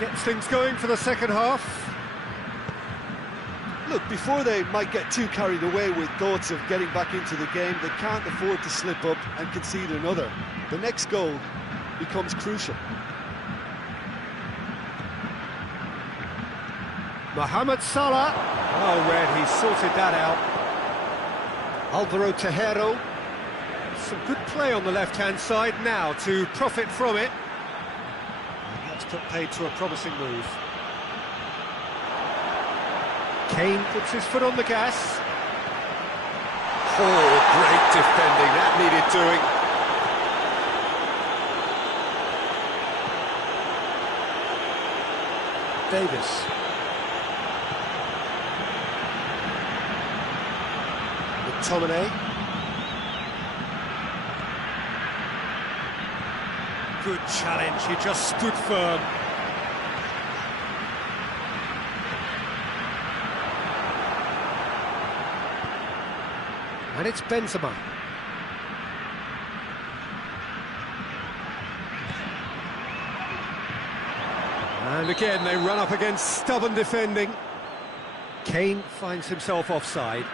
gets things going for the second half. Look, before they might get too carried away with thoughts of getting back into the game, they can't afford to slip up and concede another. The next goal becomes crucial. Mohamed Salah. Oh, Red, he sorted that out. Alvaro Tejero. Some good play on the left-hand side now to profit from it. And that's put paid to a promising move. Kane puts his foot on the gas. Oh, great defending, that needed doing. Davis. McTominay. Good challenge, he just stood firm. And it's Benzema. And again, they run up against stubborn defending. Kane finds himself offside.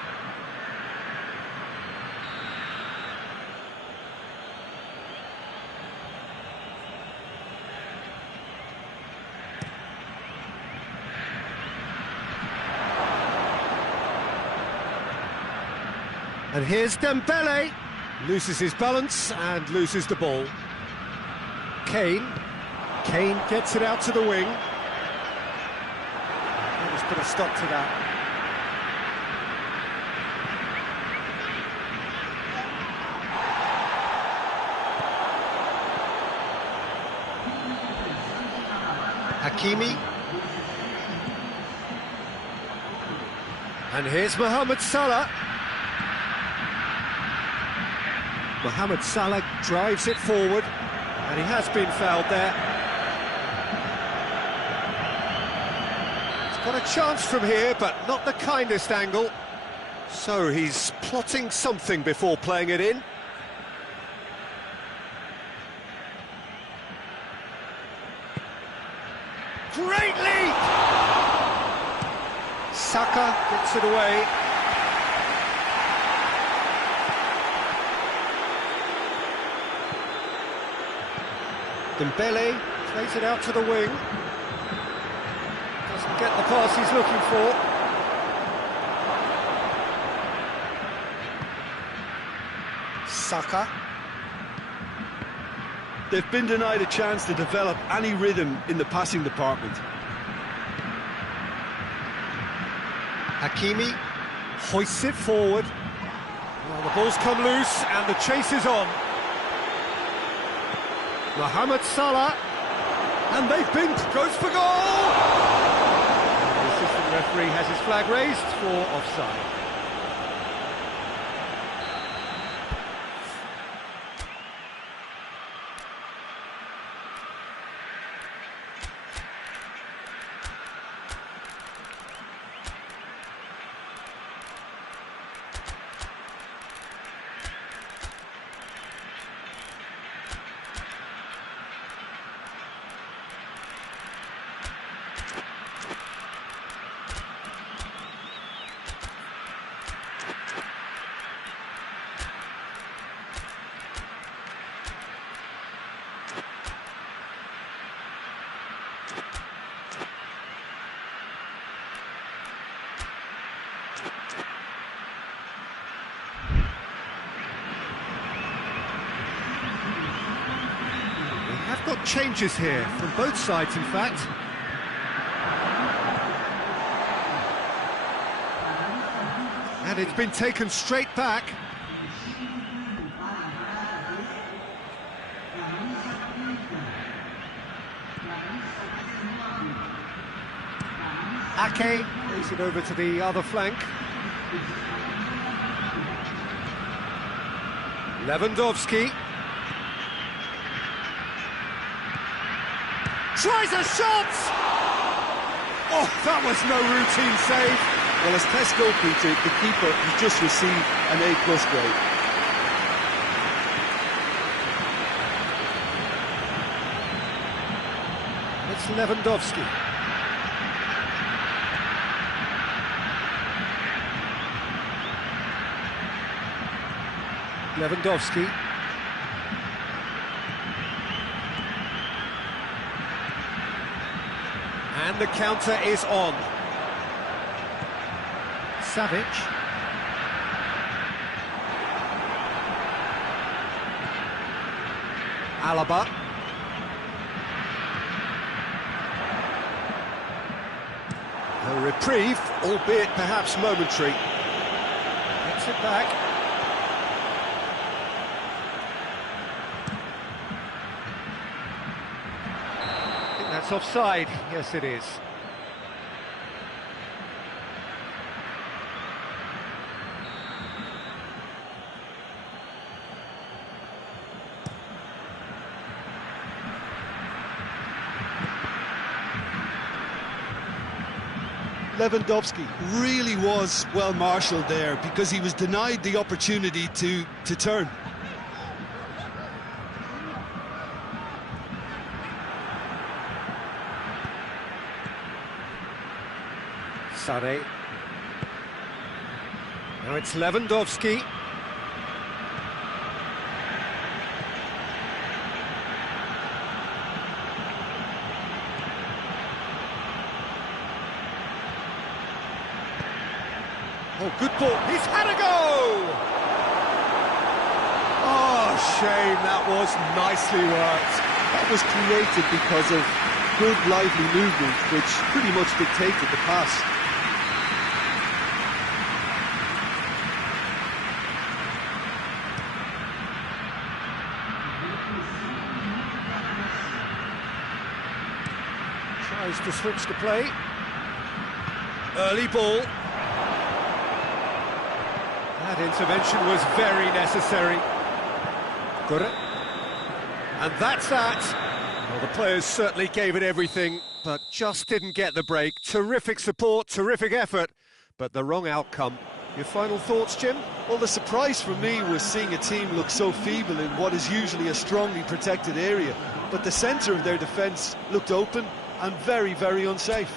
And here's Dembele, loses his balance and loses the ball. Kane gets it out to the wing. That was put a stop to that. Hakimi. And here's Mohamed Salah. Mohamed Salah drives it forward, and he has been fouled there. He's got a chance from here, but not the kindest angle. So he's plotting something before playing it in. Great lead! Saka gets it away. Dembele plays it out to the wing. Doesn't get the pass he's looking for. Saka. They've been denied a chance to develop any rhythm in the passing department. Hakimi hoists it forward. Well, the ball's come loose and the chase is on. Mohamed Salah, and they've been, goes for goal! The assistant referee has his flag raised for offside. Got changes here from both sides, in fact. And it's been taken straight back. Ake plays it over to the other flank. Lewandowski. Tries a shot! Oh, that was no routine save. Well, as test goalkeeper, the keeper has just received an A+ grade. It's Lewandowski. Lewandowski. And the counter is on. Savic. Alaba. A reprieve, albeit perhaps momentary. Gets it back. I think that's offside. Yes, it is. Lewandowski really was well marshalled there because he was denied the opportunity to turn. Sane. Now it's Lewandowski. Oh, good ball. He's had a go! Oh, shame, that was nicely worked. That was created because of good, lively movement, which pretty much dictated the pass. Tries to switch the play. Early ball. That intervention was very necessary. Got it. And that's that. Well, the players certainly gave it everything, but just didn't get the break. Terrific support, terrific effort, but the wrong outcome. Your final thoughts, Jim? Well, the surprise for me was seeing a team look so feeble in what is usually a strongly protected area. But the centre of their defence looked open and very, very unsafe.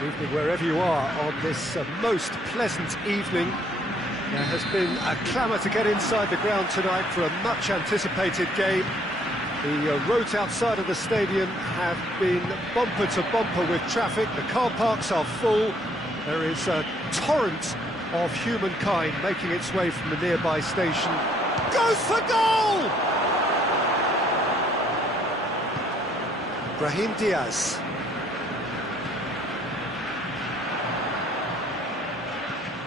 Good evening wherever you are on this most pleasant evening. There has been a clamour to get inside the ground tonight for a much-anticipated game. The roads outside of the stadium have been bumper to bumper with traffic. The car parks are full. There is a torrent of humankind making its way from the nearby station. Goes for goal! Brahim Diaz.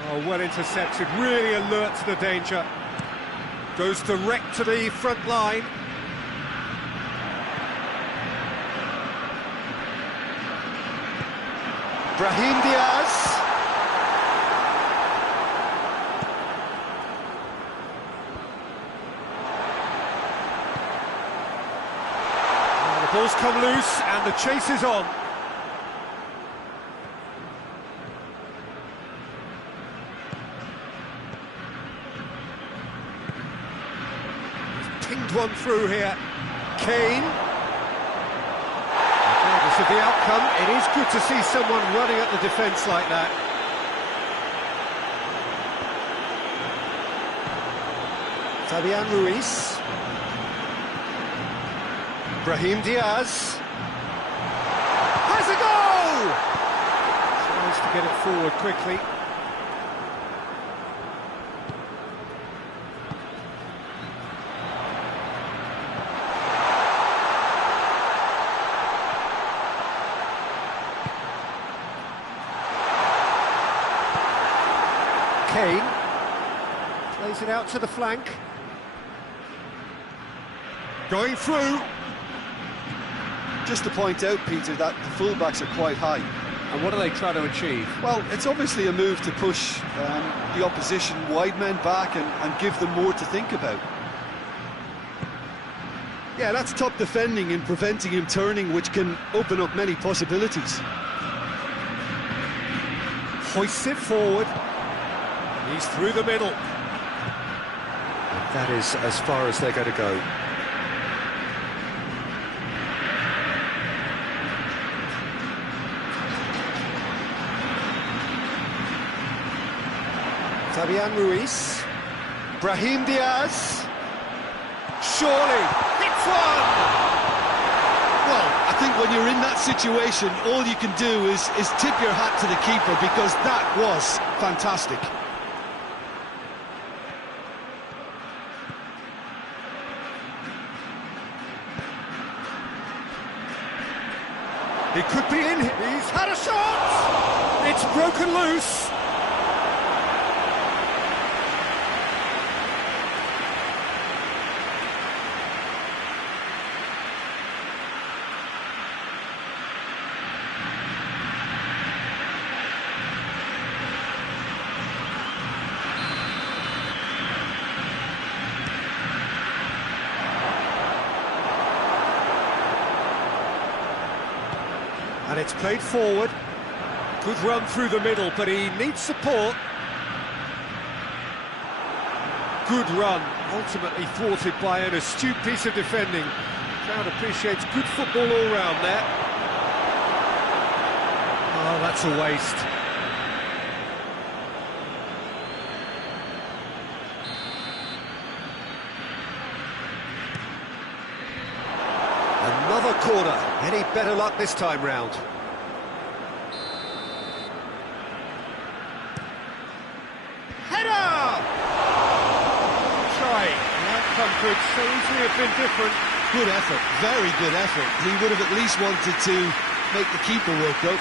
Oh, well intercepted, really alert to the danger. Goes direct to the front line. Brahim Diaz. The ball's come loose and the chase is on. He's pinged one through here. Kane. Regardless of the outcome, it is good to see someone running at the defence like that. Fabian Ruiz. Brahim Diaz. Has a goal! Tries to get it forward quickly. Kane plays it out to the flank. Going through. Just to point out, Peter, that the fullbacks are quite high. And what do they try to achieve? Well, it's obviously a move to push the opposition wide men back and give them more to think about. Yeah, that's top defending and preventing him turning, which can open up many possibilities. Hoists it forward. He's through the middle. That is as far as they're going to go. Fabian Ruiz. Brahim Diaz. Surely. Hits one! Well, I think when you're in that situation, all you can do is tip your hat to the keeper, because that was fantastic. He could be in. He's had a shot! It's broken loose. And it's played forward. Good run through the middle, but he needs support. Good run, ultimately thwarted by an astute piece of defending. The crowd appreciates good football all round there. Oh, that's a waste. Another corner. Any better luck this time round? Header! Try. The outcome could so easily have been different. Good effort, very good effort. He would have at least wanted to make the keeper work, though.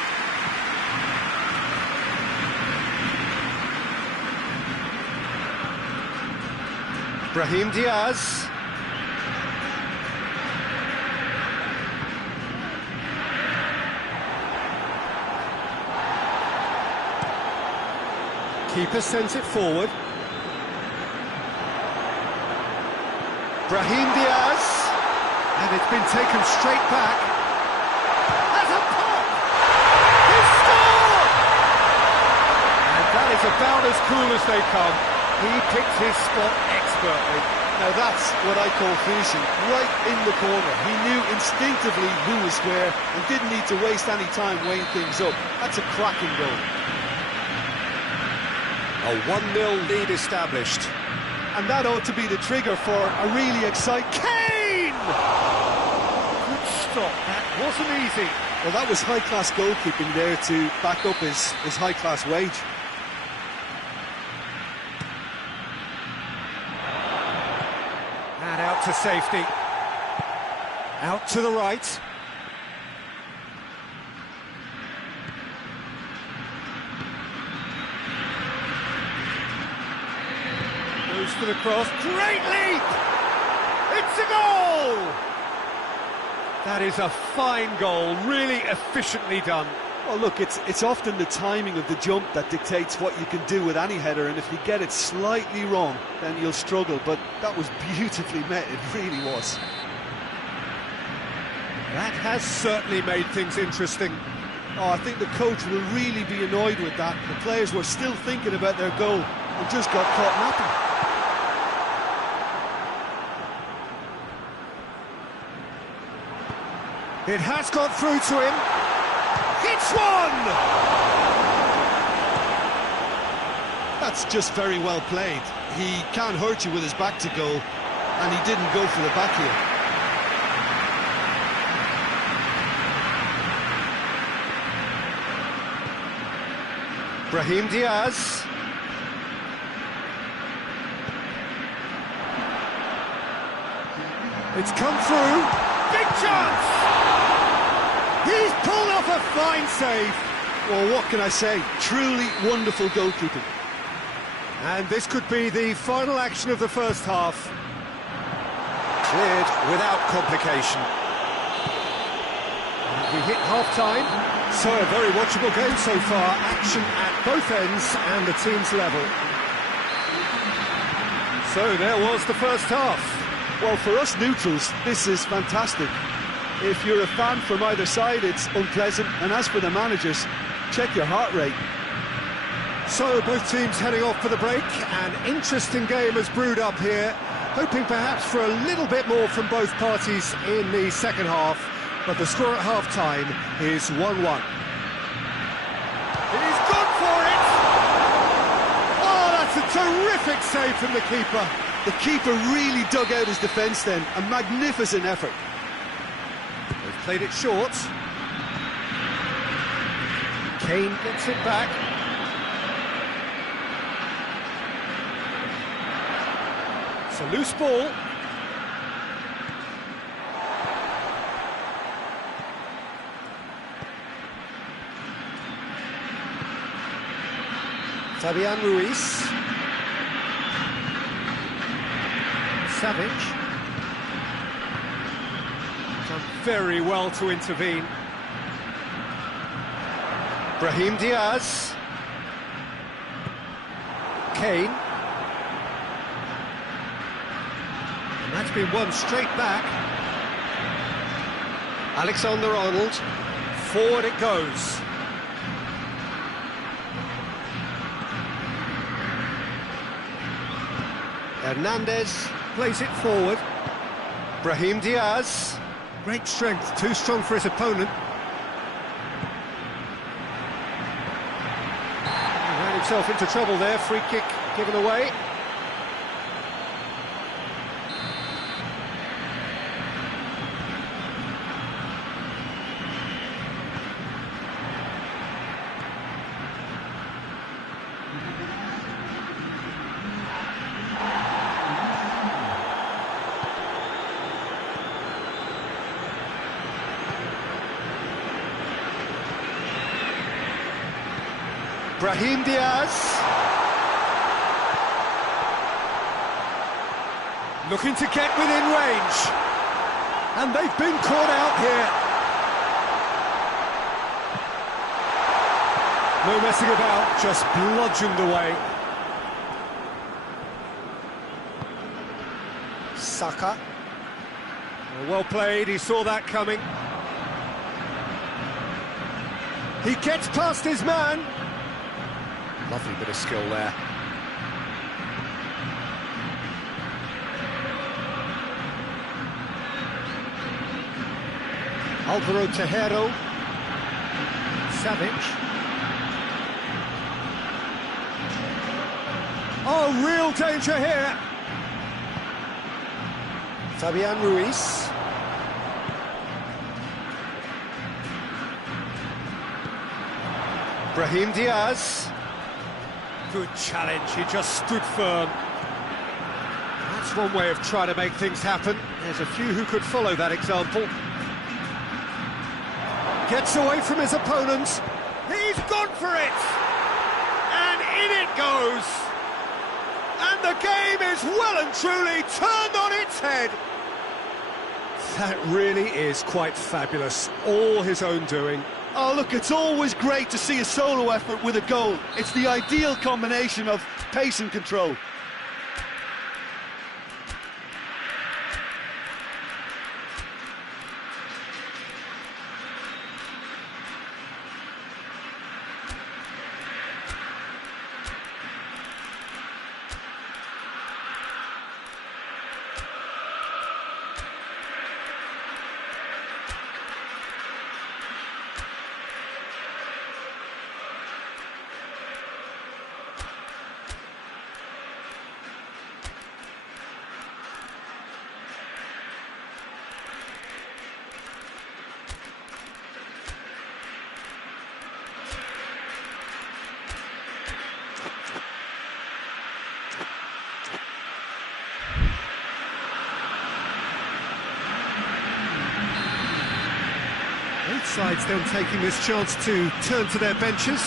Brahim Diaz. Keeper sends it forward. Brahim Diaz. And it's been taken straight back. Has a pop! He scored! And that is about as cool as they come. He picked his spot expertly. Now that's what I call finishing, right in the corner. He knew instinctively who was where and didn't need to waste any time weighing things up. That's a cracking goal. A 1-0 lead established. And that ought to be the trigger for a really exciting... Kane! Good stop, that wasn't easy. Well, that was high-class goalkeeping there to back up his high-class wage. And out to safety. Out to the right. Goes for the cross. Great leap! It's a goal! That is a fine goal, really efficiently done. Well, look, it's often the timing of the jump that dictates what you can do with any header, and if you get it slightly wrong, then you'll struggle. But that was beautifully met, it really was. That has certainly made things interesting. Oh, I think the coach will really be annoyed with that. The players were still thinking about their goal and just got caught napping. It has got through to him. It's one! That's just very well played. He can't hurt you with his back to goal, and he didn't go for the back heel. Brahim Diaz. It's come through. Big chance! He's pulled off a fine save. Well, what can I say? Truly wonderful goalkeeping. And this could be the final action of the first half. Cleared without complication. And we hit half-time. So a very watchable game so far. Action at both ends and the team's level. So there was the first half. Well, for us neutrals, this is fantastic. If you're a fan from either side, it's unpleasant. And as for the managers, check your heart rate. So both teams heading off for the break. An interesting game has brewed up here, hoping perhaps for a little bit more from both parties in the second half. But the score at half-time is 1-1. He's gone for it! Oh, that's a terrific save from the keeper. The keeper really dug out his defence then. A magnificent effort. They've played it short. Kane gets it back. It's a loose ball. Fabian Ruiz. Savage. Done very well to intervene. Brahim Diaz. Kane. And that's been won straight back. Alexander-Arnold. Forward it goes. Hernandez plays it forward. Brahim Diaz. Great strength, too strong for his opponent. He ran himself into trouble there, free kick given away. Brahim Diaz. Looking to get within range. And they've been caught out here. No messing about, just bludgeoned away. Saka. Well played, he saw that coming. He gets past his man. Lovely bit of skill there. Alvaro Tejero. Savic. Oh, real danger here. Fabian Ruiz. Brahim Diaz. Good challenge, he just stood firm. That's one way of trying to make things happen. There's a few who could follow that example. Gets away from his opponent. He's gone for it! And in it goes! And the game is well and truly turned on its head! That really is quite fabulous. All his own doing. Oh, look, it's always great to see a solo effort with a goal. It's the ideal combination of pace and control. Both sides then taking this chance to turn to their benches.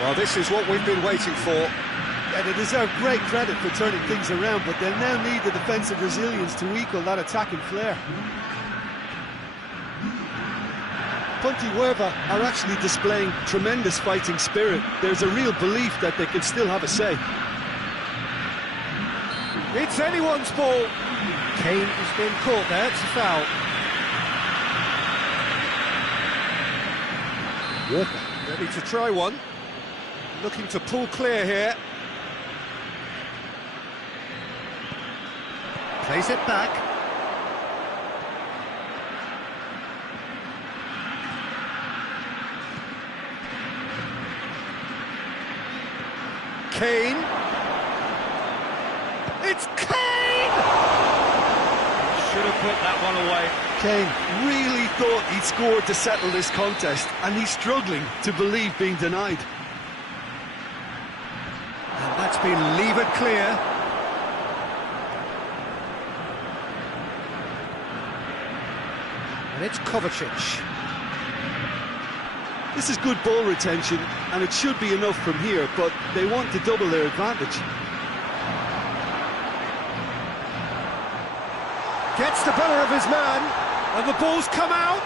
Well, this is what we've been waiting for. Yeah, they deserve great credit for turning things around, but they'll now need the defensive resilience to equal that attacking flair. Pontevedra are actually displaying tremendous fighting spirit. There's a real belief that they can still have a say. It's anyone's ball. Kane has been caught there, it's a foul. Walker ready to try one. Looking to pull clear here. Plays it back. Kane. It's Kane! Should have put that one away. Kane really thought he'd scored to settle this contest, and he's struggling to believe being denied. And that's been levered clear. And it's Kovacic. This is good ball retention, and it should be enough from here, but they want to double their advantage. Gets the better of his man, and the ball's come out.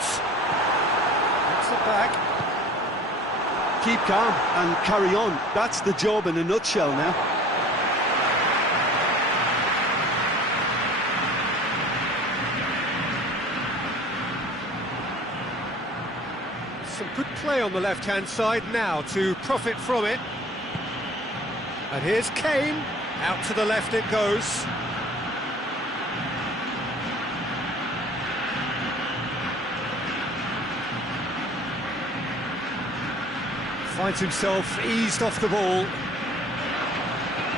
Gets it back. Keep calm and carry on. That's the job in a nutshell now. Some good play on the left-hand side now to profit from it. And here's Kane. Out to the left it goes. Finds himself eased off the ball.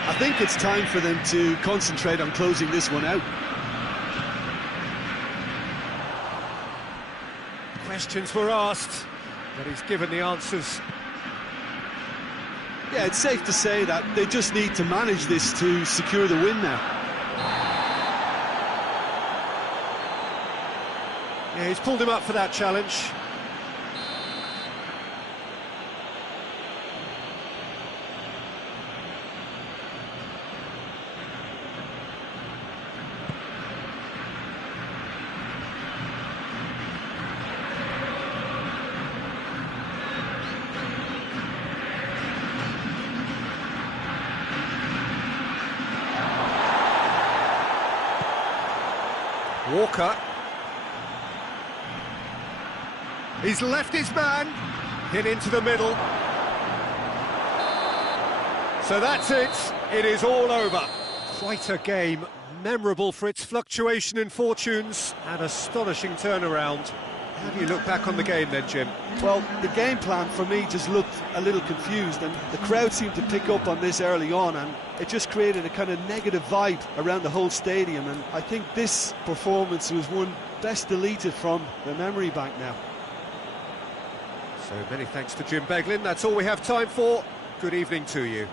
I think it's time for them to concentrate on closing this one out. Questions were asked, but he's given the answers. Yeah, it's safe to say that they just need to manage this to secure the win now. Yeah, he's pulled him up for that challenge. Walker. He's left his man, hit into the middle. So that's it, it is all over. Quite a game, memorable for its fluctuation in fortunes and astonishing turnaround. How do you look back on the game then, Jim? Well, the game plan for me just looked a little confused, and the crowd seemed to pick up on this early on, and it just created a kind of negative vibe around the whole stadium, and I think this performance was one best deleted from the memory bank now. So many thanks to Jim Beglin. That's all we have time for. Good evening to you.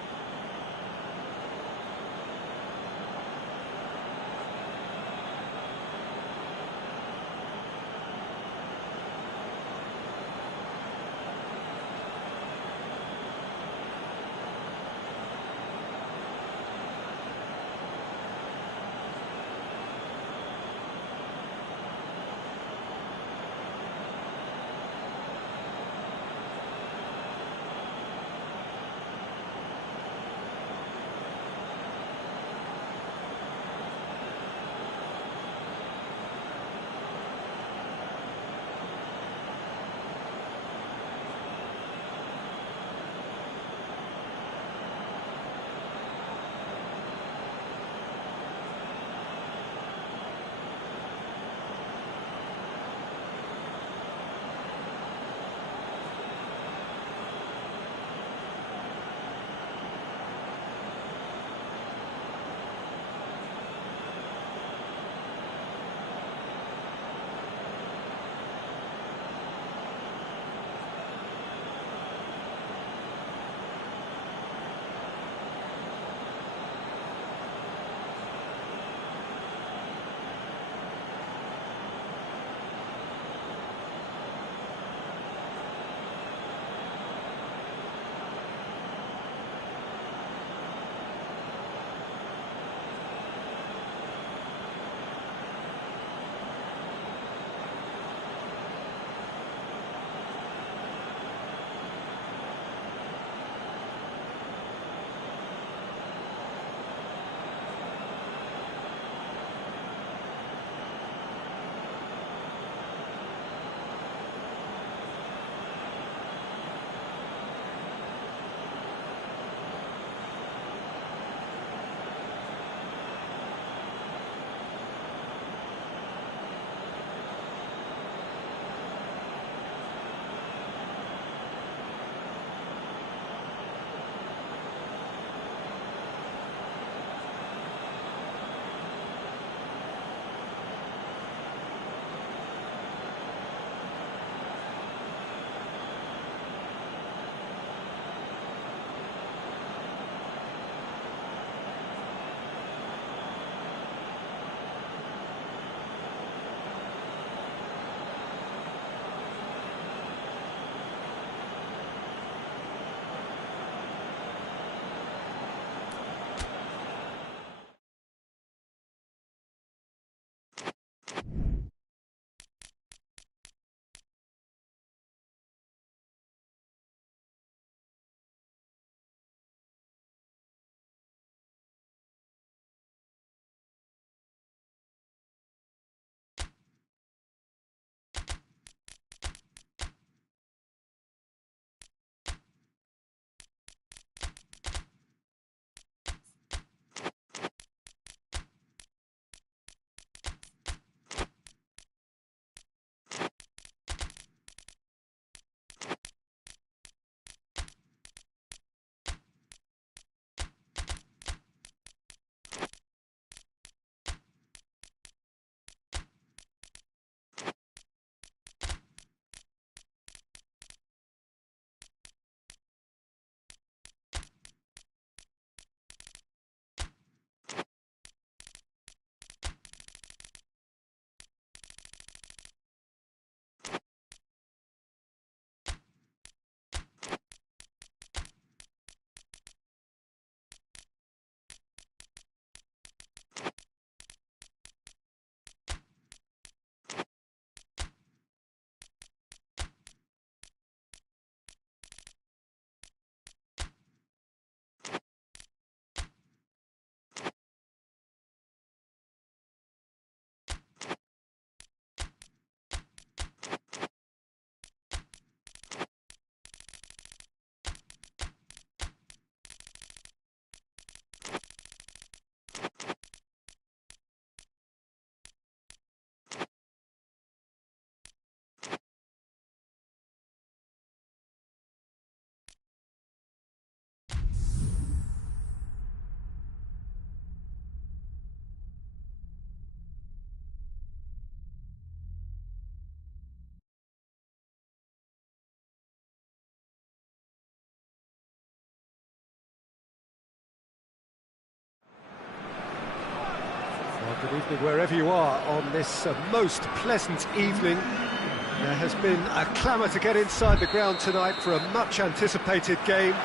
Good evening wherever you are on this most pleasant evening. There has been a clamour to get inside the ground tonight for a much-anticipated game.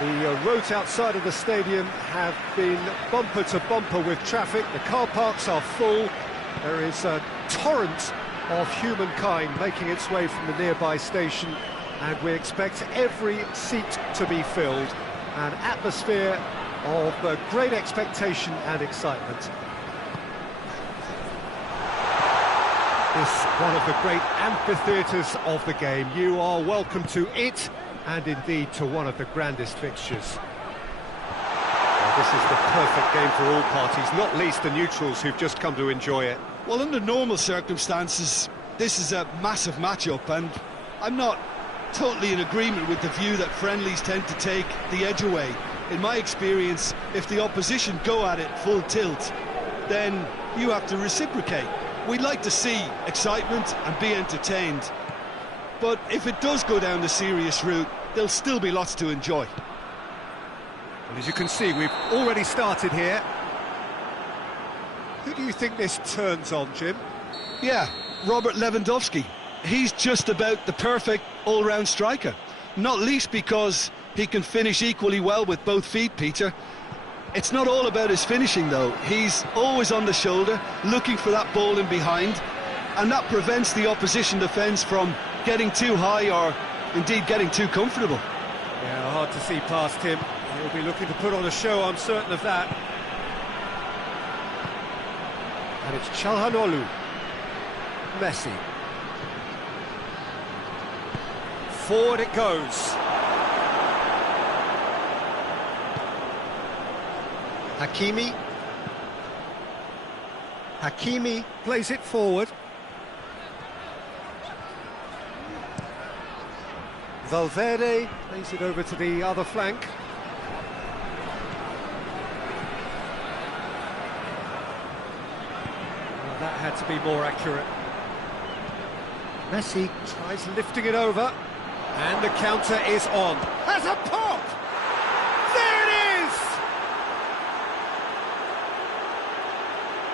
The roads outside of the stadium have been bumper to bumper with traffic. The car parks are full. There is a torrent of humankind making its way from the nearby station, and we expect every seat to be filled. An atmosphere of great expectation and excitement. This one of the great amphitheatres of the game. You are welcome to it, and indeed to one of the grandest fixtures. Well, this is the perfect game for all parties, not least the neutrals who've just come to enjoy it. Well, under normal circumstances, this is a massive matchup, and I'm not totally in agreement with the view that friendlies tend to take the edge away. In my experience, if the opposition go at it full tilt, then you have to reciprocate. We'd like to see excitement and be entertained, but if it does go down the serious route, there'll still be lots to enjoy. Well, as you can see, we've already started here. Who do you think this turns on, Jim? Yeah, Robert Lewandowski. He's just about the perfect all-round striker, not least because he can finish equally well with both feet, Peter. It's not all about his finishing, though. He's always on the shoulder, looking for that ball in behind, and that prevents the opposition defence from getting too high or, indeed, getting too comfortable. Yeah, hard to see past him. He'll be looking to put on a show, I'm certain of that. And it's Çalhanoğlu. Messi. Forward it goes. Hakimi plays it forward. Valverde plays it over to the other flank. Well, that had to be more accurate. Messi tries lifting it over, and the counter is on. Has a pop! There it is!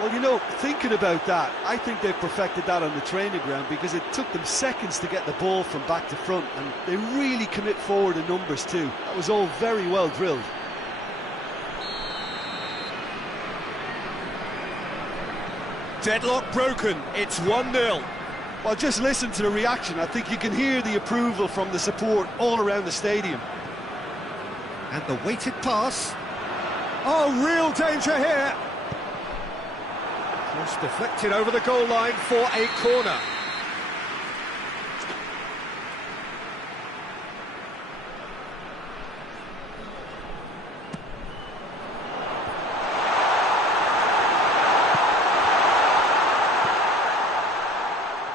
Well, you know, thinking about that, I think they've perfected that on the training ground, because it took them seconds to get the ball from back to front, and they really commit forward in numbers too. That was all very well drilled. Deadlock broken, it's 1-0. Well, just listen to the reaction. I think you can hear the approval from the support all around the stadium. And the weighted pass. Oh, real danger here. Cross deflected over the goal line for a corner.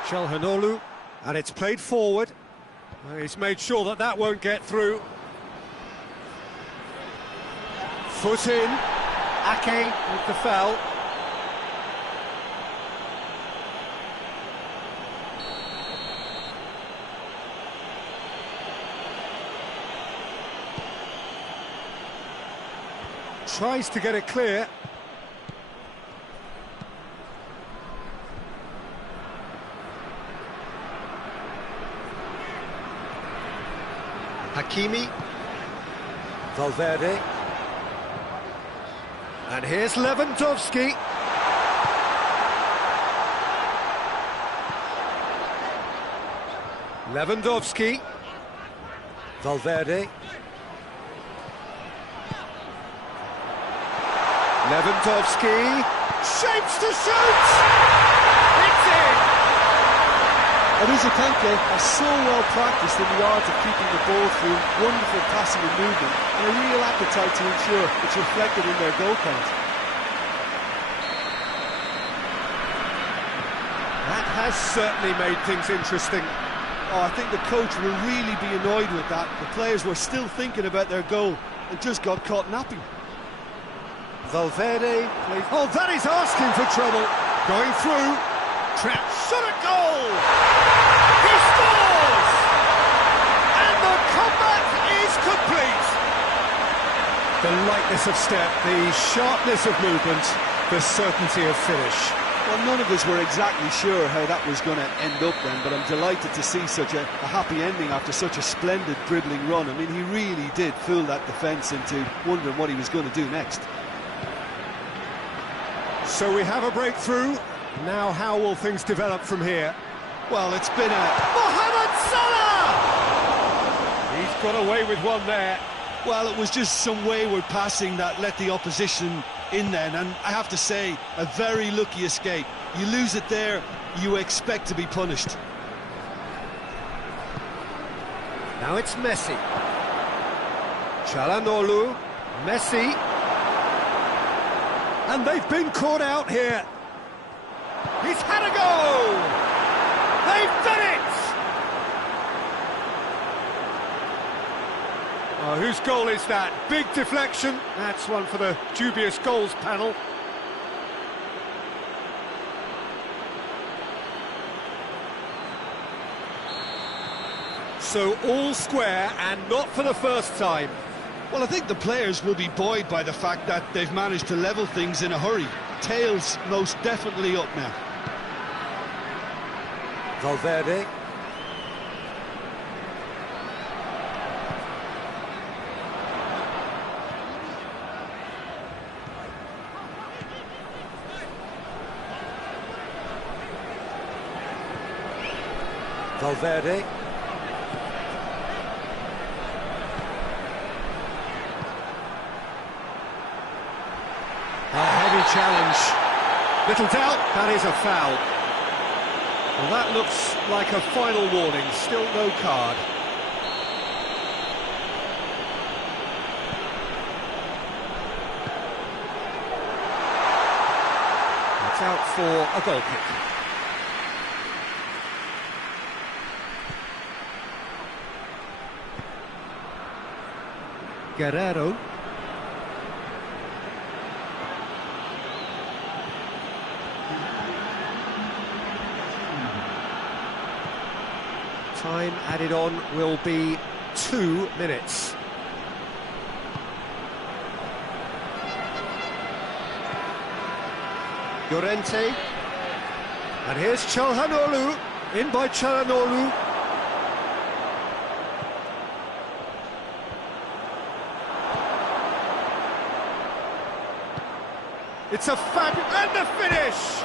Çalhanoğlu, and it's played forward. He's made sure that that won't get through. Foot in. Ake with the foul. Tries to get it clear. Hakimi, Valverde, and here's Lewandowski. Lewandowski, Valverde, Lewandowski, shapes to shoot! It's in! Arizakante are so well practiced in the art of keeping the ball through wonderful passing and movement, and a real appetite to ensure it's reflected in their goal count. That has certainly made things interesting. Oh, I think the coach will really be annoyed with that. The players were still thinking about their goal and just got caught napping. Valverde plays. Oh, that is asking for trouble. Going through. Trapped. Shot at goal! He scores! And the comeback is complete. The lightness of step, the sharpness of movement, the certainty of finish. Well, none of us were exactly sure how that was going to end up then, but I'm delighted to see such a happy ending after such a splendid dribbling run. I mean, he really did fool that defence into wondering what he was going to do next. So we have a breakthrough. Now how will things develop from here? Well, it's been a... Mohamed Salah! He's got away with one there. Well, it was just some wayward passing that let the opposition in then, and I have to say, a very lucky escape. You lose it there, you expect to be punished. Now it's Messi. Çalhanoğlu, Messi. And they've been caught out here. He's had a go! They've done it! Oh, whose goal is that? Big deflection. That's one for the dubious goals panel. So all square, and not for the first time. Well, I think the players will be buoyed by the fact that they've managed to level things in a hurry. Tails most definitely up now. Valverde. Valverde. A heavy challenge. Little doubt, that is a foul. Well, that looks like a final warning, still no card. It's out for a goal kick. Guerrero. Time added on will be 2 minutes. Llorente. And here's Çalhanoğlu. In by Çalhanoğlu. It's a fabulous... and the finish!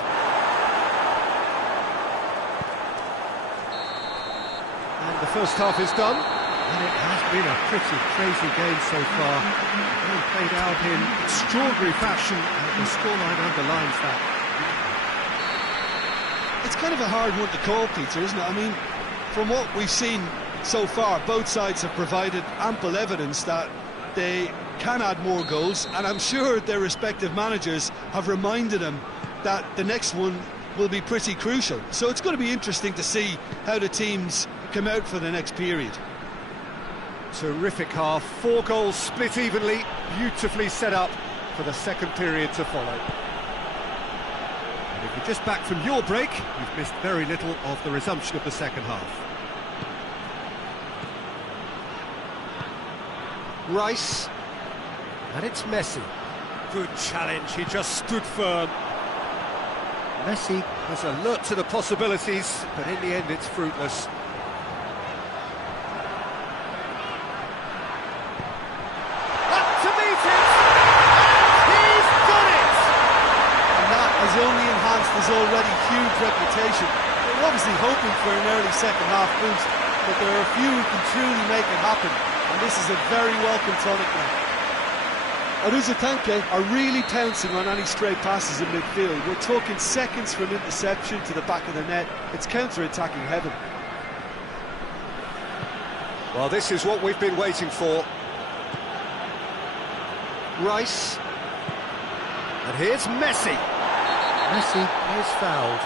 And the first half is done. And it has been a pretty crazy game so far. All played out in extraordinary fashion, and the scoreline underlines that. It's kind of a hard one to call, Peter, isn't it? I mean, from what we've seen so far, both sides have provided ample evidence that they can add more goals, and I'm sure their respective managers have reminded them that the next one will be pretty crucial. So it's going to be interesting to see how the teams come out for the next period. Terrific half, 4 goals split evenly, beautifully set up for the second period to follow. And if you're just back from your break, you've missed very little of the resumption of the second half. Rice. And it's Messi. Good challenge, he just stood firm. Messi was alert to the possibilities, but in the end it's fruitless. Up to meet it! And he's got it! And that has only enhanced his already huge reputation. They're obviously hoping for an early second half boost, but there are a few who can truly make it happen, and this is a very welcome tonic now. Aruzatanke are really pouncing on any stray passes in midfield. We're talking seconds from interception to the back of the net. It's counter-attacking heaven. Well, this is what we've been waiting for. Rice. And here's Messi. Messi is fouled.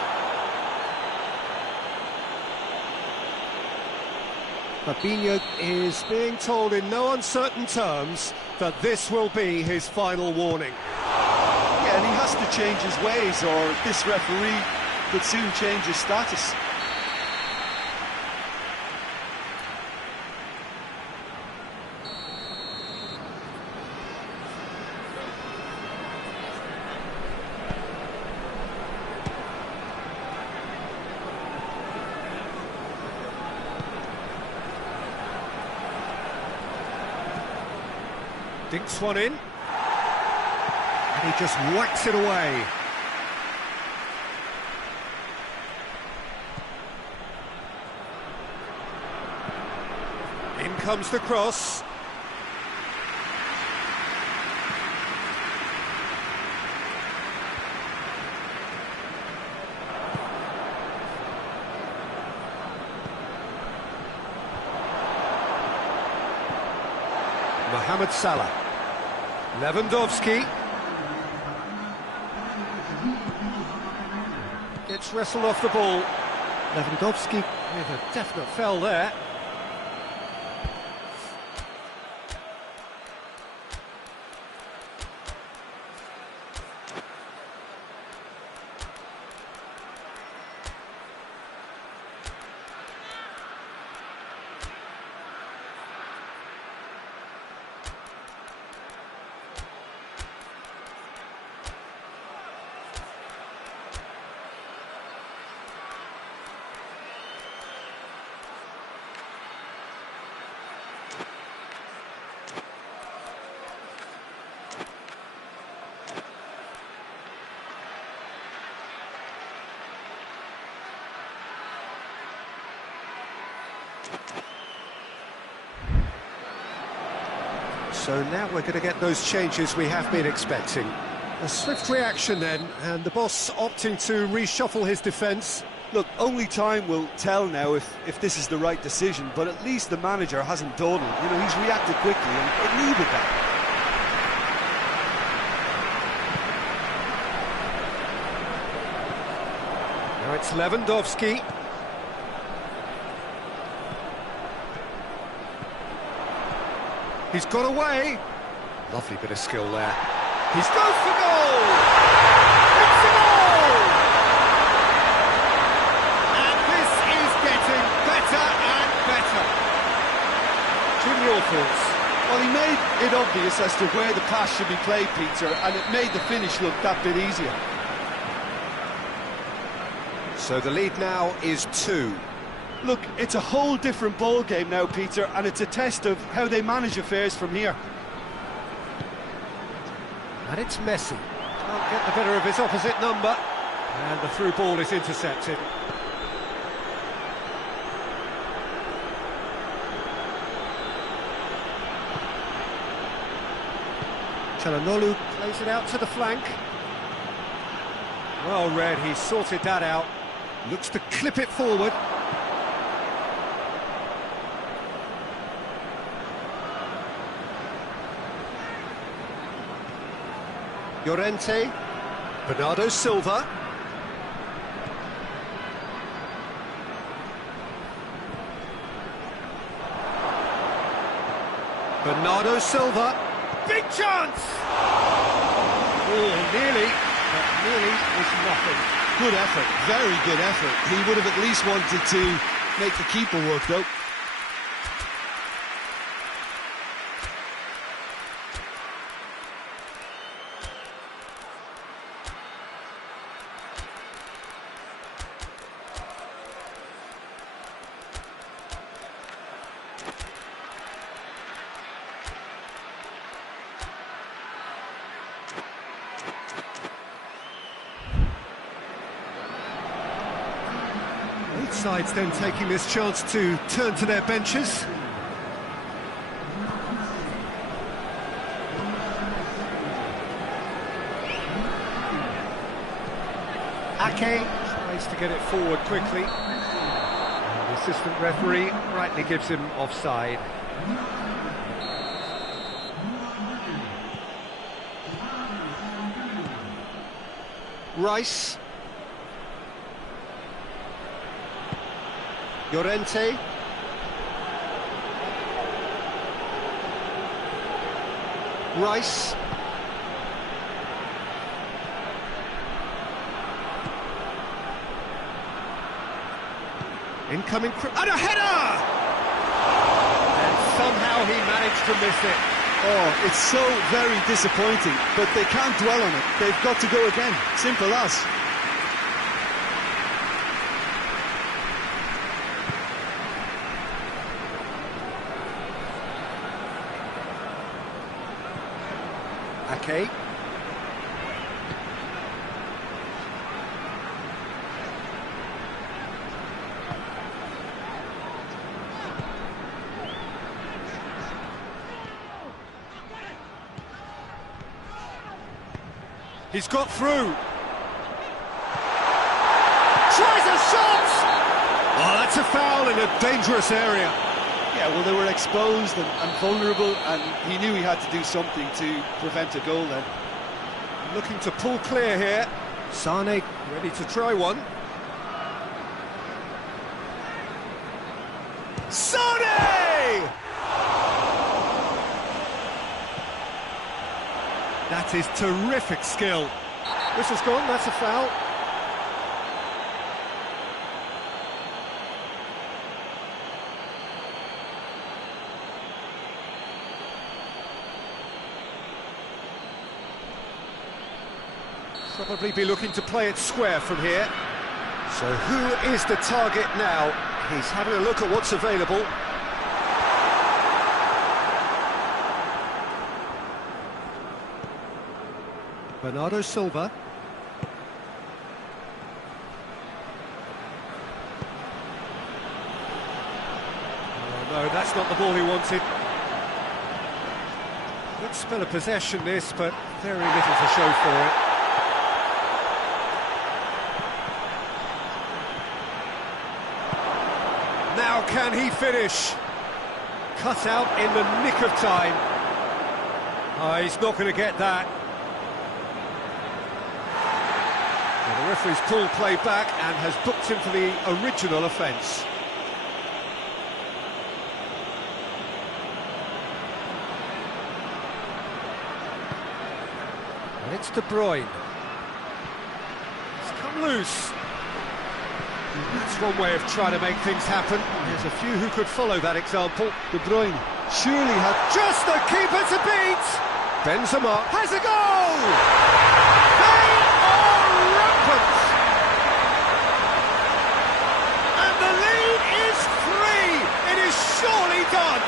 Fabinho is being told in no uncertain terms that this will be his final warning. Yeah, and he has to change his ways, or this referee could soon change his status. Dinks one in. And he just whacks it away. In comes the cross. Mohamed Salah. Lewandowski. Gets wrestled off the ball. Lewandowski with a definite foul there. So now we're going to get those changes we have been expecting. A swift reaction then, and the boss opting to reshuffle his defence. Look, only time will tell now if this is the right decision, but at least the manager hasn't dawdled. You know, he's reacted quickly, and it needed that. Now it's Lewandowski. He's got away. Lovely bit of skill there. He's goes for goal! It's a goal! And this is getting better and better. Jim, your thoughts? Well, he made it obvious as to where the pass should be played, Peter, and it made the finish look that bit easier. So the lead now is 2. Look, it's a whole different ball game now, Peter, and it's a test of how they manage affairs from here. And it's Messi. Can't get the better of his opposite number. And the through ball is intercepted. Çalhanoğlu plays it out to the flank. Well read, he sorted that out. Looks to clip it forward. Llorente, Bernardo Silva. Bernardo Silva, big chance! Oh, nearly, but nearly was nothing. Good effort, very good effort. He would have at least wanted to make the keeper work, though. Both sides then taking this chance to turn to their benches. Ake tries to get it forward quickly. And the assistant referee rightly gives him offside. Rice. Llorente. Rice. Incoming and a header! And somehow he managed to miss it. Oh, it's so very disappointing, but they can't dwell on it. They've got to go again. Simple as. Ake. He's got through. Tries a shot! Oh, that's a foul in a dangerous area. Yeah, well, they were exposed and vulnerable, and he knew he had to do something to prevent a goal then. Looking to pull clear here. Sane ready to try one. Sane! That is terrific skill. Whistle's gone, that's a foul. Probably be looking to play it square from here. So who is the target now? He's having a look at what's available. Bernardo Silva. Oh no, that's not the ball he wanted. Good spell of possession this, but very little to show for it. Now can he finish? Cut out in the nick of time. Oh, he's not going to get that. Well, the referee's pulled play back and has booked him for the original offence. And it's De Bruyne. It's come loose. That's one way of trying to make things happen. There's a few who could follow that example. De Bruyne surely had just the keeper to beat. Benzema has a goal. They are rampant. And the lead is 3. It is surely done.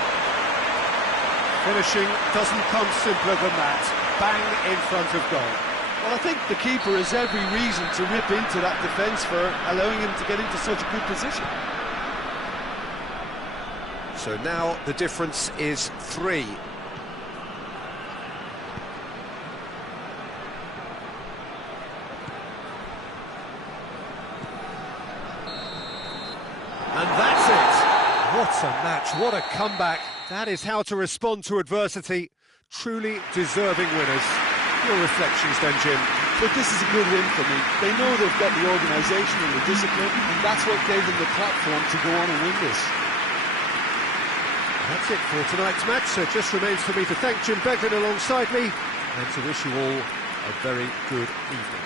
Finishing doesn't come simpler than that. Bang in front of goal. Well, I think the keeper has every reason to rip into that defence for allowing him to get into such a good position. So now the difference is 3. And that's it. What a match, what a comeback. That is how to respond to adversity. Truly deserving winners. Your reflections then, Jim? But this is a good win for me. They know they've got the organisation and the discipline, and that's what gave them the platform to go on and win this. That's it for tonight's match, so it just remains for me to thank Jim Beglin alongside me and to wish you all a very good evening.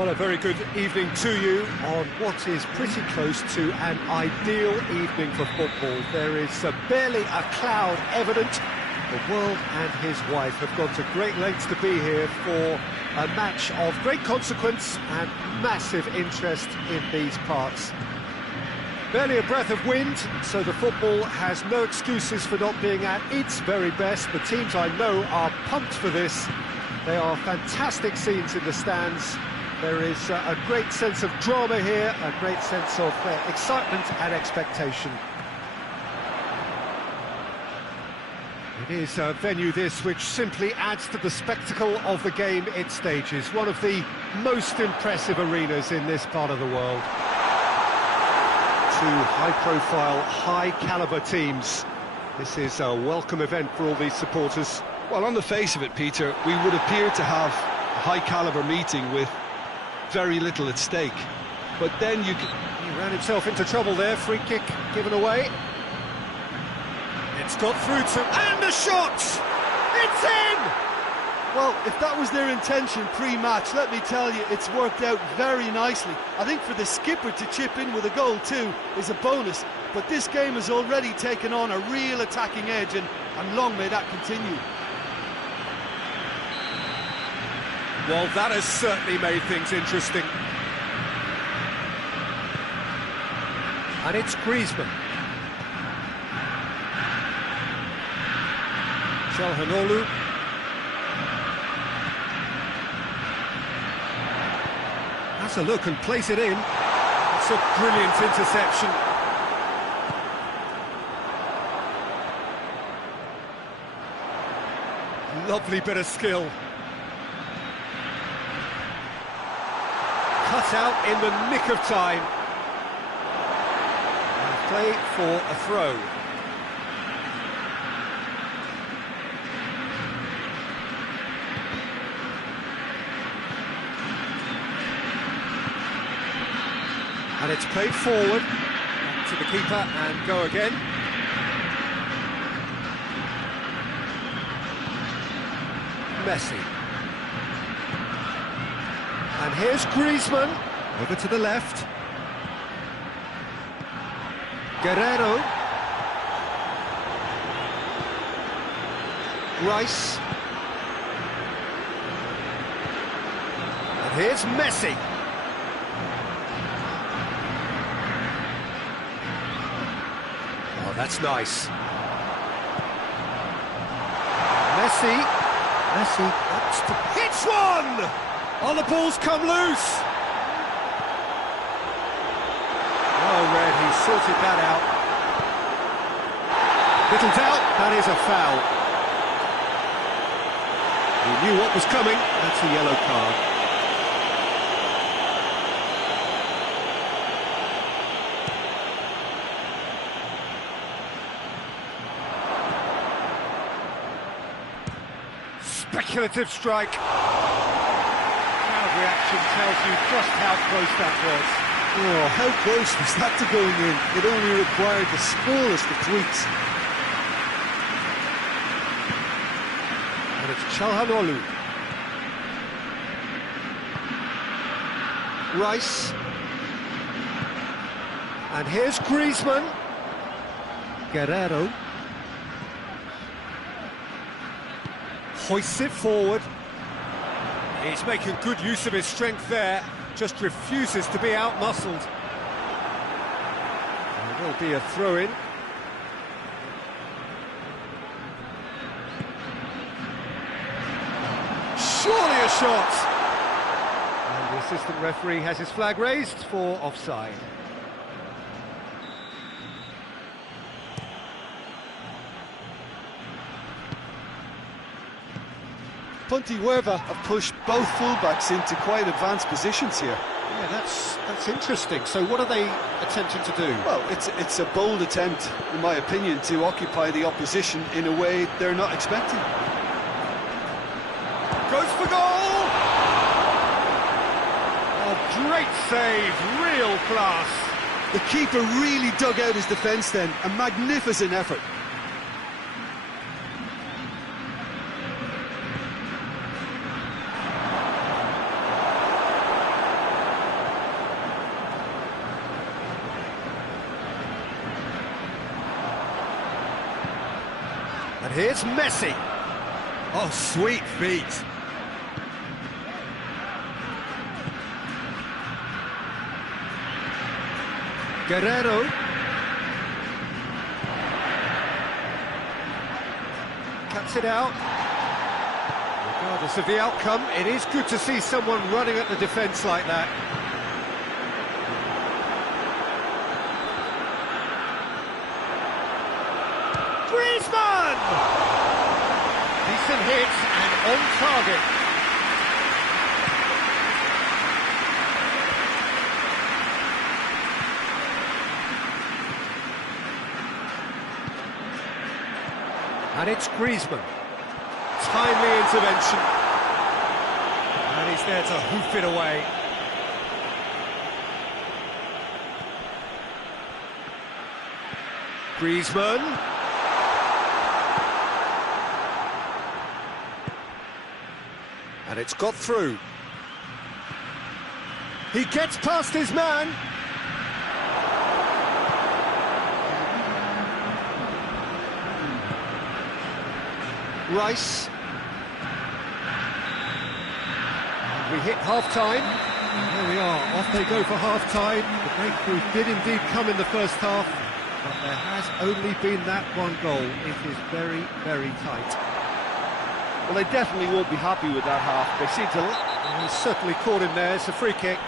Well, a very good evening to you on what is pretty close to an ideal evening for football. There is barely a cloud evident. The world and his wife have gone to great lengths to be here for a match of great consequence and massive interest in these parts. Barely a breath of wind, so the football has no excuses for not being at its very best. The teams I know are pumped for this. They are fantastic scenes in the stands. There is a great sense of drama here, a great sense of excitement and expectation. It is a venue this which simply adds to the spectacle of the game it stages. One of the most impressive arenas in this part of the world. Two high-profile, high-caliber teams. This is a welcome event for all these supporters. Well, on the face of it, Peter, we would appear to have a high-caliber meeting with very little at stake. But then He ran himself into trouble there, free kick given away. It's got through to... and the shot! It's in! Well, if that was their intention pre-match, let me tell you, it's worked out very nicely. I think for the skipper to chip in with a goal too is a bonus, but this game has already taken on a real attacking edge, and long may that continue. Well, that has certainly made things interesting. And it's Griezmann. Çalhanoğlu. Has a look and plays it in. It's a brilliant interception. Lovely bit of skill. Cut out in the nick of time. And play for a throw. And it's played forward to the keeper and go again. Messi. And here's Griezmann, over to the left. Guerrero. Rice. And here's Messi. Oh, that's nice. Messi wants to hits one! Oh, the ball's come loose! Well read, he sorted that out. Little doubt, that is a foul. He knew what was coming, that's a yellow card. Speculative strike. Reaction tells you just how close that was. Oh, how close was that to going in? It only required the smallest of tweaks. And it's Çalhanoğlu. Rice. And here's Griezmann. Guerrero. Hoists it forward. He's making good use of his strength there, just refuses to be out-muscled. There will be a throw-in. Surely a shot! And the assistant referee has his flag raised for offside. Pontevedra have pushed both fullbacks into quite advanced positions here. Yeah, that's interesting. So what are they attempting to do? Well, it's a bold attempt, in my opinion, to occupy the opposition in a way they're not expecting. Goes for goal! A great save, real class. The keeper really dug out his defence then, a magnificent effort. And here's Messi. Oh, sweet feet. Guerrero. Cuts it out. Regardless of the outcome, it is good to see someone running at the defence like that. Griezmann! Decent hit and on target. And it's Griezmann. Timely intervention. And he's there to hoof it away. Griezmann. And it's got through. He gets past his man. Rice. And we hit half-time. There we are, off they go for half-time. The breakthrough did indeed come in the first half, but there has only been that one goal. It is very, very tight. Well, they definitely won't be happy with that half. They seem to... And he's certainly caught him there. It's a free kick.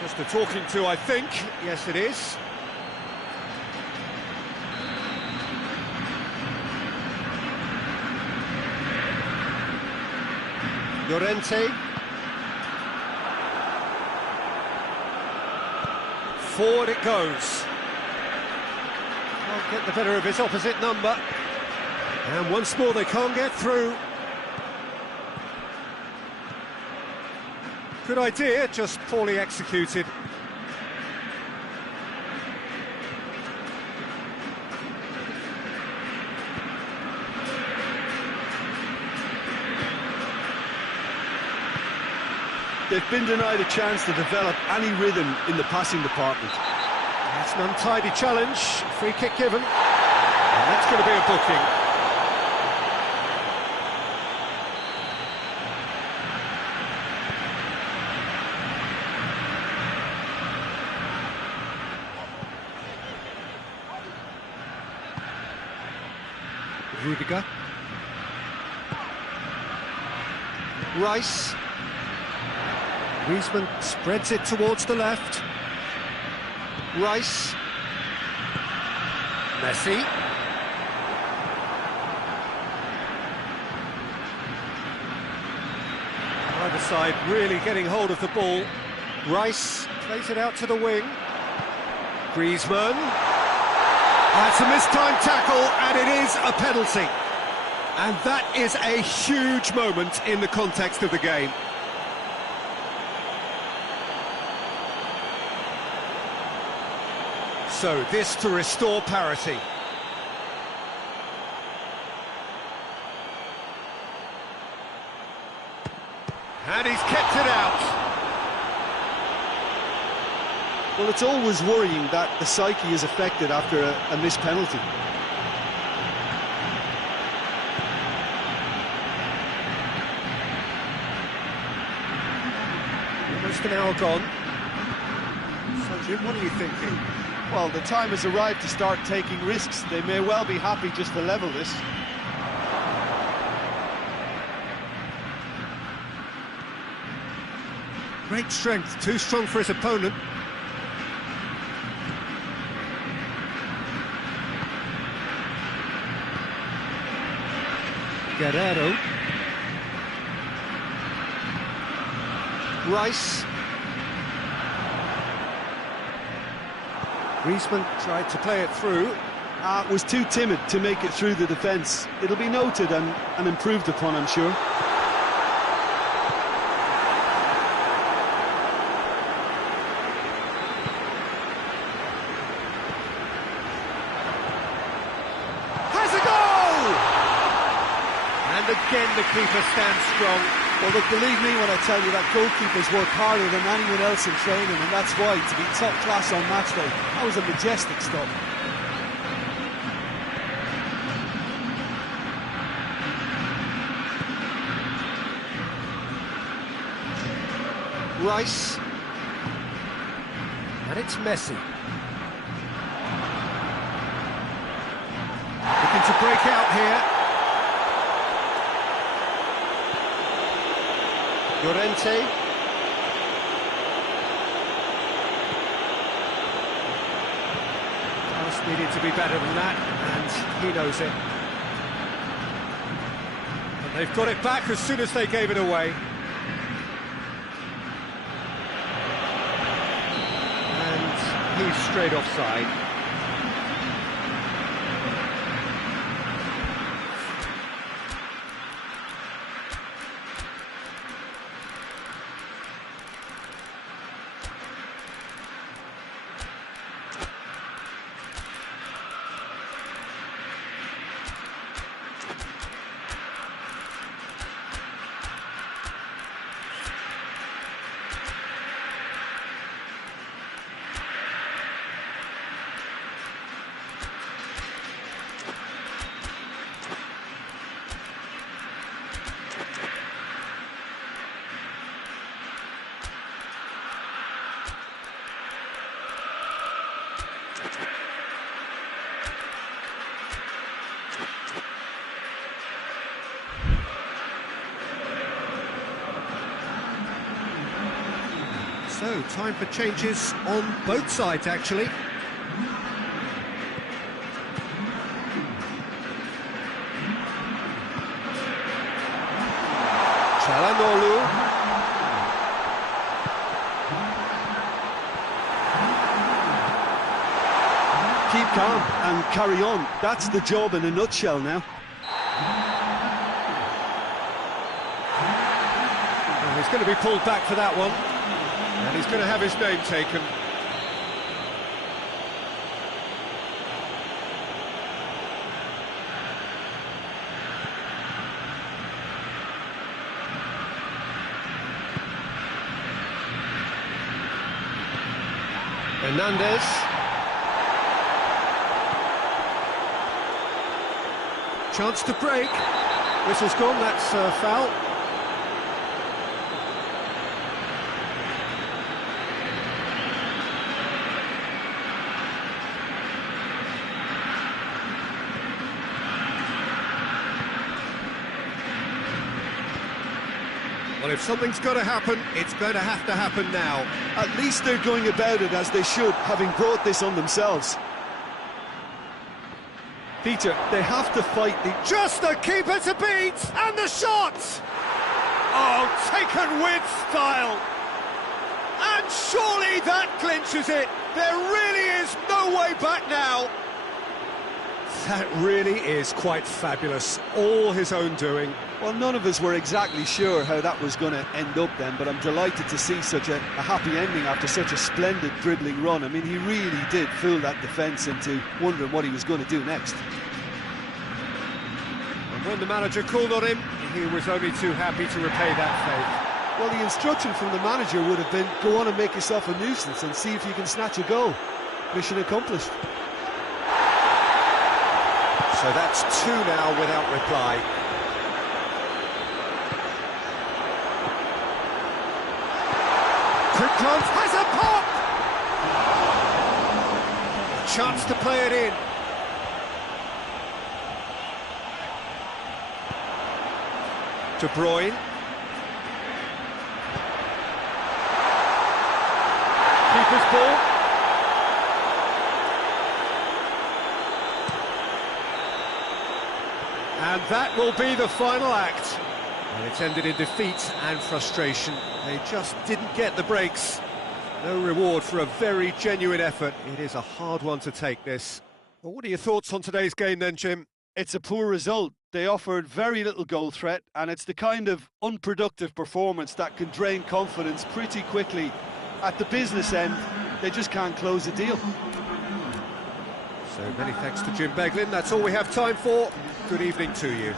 Just a talking to, I think. Yes, it is. Llorente. Forward it goes. Can't get the better of his opposite number. And once more they can't get through. Good idea, just poorly executed. They've been denied a chance to develop any rhythm in the passing department. That's an untidy challenge. Free kick given. And that's going to be a booking. Rudiger. Rice. Griezmann spreads it towards the left. Rice. Messi. Either side really getting hold of the ball. Rice plays it out to the wing. Griezmann. That's a mistimed tackle, and it is a penalty. And that is a huge moment in the context of the game. So this to restore parity. And he's kept it out. Well, it's always worrying that the psyche is affected after a missed penalty. Almost an hour gone. So, Jim, what are you thinking? Well, the time has arrived to start taking risks. They may well be happy just to level this. Great strength, too strong for his opponent. Guerrero. Rice. Griezmann tried to play it through. Was too timid to make it through the defence. It'll be noted and improved upon, I'm sure. Has a goal! And again the keeper stands strong. Well, look, believe me when I tell you that goalkeepers work harder than anyone else in training, and that's why, to be top class on match day, that was a majestic stop. Rice. And it's Messi. Looking to break out here. Llorente. Just needed to be better than that, and he knows it. And they've got it back as soon as they gave it away. And he's straight offside. So, time for changes on both sides, actually. Çalhanoğlu. Keep calm and carry on. That's the job in a nutshell now. Well, he's going to be pulled back for that one. And he's going to have his name taken. Hernandez. Chance to break. Whistle's gone, that's a foul. Well, if something's got to happen, it's going to happen now. At least they're going about it as they should, having brought this on themselves. Peter, they have to fight the... Just the keeper to beat! And the shot! Oh, taken with style! And surely that clinches it! There really is no way back now! That really is quite fabulous. All his own doing. Well, none of us were exactly sure how that was going to end up then, but I'm delighted to see such a happy ending after such a splendid dribbling run. I mean, he really did fool that defence into wondering what he was going to do next. And when the manager called on him, he was only too happy to repay that favour. Well, the instruction from the manager would have been, go on and make yourself a nuisance and see if you can snatch a goal. Mission accomplished. So that's two now without reply. Quick glance, has a pop! A chance to play it in. De Bruyne. Keeper's ball. And that will be the final act. And it's ended in defeat and frustration. They just didn't get the breaks. No reward for a very genuine effort. It is a hard one to take, this. Well, what are your thoughts on today's game then, Jim? It's a poor result. They offered very little goal threat, and it's the kind of unproductive performance that can drain confidence pretty quickly. At the business end, they just can't close a deal. So many thanks to Jim Beglin. That's all we have time for. Good evening to you.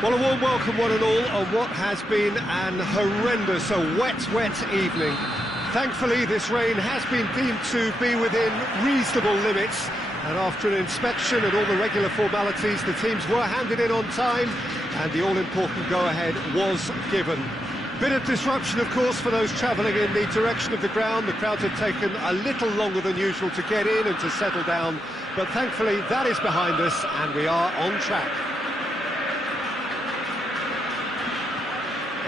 Well, a warm welcome one and all on what has been an horrendous, a wet evening. Thankfully, this rain has been deemed to be within reasonable limits, and after an inspection and all the regular formalities, the teams were handed in on time, and the all-important go-ahead was given. Bit of disruption, of course, for those travelling in the direction of the ground. The crowds had taken a little longer than usual to get in and to settle down, but thankfully that is behind us, and we are on track.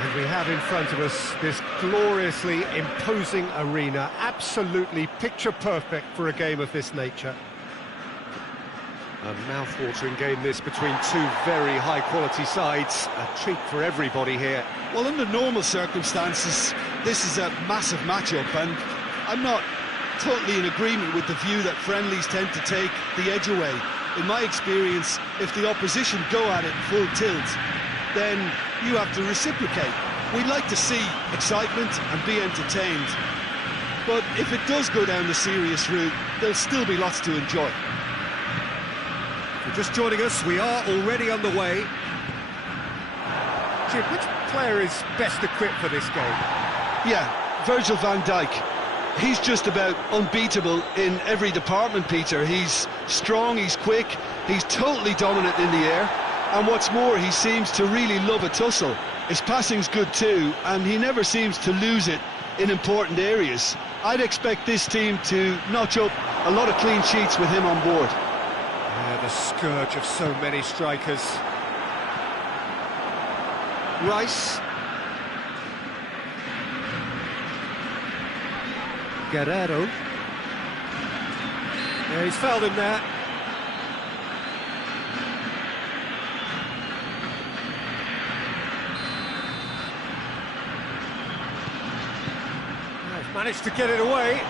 And we have in front of us this gloriously imposing arena, absolutely picture-perfect for a game of this nature. A mouth-watering game this between two very high-quality sides, a treat for everybody here. Well, under normal circumstances, this is a massive matchup, and I'm not totally in agreement with the view that friendlies tend to take the edge away. In my experience, if the opposition go at it full tilt, then you have to reciprocate. We'd like to see excitement and be entertained, but if it does go down the serious route, there'll still be lots to enjoy. If you're just joining us, we are already underway. Jim, which player is best equipped for this game? Yeah, Virgil van Dijk. He's just about unbeatable in every department, Peter. He's strong, he's quick, he's totally dominant in the air, and what's more, he seems to really love a tussle. His passing's good too, and he never seems to lose it in important areas. I'd expect this team to notch up a lot of clean sheets with him on board. Yeah, the scourge of so many strikers. Rice. Guerrero. Yeah, he's fouled him there. Managed to get it away.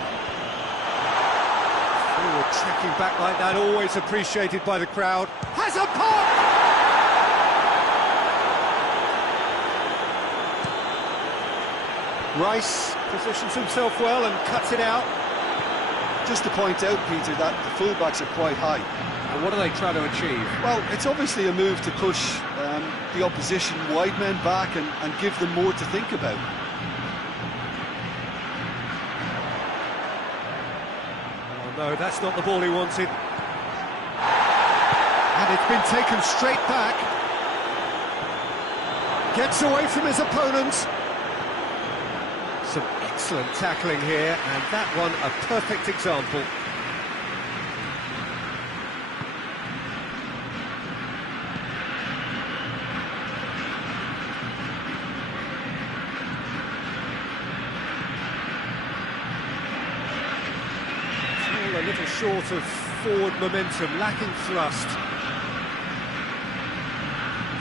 Forward tracking back like that, always appreciated by the crowd. Has a pop! Rice positions himself well and cuts it out. Just to point out, Peter, that the fullbacks are quite high. And what are they trying to achieve? Well, it's obviously a move to push the opposition wide men back and give them more to think about. No, that's not the ball he wanted. And it's been taken straight back. Gets away from his opponent. Some excellent tackling here, and that one a perfect example. A little short of forward momentum, lacking thrust.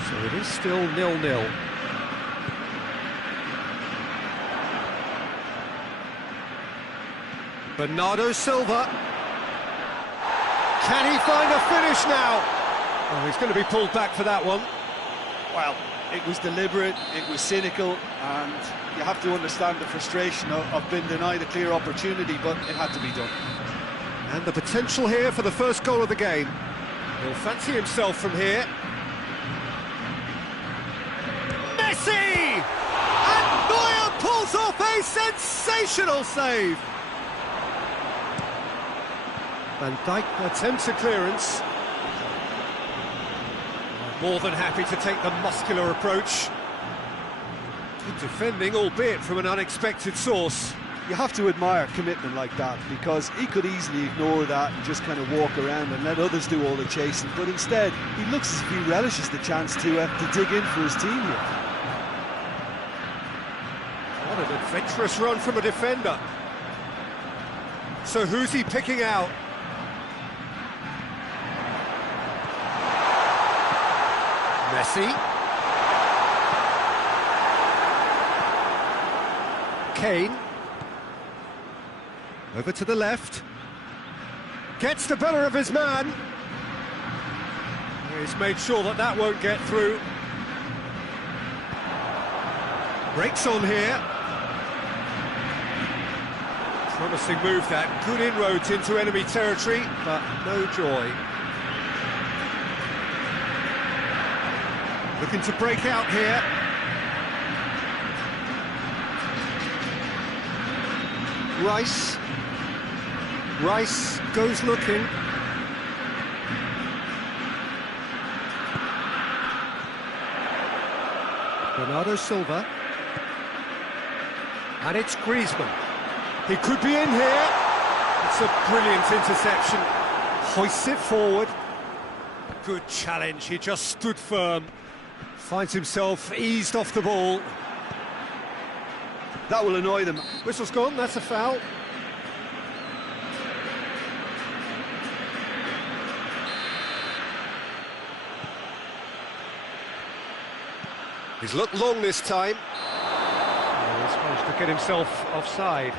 So it is still 0-0. Bernardo Silva. Can he find a finish now? Oh, he's going to be pulled back for that one. Well, it was deliberate, it was cynical, and you have to understand the frustration of being denied a clear opportunity, but it had to be done. And the potential here for the first goal of the game. He'll fancy himself from here. Messi! And Neuer pulls off a sensational save. Van Dijk attempts a clearance. More than happy to take the muscular approach. Good defending, albeit from an unexpected source. You have to admire commitment like that, because he could easily ignore that and just kind of walk around and let others do all the chasing, but instead he looks as if he relishes the chance to dig in for his team here. What an adventurous run from a defender. So who's he picking out? Messi. Kane. Over to the left. Gets the better of his man. He's made sure that that won't get through. Breaks on here. Promising move that. Good inroads into enemy territory, but no joy. Looking to break out here. Rice. Rice goes looking. Bernardo Silva. And it's Griezmann. He could be in here. It's a brilliant interception. Hoists it forward. Good challenge. He just stood firm. Finds himself eased off the ball. That will annoy them. Whistle's gone, that's a foul. He's looked long this time. Oh, he's managed to get himself offside.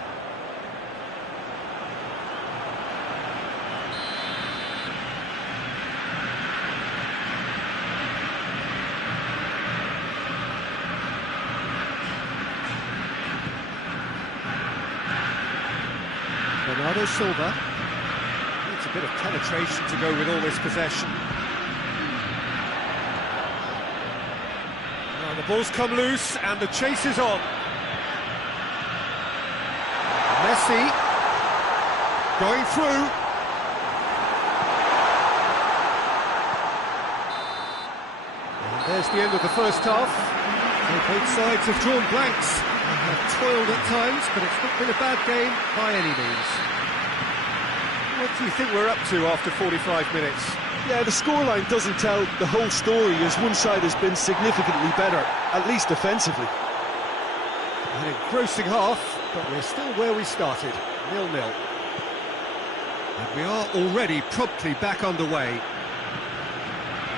Bernardo Silva needs a bit of penetration to go with all this possession. Now the ball's come loose and the chase is on. Messi going through. And there's the end of the first half. So both sides have drawn blanks. Have toiled at times, but it's not been a bad game by any means. What do you think we're up to after 45 minutes? Yeah, the scoreline doesn't tell the whole story, as one side has been significantly better, at least defensively. An engrossing half, but we're still where we started, 0-0. And we are already promptly back underway.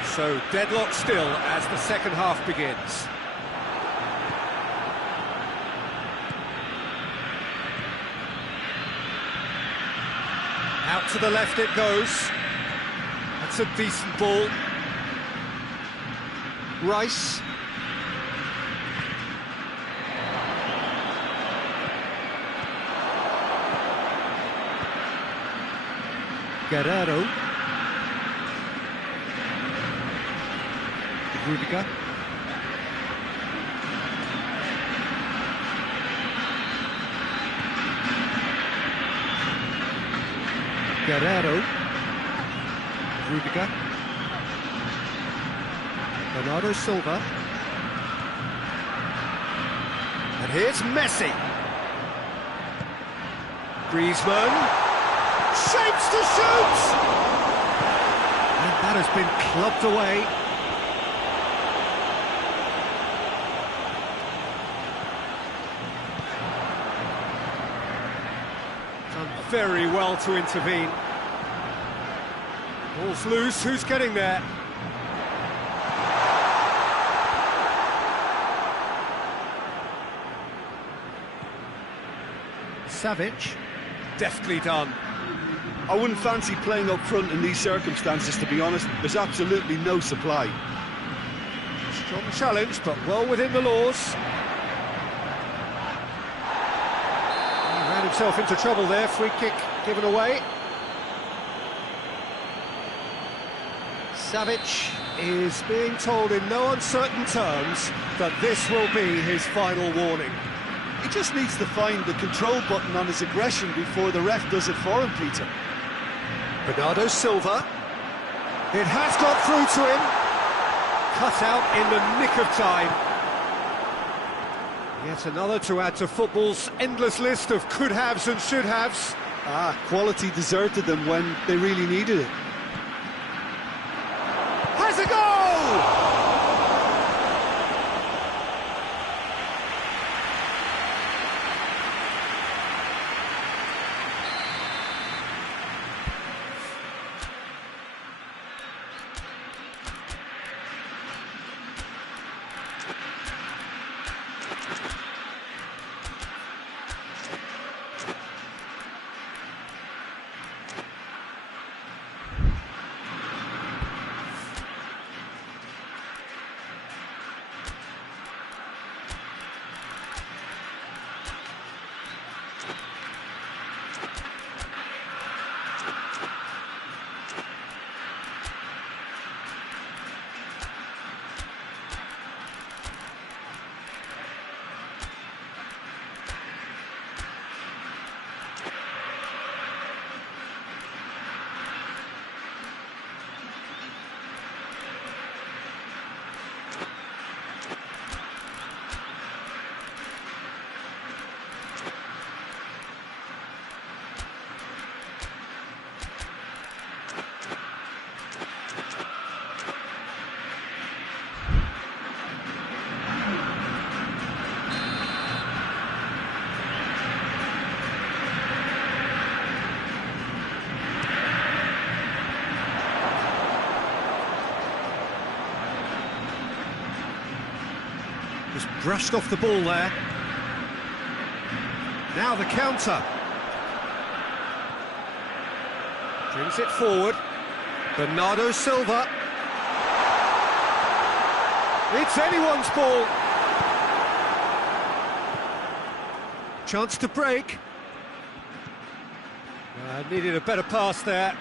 So deadlock still as the second half begins. Out to the left it goes. That's a decent ball. Rice. Guerrero. Rudiger. Guerrero. Rudiger. Bernardo Silva. And here's Messi. Griezmann. Shapes to shoot! And that has been clubbed away. Done very well to intervene. Ball's loose, who's getting there? Savic, deftly done. I wouldn't fancy playing up front in these circumstances, to be honest. There's absolutely no supply. Strong challenge, but well within the laws. He ran himself into trouble there, free kick given away. Savic is being told in no uncertain terms that this will be his final warning. He just needs to find the control button on his aggression before the ref does it for him, Peter. Bernardo Silva. It has got through to him. Cut out in the nick of time. Yet another to add to football's endless list of could-haves and should-haves. Quality deserted them when they really needed it. Has a goal! Just brushed off the ball there. Now the counter. Brings it forward. Bernardo Silva. It's anyone's ball. Chance to break. Needed a better pass there.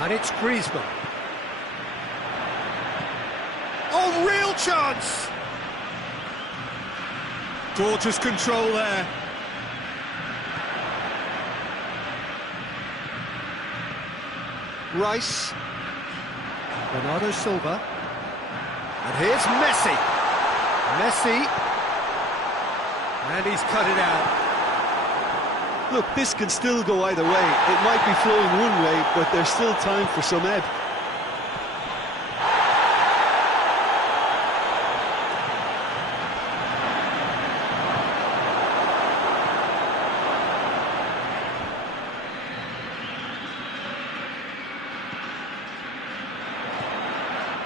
And it's Griezmann. Oh, real chance! Gorgeous control there. Rice. Bernardo Silva. And here's Messi. Messi. And he's cut it out. Look, this can still go either way. It might be flowing one way, but there's still time for some ebb.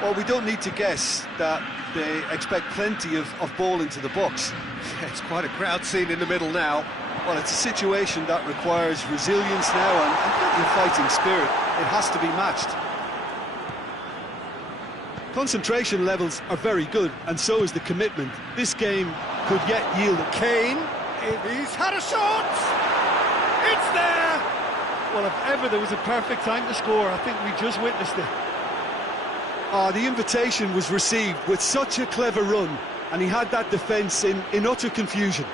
Well, we don't need to guess that they expect plenty of ball into the box. It's quite a crowd scene in the middle now. Well, it's a situation that requires resilience now and plenty of fighting spirit. It has to be matched. Concentration levels are very good, and so is the commitment. This game could yet yield a Kane. He's had a shot! It's there! Well, if ever there was a perfect time to score, I think we just witnessed it. The invitation was received with such a clever run, and he had that defence in utter confusion.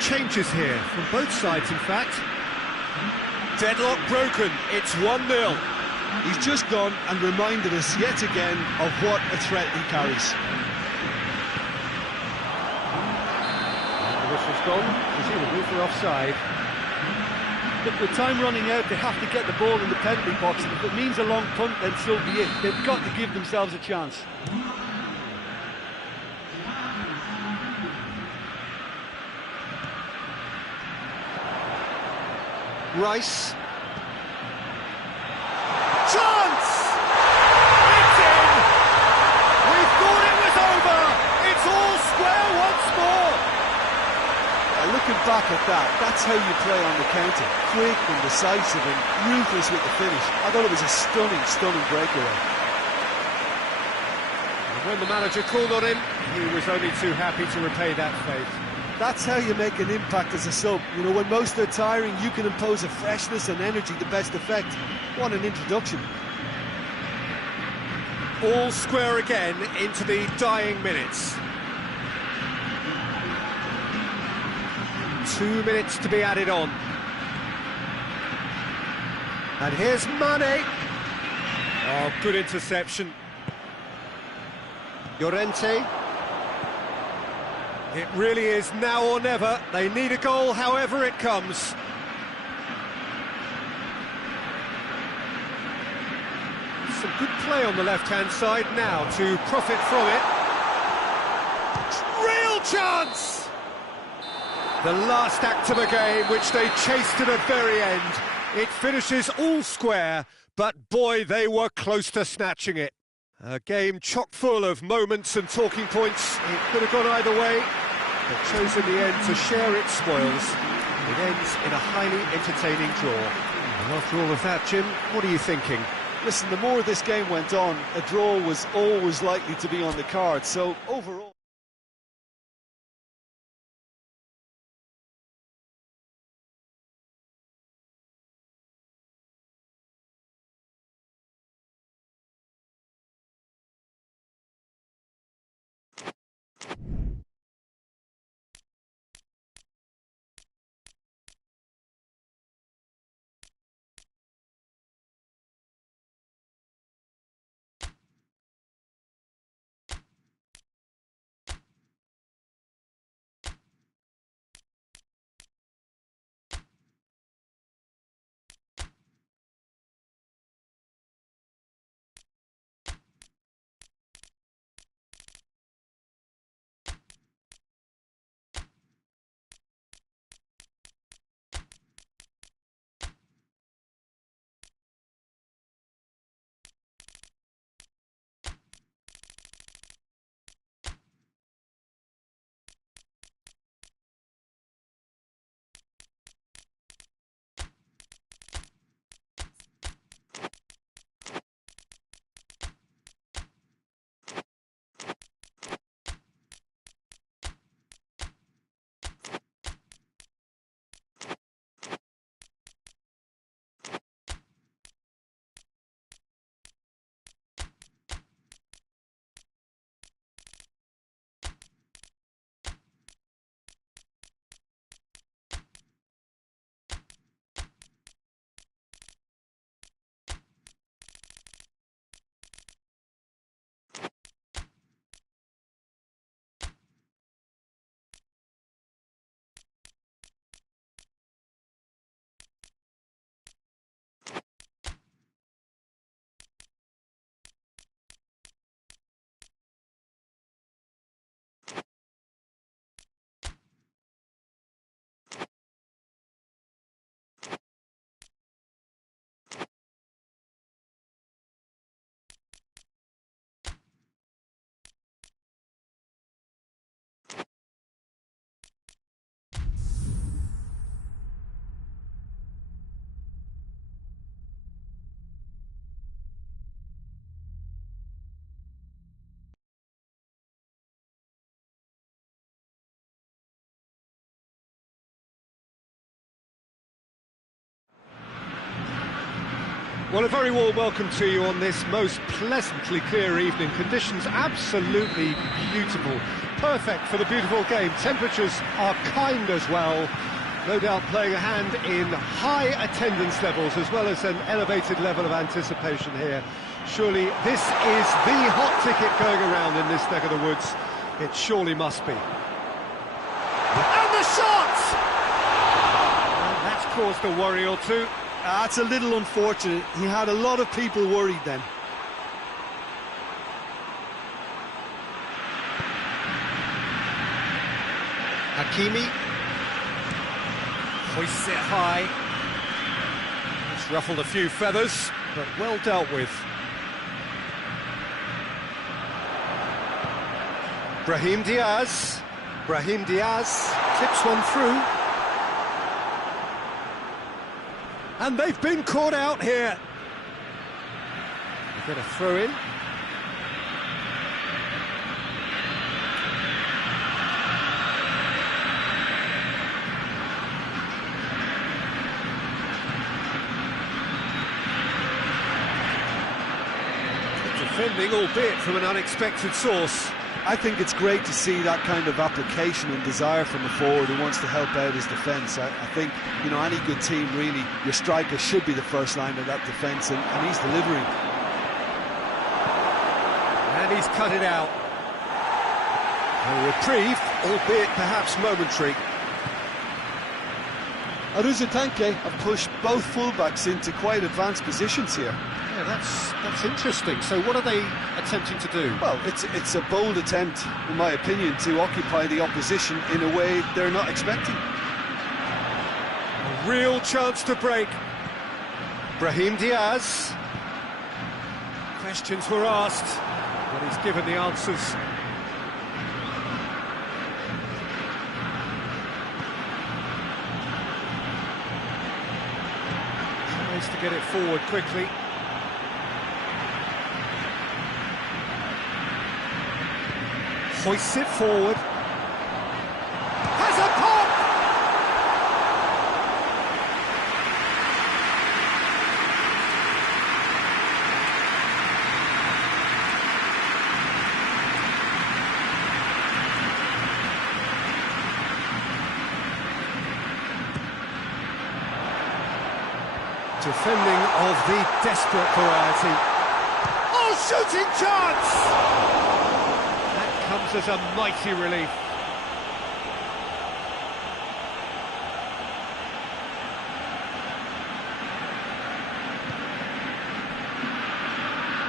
Changes here from both sides, in fact. Deadlock broken, it's 1-0. He's just gone and reminded us yet again of what a threat he carries. The whistle's gone, presumably for offside. Look, with time running out, they have to get the ball in the penalty box, and if it means a long punt, then so be it. They've got to give themselves a chance. Rice. Chance! It's in! We thought it was over! It's all square once more! Looking back at that, that's how you play on the counter. Quick and decisive and ruthless with the finish. I thought it was a stunning, stunning breakaway. And when the manager called on him, he was only too happy to repay that faith. That's how you make an impact as a sub. You know, when most are tiring, you can impose a freshness and energy to best effect. What an introduction. All square again into the dying minutes. 2 minutes to be added on. And here's Mane. Oh, good interception. Llorente. It really is now or never. They need a goal however it comes. Some good play on the left-hand side now to profit from it. Real chance! The last act of a game which they chased to the very end. It finishes all square, but boy, they were close to snatching it. A game chock full of moments and talking points. It could have gone either way, but chose in the end to share its spoils. It ends in a highly entertaining draw. And after all of that, Jim, what are you thinking? Listen, the more this game went on, a draw was always likely to be on the card, so overall... Well, a very warm welcome to you on this most pleasantly clear evening. Conditions absolutely beautiful. Perfect for the beautiful game. Temperatures are kind as well. No doubt playing a hand in high attendance levels as well as an elevated level of anticipation here. Surely this is the hot ticket going around in this neck of the woods. It surely must be. And the shot! And that's caused a worry or two. That's a little unfortunate. He had a lot of people worried then. Hakimi hoists it high. It's ruffled a few feathers, but well dealt with. Brahim Diaz clips one through. And they've been caught out here. They get a throw in. Defending, albeit from an unexpected source. I think it's great to see that kind of application and desire from a forward who wants to help out his defence. I think, you know, any good team, really, your striker should be the first line of that defence, and he's delivering. And he's cut it out. A reprieve, albeit perhaps momentary. Aruzatanke have pushed both fullbacks into quite advanced positions here. Yeah, that's interesting. So what are they attempting to do? Well, it's a bold attempt, in my opinion, to occupy the opposition in a way they're not expecting. A real chance to break. Brahim Diaz. Questions were asked, but he's given the answers. Tries to get it forward quickly. Hoists it forward. Has a pop! Defending of the desperate variety. Oh, shooting chance! That comes as a mighty relief.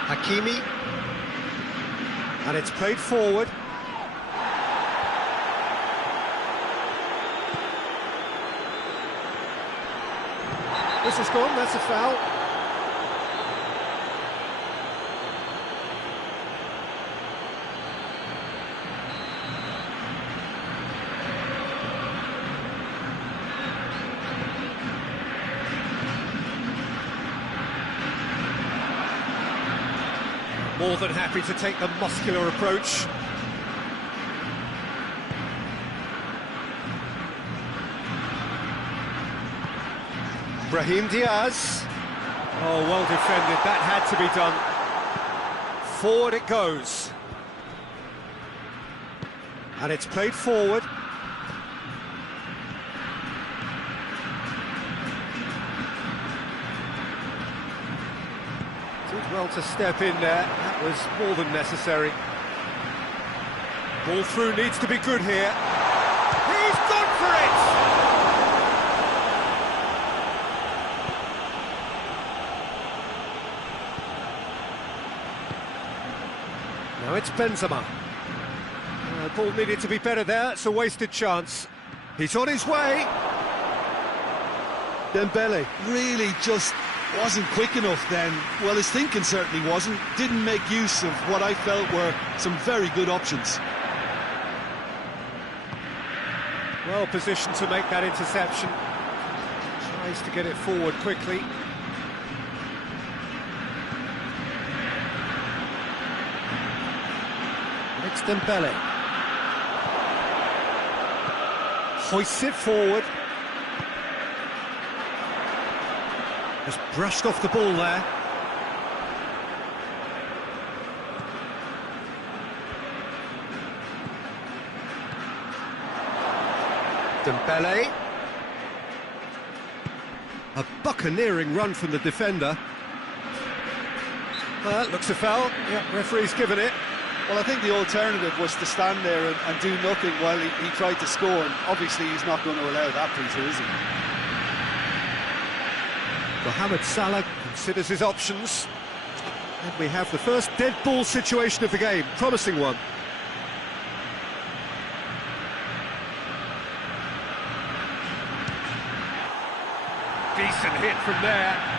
Hakimi. And it's played forward. This is gone, that's a foul. More than happy to take the muscular approach. Brahim Diaz. Oh, well defended, that had to be done. Forward it goes. And it's played forward. Did well to step in there, that was more than necessary. Ball through needs to be good here. He's gone for it! Now it's Benzema. Ball needed to be better there, it's a wasted chance. He's on his way. Dembele really just wasn't quick enough then. Well, his thinking certainly wasn't. Didn't make use of what I felt were some very good options. Well positioned to make that interception. Tries to get it forward quickly. It's Dembele. Hoists it forward. Just brushed off the ball there. Dembele. A buccaneering run from the defender. Looks a foul. Yeah, referee's given it. Well, I think the alternative was to stand there and do nothing while he tried to score, and obviously he's not going to allow that, Peter, is he? Mohamed Salah considers his options. And we have the first dead ball situation of the game, promising one. Decent hit from there.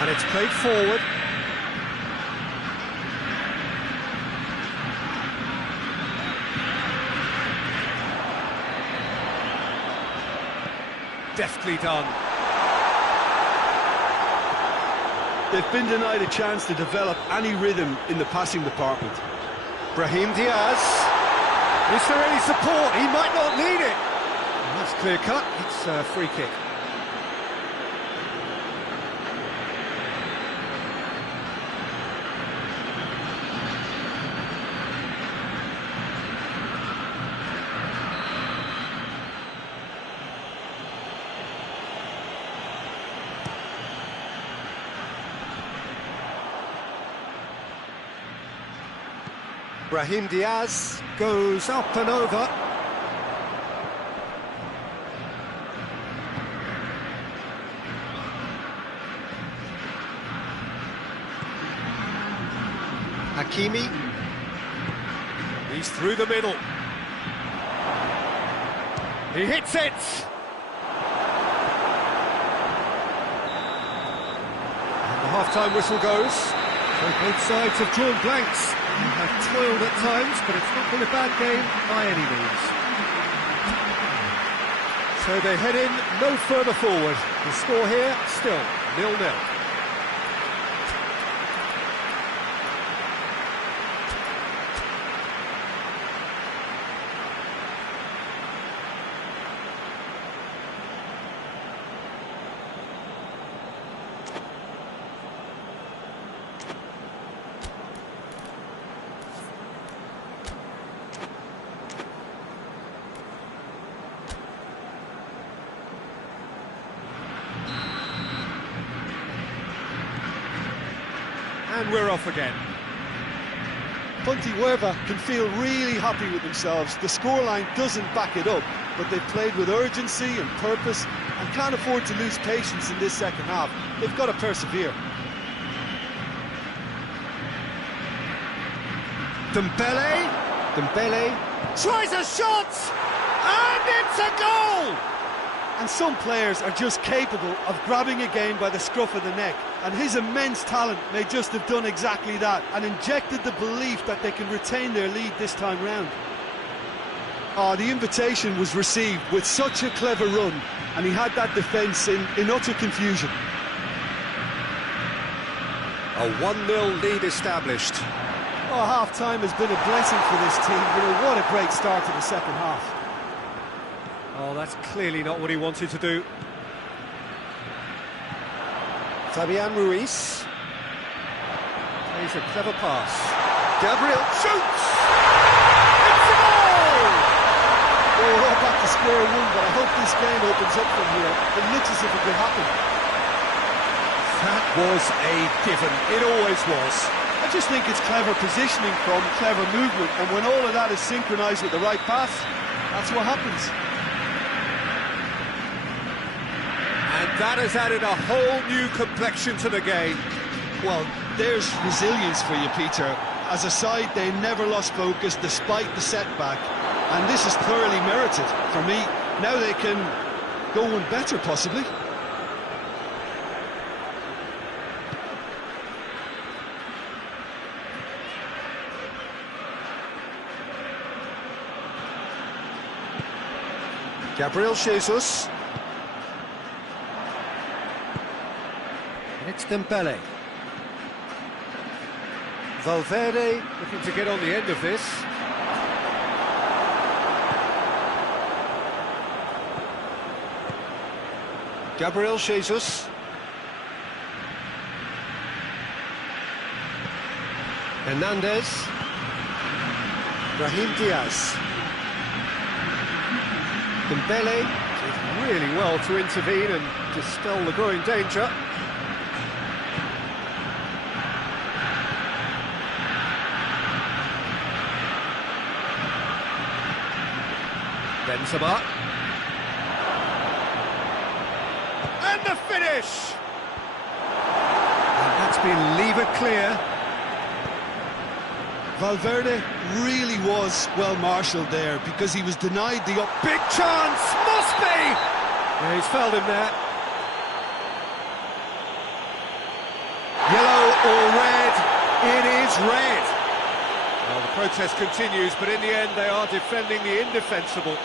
And it's played forward. Deftly done. They've been denied a chance to develop any rhythm in the passing department. Brahim Diaz. Is there any support? He might not need it. That's clear cut. It's a free kick. Brahim Diaz goes up and over. Hakimi. He's through the middle. He hits it! And the half-time whistle goes. So both sides have drawn blanks. They have toiled at times, but it's not been a bad game by any means. So they head in no further forward. The score here still 0-0. And we're off again. Pontevedra can feel really happy with themselves. The scoreline doesn't back it up, but they've played with urgency and purpose and can't afford to lose patience in this second half. They've got to persevere. Dembele tries a shot, and it's a goal! And some players are just capable of grabbing a game by the scruff of the neck, and his immense talent may just have done exactly that and injected the belief that they can retain their lead this time round. Oh, the invitation was received with such a clever run, and he had that defence in utter confusion. A 1-0 lead established. Oh, half-time has been a blessing for this team. You know, what a great start to the second half. Oh, that's clearly not what he wanted to do. Fabian Ruiz plays a clever pass. Gabriel shoots! It's a goal! Well, we're all back to square one, but I hope this game opens up from here. It looks as if it could happen. That was a given. It always was. I just think it's clever positioning from clever movement, and when all of that is synchronised with the right pass, that's what happens. And that has added a whole new complexion to the game. Well, there's resilience for you, Peter. As a side, they never lost focus despite the setback, and this is thoroughly merited for me. Now they can go one better, possibly. Gabriel Jesus. It's Dembele. Valverde looking to get on the end of this. Gabriel Jesus. Hernandez. Brahim Diaz. Dembele did really well to intervene and dispel the growing danger. Benzema. And the finish! And that's been levered clear. Valverde really was well marshalled there because he was denied the big chance! Must be! Yeah, he's fouled him there. Yellow or red? It is red. Well, the protest continues, but in the end they are defending the indefensible.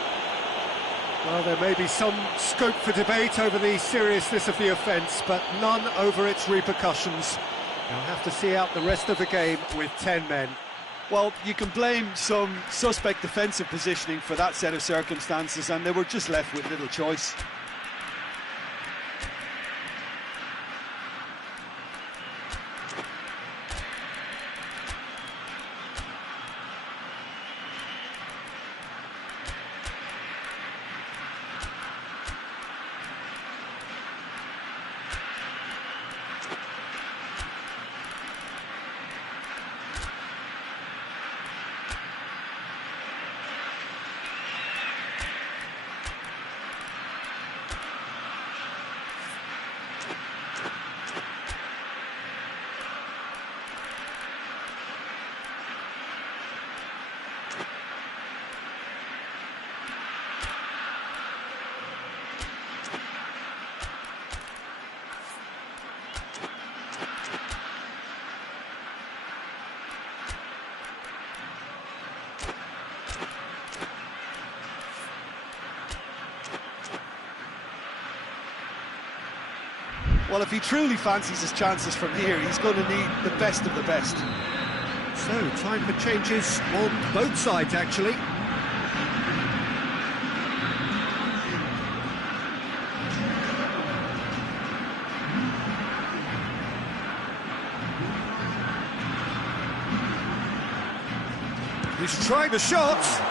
Well, there may be some scope for debate over the seriousness of the offence, but none over its repercussions. They'll have to see out the rest of the game with 10 men. Well, you can blame some suspect defensive positioning for that set of circumstances, and they were just left with little choice. Well, if he truly fancies his chances from here, he's going to need the best of the best. So, time for changes on both sides, actually. He's trying the shots.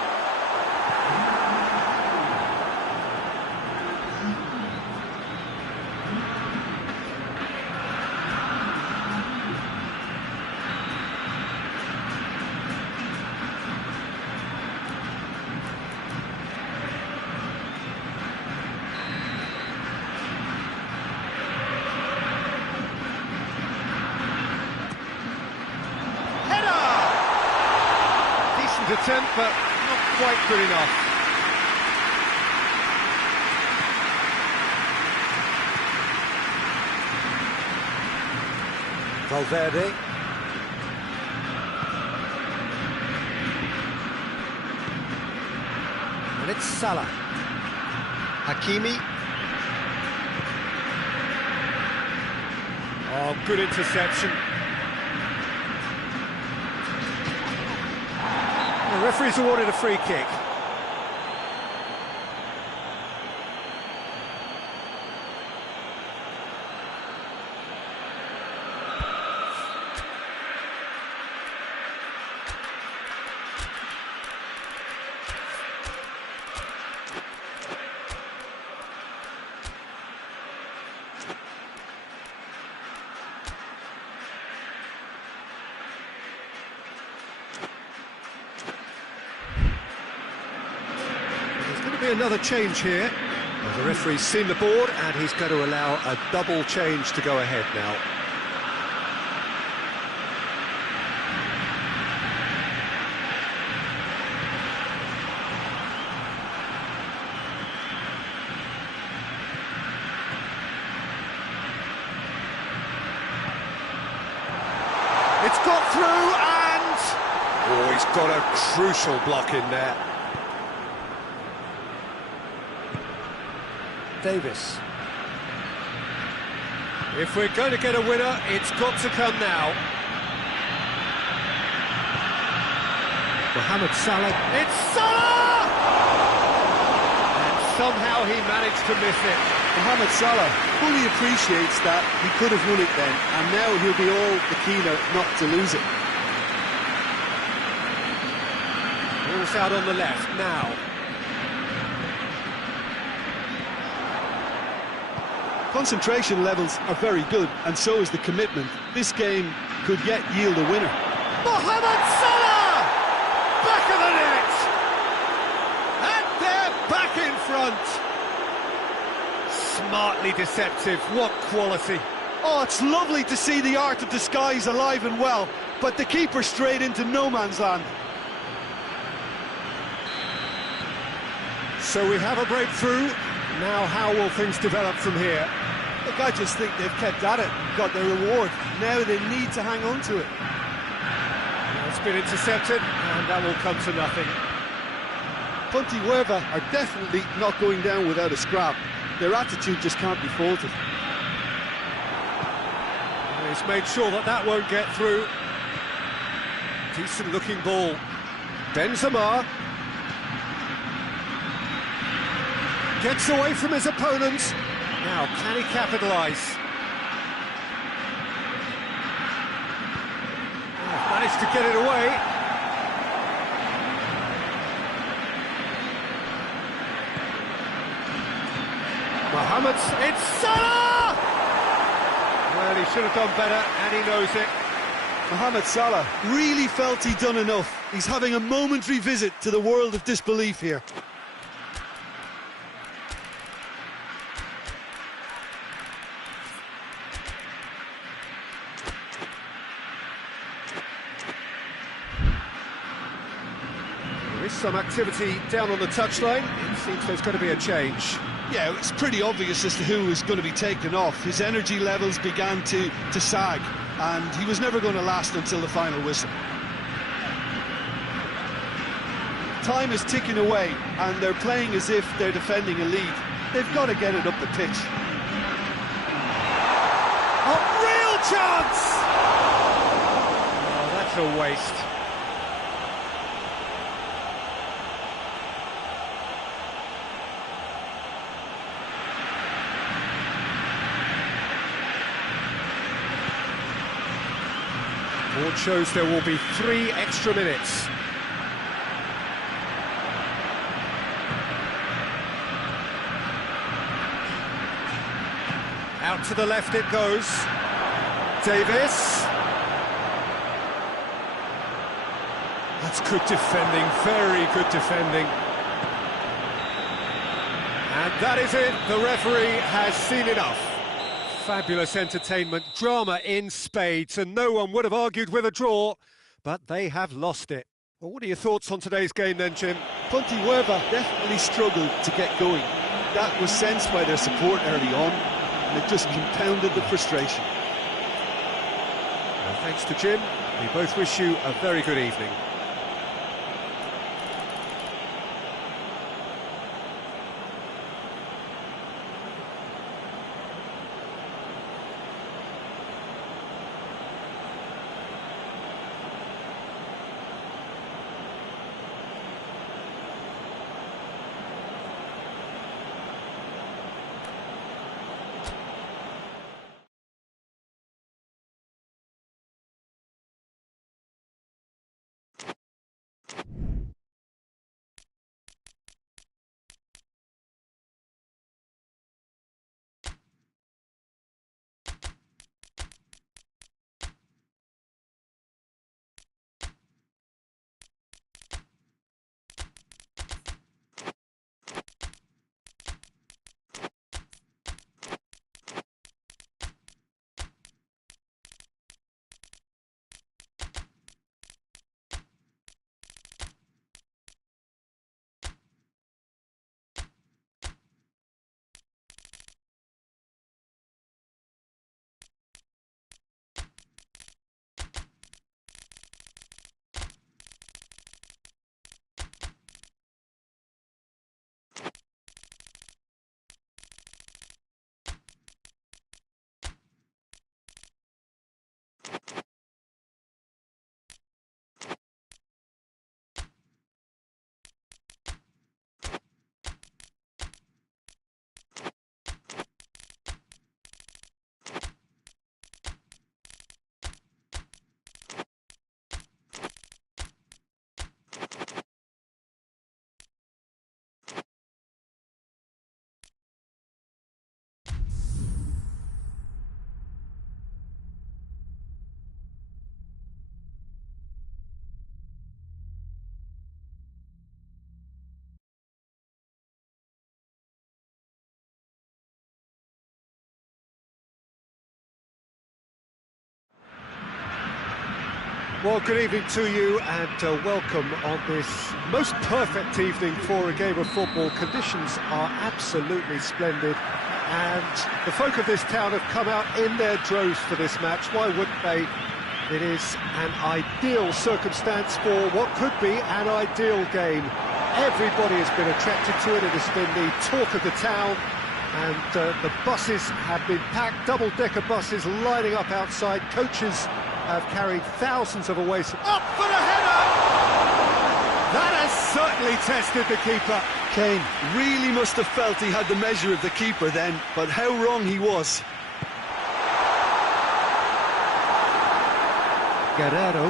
Attempt, but not quite good enough. Valverde. And it's Salah. Hakimi. Oh, good interception. The referee's awarded a free kick. Another change here. Well, the referee's seen the board and he's going to allow a double change to go ahead now. It's got through and... oh, he's got a crucial block in there. Davis. If we're going to get a winner, it's got to come now. Mohamed Salah. It's Salah! And somehow he managed to miss it. Mohamed Salah fully appreciates that he could have won it then, and now he'll be all the keener not to lose it. Ball's out on the left now. Concentration levels are very good, and so is the commitment. This game could yet yield a winner. Mohamed Salah! Back of the net! And they're back in front! Smartly deceptive, what quality! Oh, it's lovely to see the art of disguise alive and well, but the keeper straight into no man's land. So we have a breakthrough. Now how will things develop from here? Look, I just think they've kept at it, got their reward. Now they need to hang on to it. It's been intercepted, and that will come to nothing. Ponte Huerva are definitely not going down without a scrap. Their attitude just can't be faulted. He's made sure that that won't get through. Decent looking ball. Benzema gets away from his opponents. Now, can he capitalise? Oh, managed to get it away. Mohamed, it's Salah! Well, he should have done better, and he knows it. Mohamed Salah really felt he'd done enough. He's having a momentary visit to the world of disbelief here. There is some activity down on the touchline. It seems there's going to be a change. Yeah, it's pretty obvious as to who was going to be taken off. His energy levels began to sag, and he was never going to last until the final whistle. Time is ticking away, and they're playing as if they're defending a lead. They've got to get it up the pitch. chance! Oh, that's a waste. Board shows there will be 3 extra minutes. Out to the left it goes. Davis. That's good defending, very good defending. And that is it, the referee has seen enough. Fabulous entertainment, drama in spades, and no one would have argued with a draw, but they have lost it. Well, what are your thoughts on today's game then, Jim? Pontevedra definitely struggled to get going. That was sensed by their support early on, and it just compounded the frustration. Well, thanks to Jim. We both wish you a very good evening. Well, good evening to you and welcome on this most perfect evening for a game of football. Conditions are absolutely splendid and the folk of this town have come out in their droves for this match. Why wouldn't they? It is an ideal circumstance for what could be an ideal game. Everybody has been attracted to it. It has been the talk of the town and the buses have been packed, double-decker buses lining up outside. Coaches have carried thousands of away. Up for the header! That has certainly tested the keeper. Kane really must have felt he had the measure of the keeper then, but how wrong he was. Guerrero.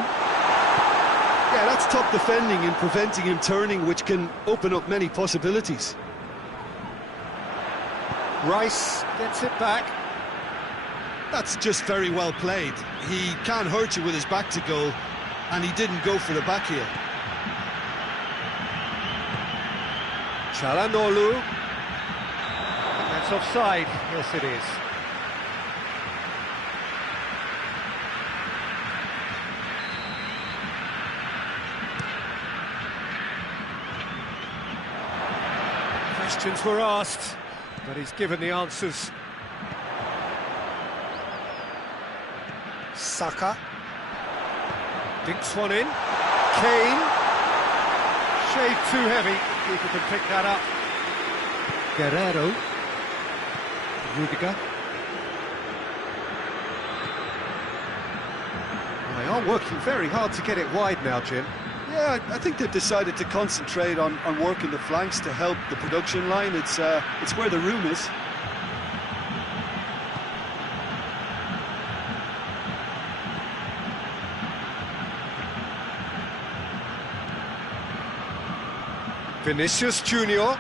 Yeah, that's top defending and preventing him turning, which can open up many possibilities. Rice gets it back. That's just very well played. He can't hurt you with his back to goal, and he didn't go for the back here. Çalhanoğlu. That's offside. Yes, it is. Questions were asked, but he's given the answers. Saka dinks one in. Kane, shade too heavy. Keeper can pick that up. Guerrero. Rudiger. They are working very hard to get it wide now, Jim. Yeah, I think they've decided to concentrate on working the flanks to help the production line. It's where the room is. Vinicius Junior.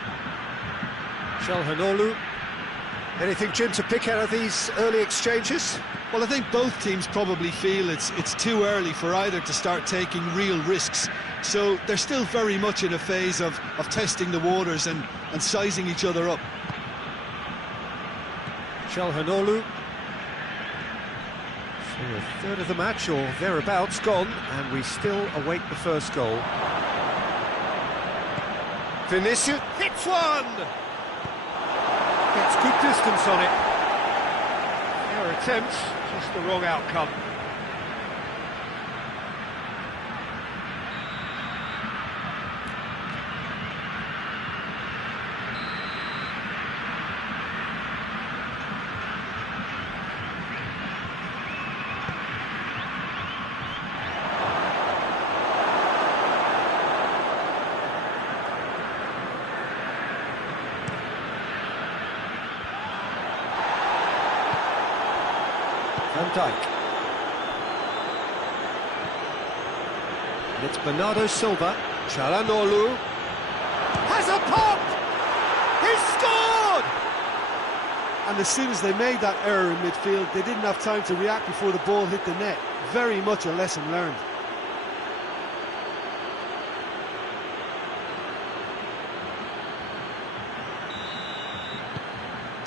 Çalhanoğlu. Anything, Jim, to pick out of these early exchanges? Well, I think both teams probably feel it's too early for either to start taking real risks. So they're still very much in a phase of testing the waters and sizing each other up. Çalhanoğlu. So a third of the match or thereabouts gone, and we still await the first goal. Vinicius hits one! Gets good distance on it. Fair attempt, just the wrong outcome. Van Dijk. It's Bernardo Silva. Çalhanoğlu has a pop! He scored! And as soon as they made that error in midfield, they didn't have time to react before the ball hit the net. Very much a lesson learned.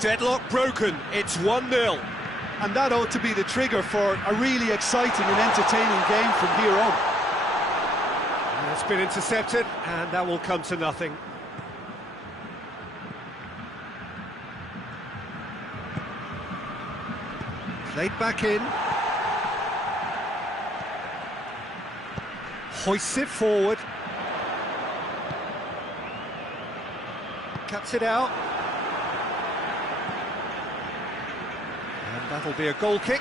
Deadlock broken, it's 1-0. And that ought to be the trigger for a really exciting and entertaining game from here on. And it's been intercepted, and that will come to nothing. Played back in. Hoists it forward. Cuts it out. And that'll be a goal kick.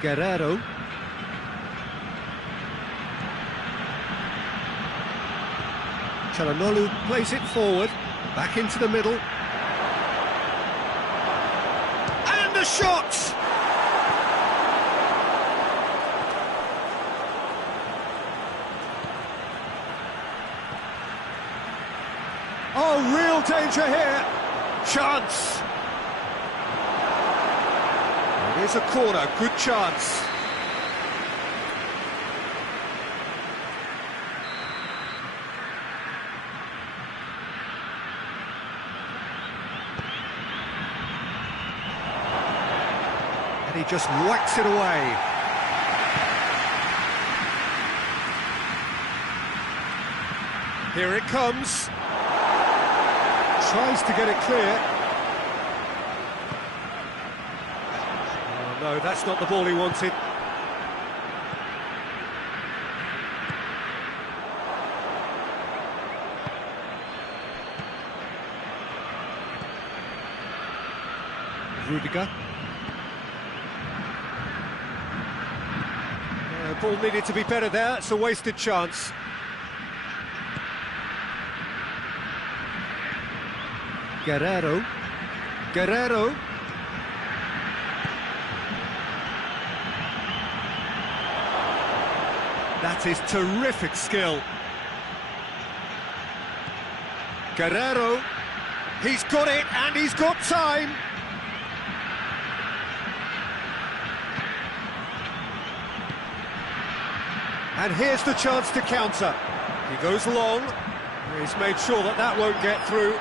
Guerrero. Çalhanoğlu plays it forward, back into the middle. And a shot! Oh, real danger here. Chance. It is a corner, good chance. And he just whacks it away. Here it comes. Tries to get it clear. Oh no, that's not the ball he wanted. Rudiger. Ball needed to be better there, it's a wasted chance. Guerrero. Guerrero. That is terrific skill. Guerrero. He's got it and he's got time. And here's the chance to counter. He goes long. He's made sure that that won't get through.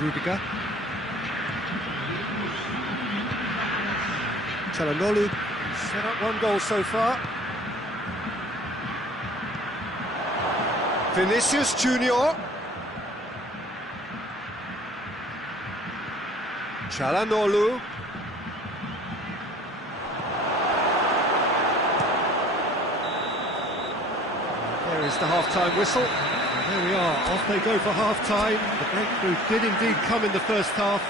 Rudiger. Çalhanoğlu set up one goal so far. Vinicius Junior. Çalhanoğlu. There's the half-time whistle. And there we are, off they go for half-time. The breakthrough did indeed come in the first half,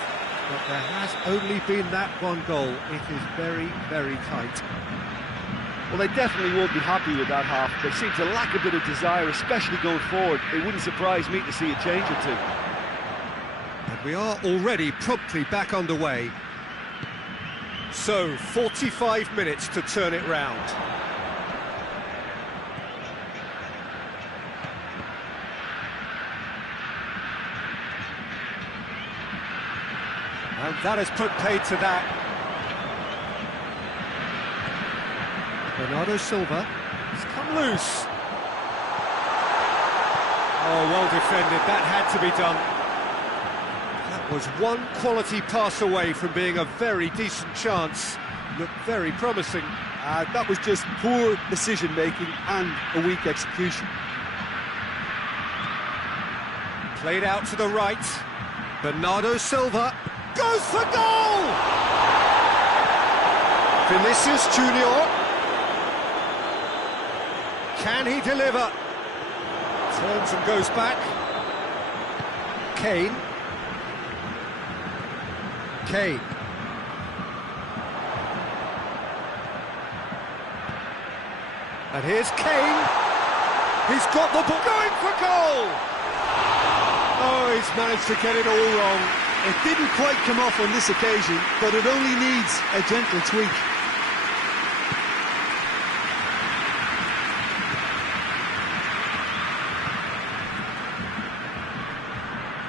but there has only been that one goal. It is very, very tight. Well, they definitely won't be happy with that half. They seem to lack a bit of desire, especially going forward. It wouldn't surprise me to see a change or two. And we are already promptly back underway. So, 45 minutes to turn it round. And that has put paid to that. Bernardo Silva. It's come loose. Oh, well defended. That had to be done. That was one quality pass away from being a very decent chance. Looked very promising. That was just poor decision-making and a weak execution. Played out to the right. Bernardo Silva goes for goal! Vinicius Junior. Can he deliver? Turns and goes back. Kane. And here's Kane. He's got the ball going for goal! Oh, he's managed to get it all wrong. It didn't quite come off on this occasion, but it only needs a gentle tweak.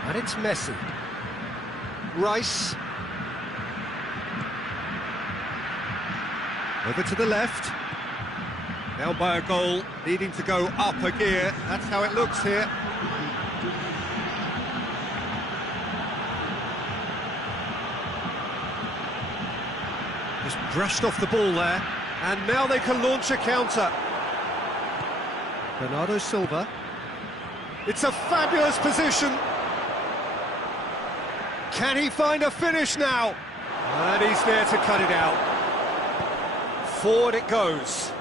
And it's Messi. Rice. Over to the left. Now by a goal, needing to go up a gear. That's how it looks here. Just brushed off the ball there. And now they can launch a counter. Bernardo Silva. It's a fabulous position. Can he find a finish now? And he's there to cut it out. Forward it goes.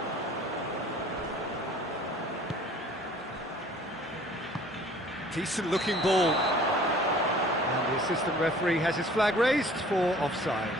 Decent looking ball. And the assistant referee has his flag raised for offside.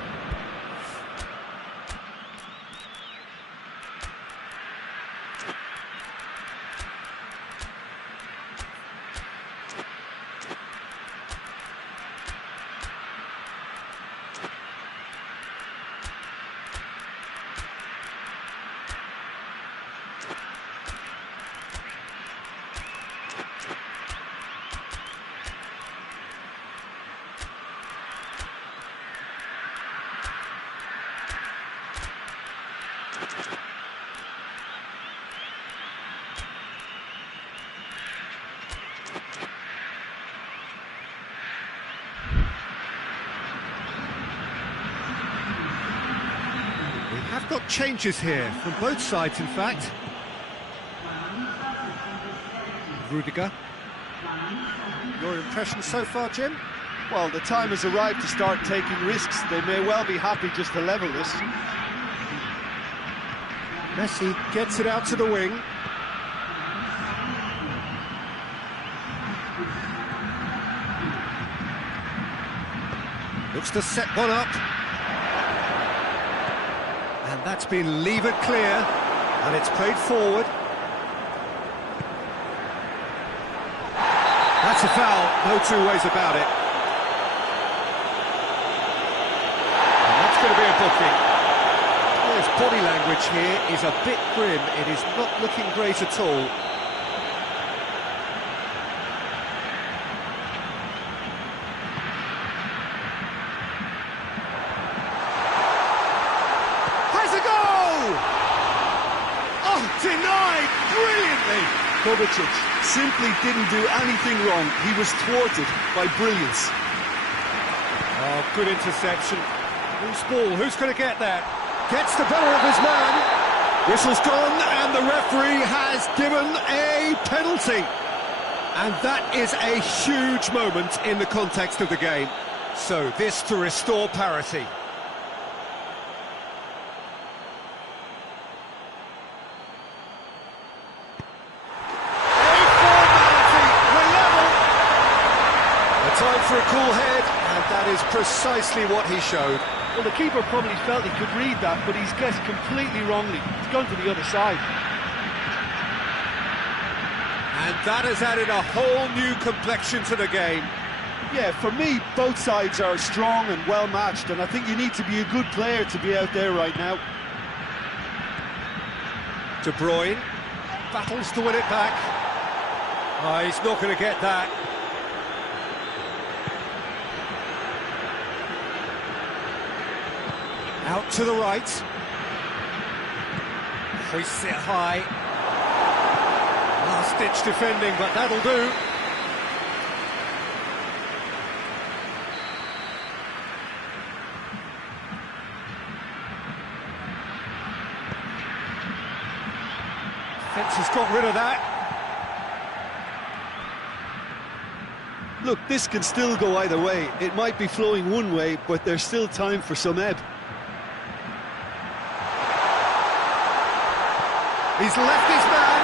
Have got changes here from both sides, in fact. Rudiger. Your impression so far, Jim? Well, the time has arrived to start taking risks. They may well be happy just to level this. Messi gets it out to the wing. Looks to set one up. And that's been levered clear, and it's played forward. That's a foul, no two ways about it. And that's going to be a booking. Well, his body language here is a bit grim. It is not looking great at all. Denied brilliantly. Kovacic simply didn't do anything wrong. He was thwarted by brilliance. Oh, good interception. Loose ball, who's going to get that? Gets the better of his man. Whistle's gone, and the referee has given a penalty. And that is a huge moment in the context of the game. So this to restore parity. for a cool head, and that is precisely what he showed. Well, the keeper probably felt he could read that, but he's guessed completely wrongly. He's gone to the other side. And that has added a whole new complexion to the game. Yeah, for me, both sides are strong and well-matched, and I think you need to be a good player to be out there right now. De Bruyne battles to win it back. Oh, he's not going to get that. Out to the right. Hoists it high. Last-ditch defending, but that'll do. Defence has got rid of that. Look, this can still go either way. It might be flowing one way, but there's still time for some ebb. He's left his man.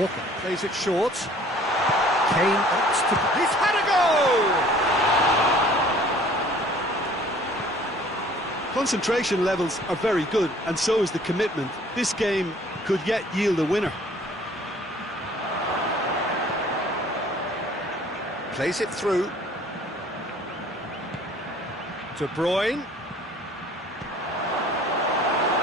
Walker plays it short. Kane opts to... He's had a go! Concentration levels are very good, and so is the commitment. This game could yet yield a winner. Plays it through. De Bruyne.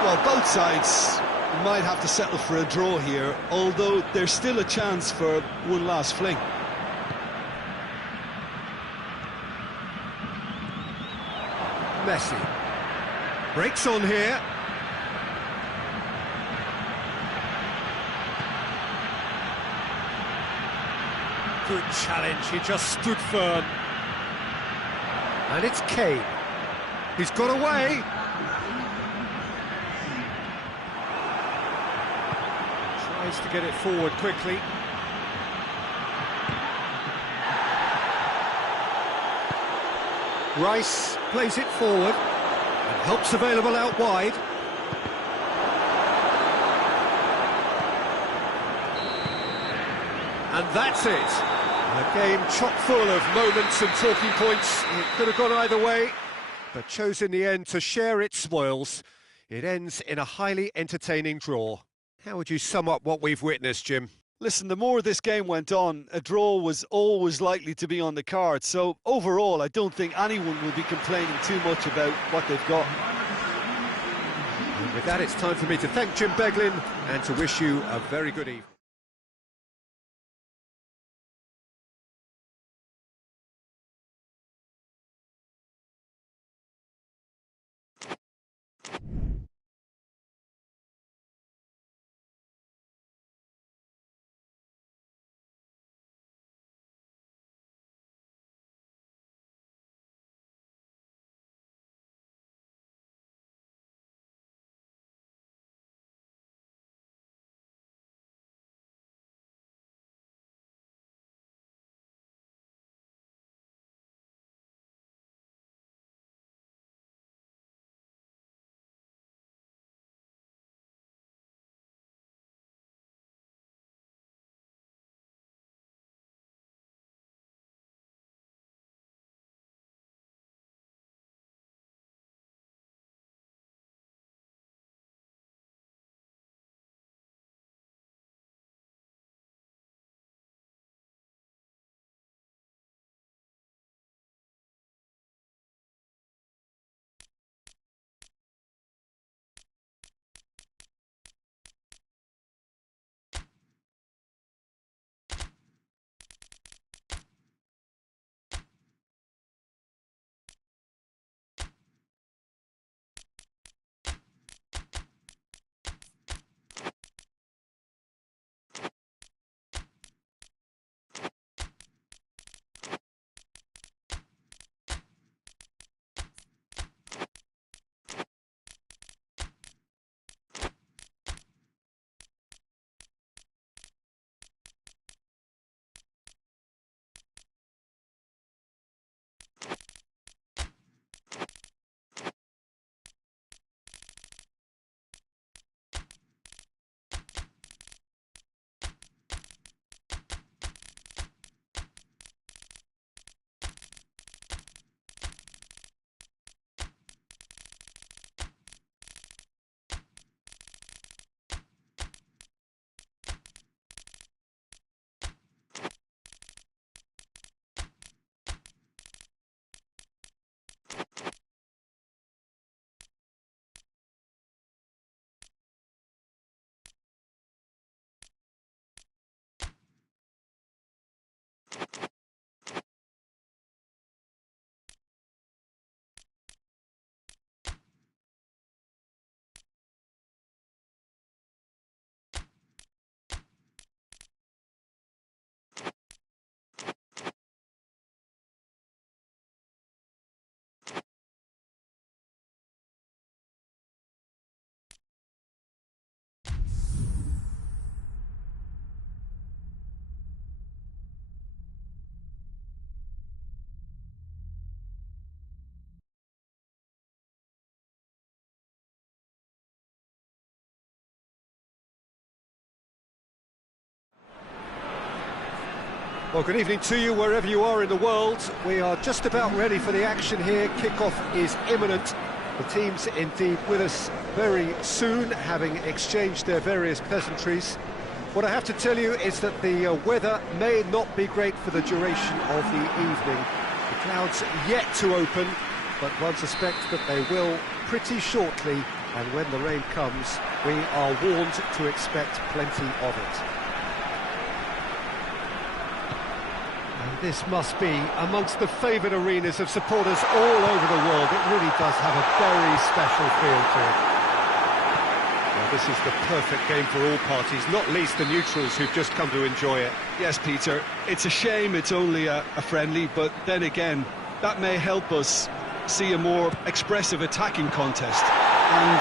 Well, both sides might have to settle for a draw here, although there's still a chance for one last fling. Messi. Breaks on here. Good challenge, he just stood firm. And it's Kane. He's got away. Tries to get it forward quickly. Rice plays it forward and helps available out wide. And that's it. A game chock full of moments and talking points. It could have gone either way, but chose in the end to share its spoils. It ends in a highly entertaining draw. How would you sum up what we've witnessed, Jim? Listen, the more this game went on, a draw was always likely to be on the card. So overall, I don't think anyone will be complaining too much about what they've got. And with that, it's time for me to thank Jim Beglin and to wish you a very good evening. Well, good evening to you wherever you are in the world. We are just about ready for the action here. Kickoff is imminent. The team's indeed with us very soon, having exchanged their various pleasantries. What I have to tell you is that the weather may not be great for the duration of the evening. The clouds yet to open, but one suspects that they will pretty shortly, and when the rain comes, we are warned to expect plenty of it. And this must be amongst the favoured arenas of supporters all over the world. It really does have a very special feel to it. Well, this is the perfect game for all parties, not least the neutrals who've just come to enjoy it. Yes, Peter, it's a shame it's only a friendly, but then again, that may help us see a more expressive attacking contest. And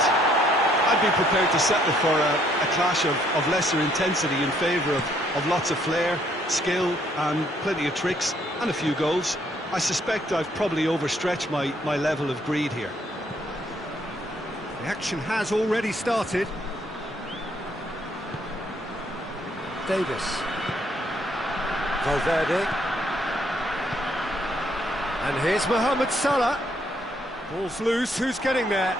I'd be prepared to settle for a clash of lesser intensity in favour of lots of flair, skill and plenty of tricks and a few goals. I suspect I've probably overstretched my level of greed here. The action has already started. Davis. Valverde. And here's Mohamed Salah. Ball's loose, who's getting there?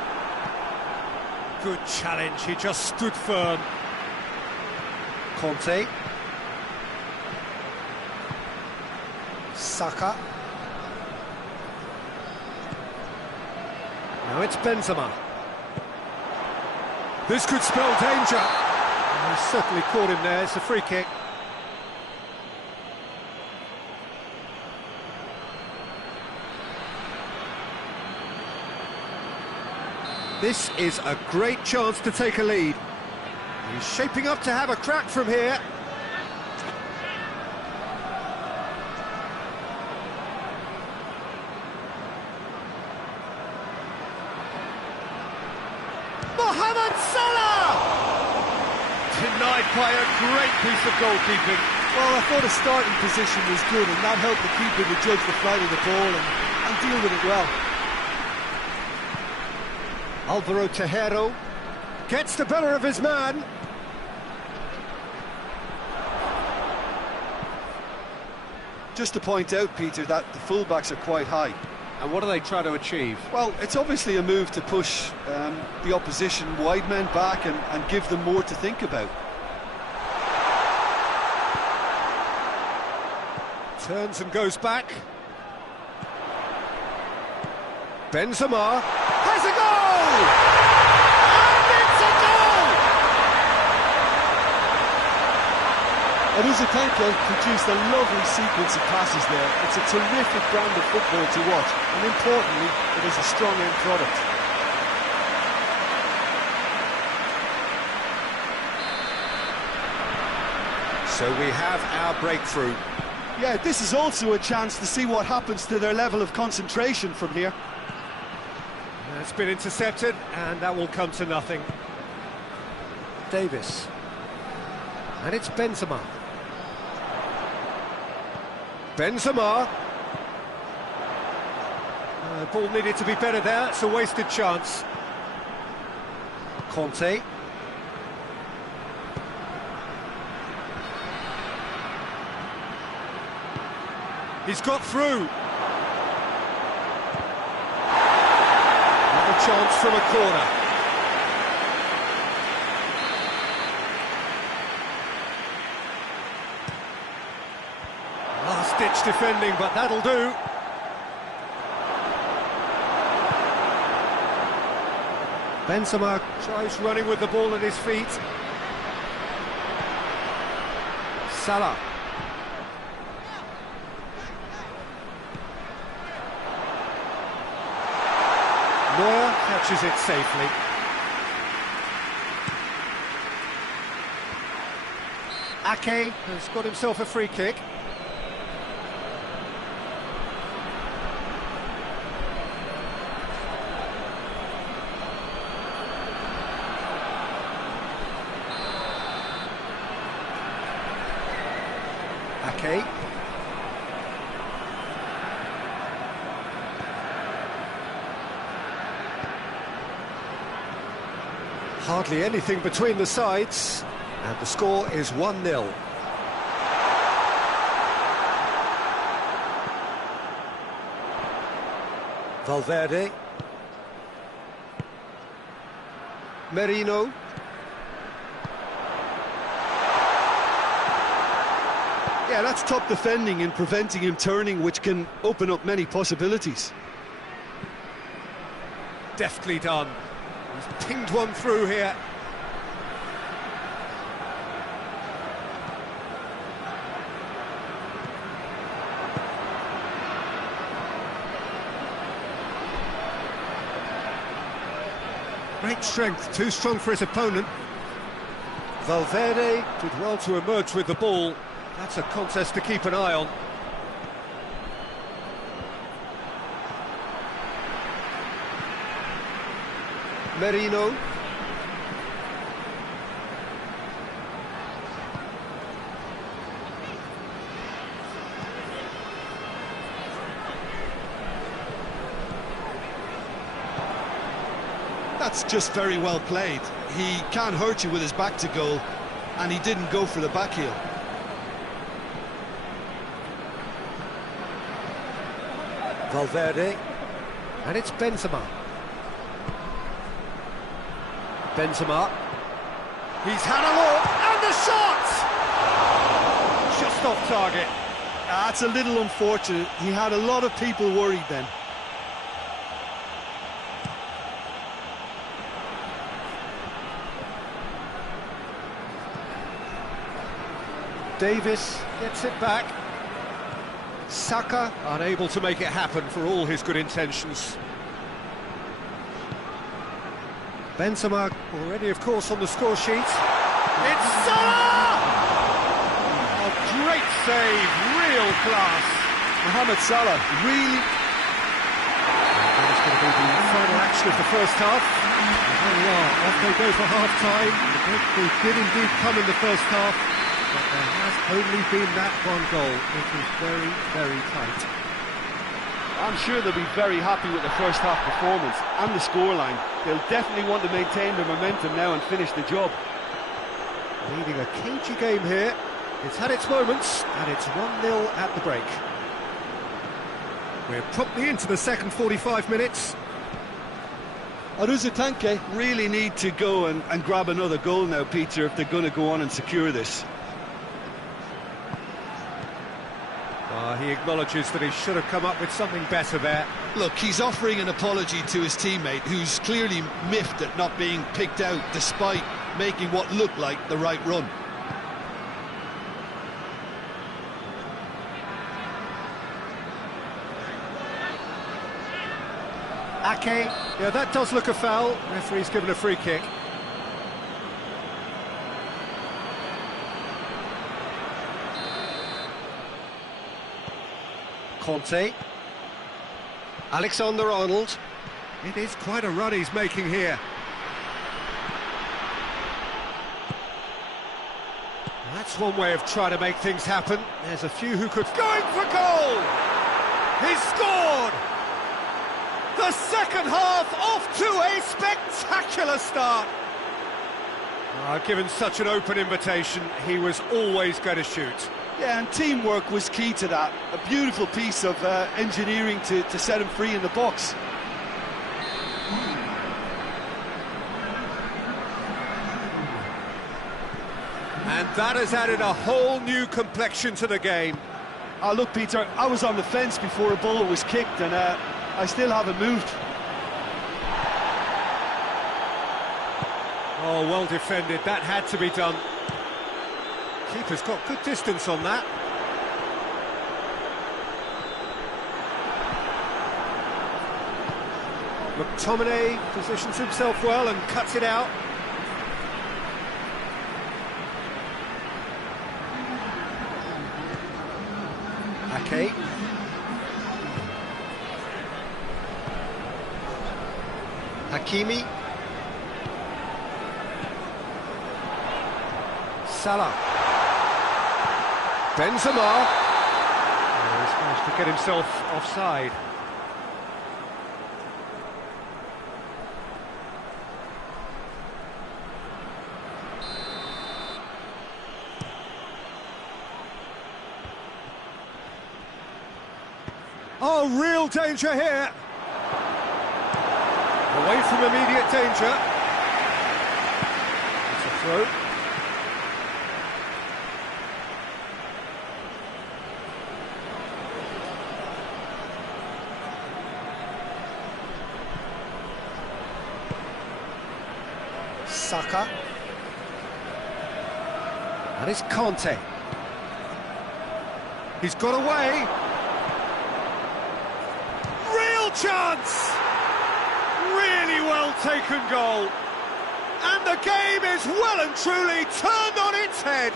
Good challenge, he just stood firm. Conte. Saka. Now it's Benzema. This could spell danger. He certainly caught him there, it's a free kick. This is a great chance to take a lead. He's shaping up to have a crack from here. Mohamed Salah! Denied by a great piece of goalkeeping. Well, I thought the starting position was good, and that helped the keeper to judge the flight of the ball and deal with it well. Alvaro Tejero gets the better of his man. Just to point out, Peter, that the fullbacks are quite high. And what are they trying to achieve? Well, it's obviously a move to push the opposition wide men back and give them more to think about. Turns and goes back. Benzema has a goal! And it's a goal! And Uzakenko produced a lovely sequence of passes there. It's a terrific brand of football to watch, and importantly, it is a strong end product. So we have our breakthrough. Yeah, this is also a chance to see what happens to their level of concentration from here. It's been intercepted, and that will come to nothing. Davis. And it's Benzema. Benzema. The ball needed to be better there, it's a wasted chance. Conte. He's got through. Another chance from a corner. Last-ditch defending, but that'll do. Benzema tries running with the ball at his feet. Salah. Neuer catches it safely. Ake has got himself a free kick. Ake. Hardly anything between the sides, and the score is 1-0. Valverde. Merino. Yeah, that's top defending and preventing him turning, which can open up many possibilities. Deftly done. He's pinged one through here. Great strength, too strong for his opponent. Valverde did well to emerge with the ball. That's a contest to keep an eye on. Merino. That's just very well played. He can't hurt you with his back to goal, and he didn't go for the back heel. Valverde. And it's Benzema. Benzema. He's had a look, and the shot! Just off target. That's a little unfortunate. He had a lot of people worried then. Davis gets it back. Saka unable to make it happen for all his good intentions. Benzema already, of course, on the score sheet. It's Salah! A great save, real class. Mohamed Salah really... That's going to be the final action of the first half. There we are, off they go for half-time. The breakthrough did indeed come in the first half, but there has only been that one goal. It is very, very tight. I'm sure they'll be very happy with the first half performance and the scoreline. They'll definitely want to maintain their momentum now and finish the job. Leading a cagey game here. It's had its moments, and it's 1-0 at the break. We're promptly into the second 45 minutes. Aruzatanke really need to go and grab another goal now, Peter, if they're going to go on and secure this. He acknowledges that he should have come up with something better there. Look, he's offering an apology to his teammate, who's clearly miffed at not being picked out despite making what looked like the right run. Ake, yeah, that does look a foul. Referee's given a free kick. Conte. Alexander-Arnold. It is quite a run he's making here. That's one way of trying to make things happen. There's a few who could... Going for goal! He's scored! The second half off to a spectacular start. Given such an open invitation, he was always going to shoot. Yeah, and teamwork was key to that. A beautiful piece of engineering to set him free in the box. And that has added a whole new complexion to the game. Look, Peter, I was on the fence before a ball was kicked, and I still haven't moved. Oh, well defended. That had to be done. Keeper's got good distance on that. McTominay positions himself well and cuts it out. Ake. Hakimi. Salah. Benzema. He's managed to get himself offside. Oh, real danger here. Away from immediate danger. It's a throw. Saka. That is Conte. He's got away. Real chance! Really well taken goal. And the game is well and truly turned on its head.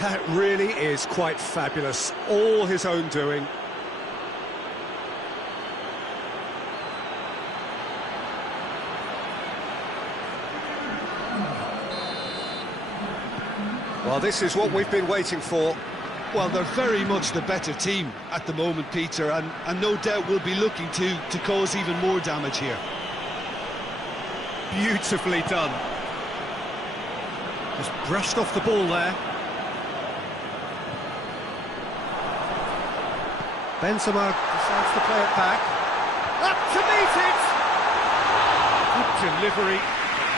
That really is quite fabulous. All his own doing. Well, this is what we've been waiting for. Well, they're very much the better team at the moment, Peter, and no doubt will be looking to cause even more damage here. Beautifully done. Just brushed off the ball there. Benzema decides to play it back. Up to meet it! Good delivery,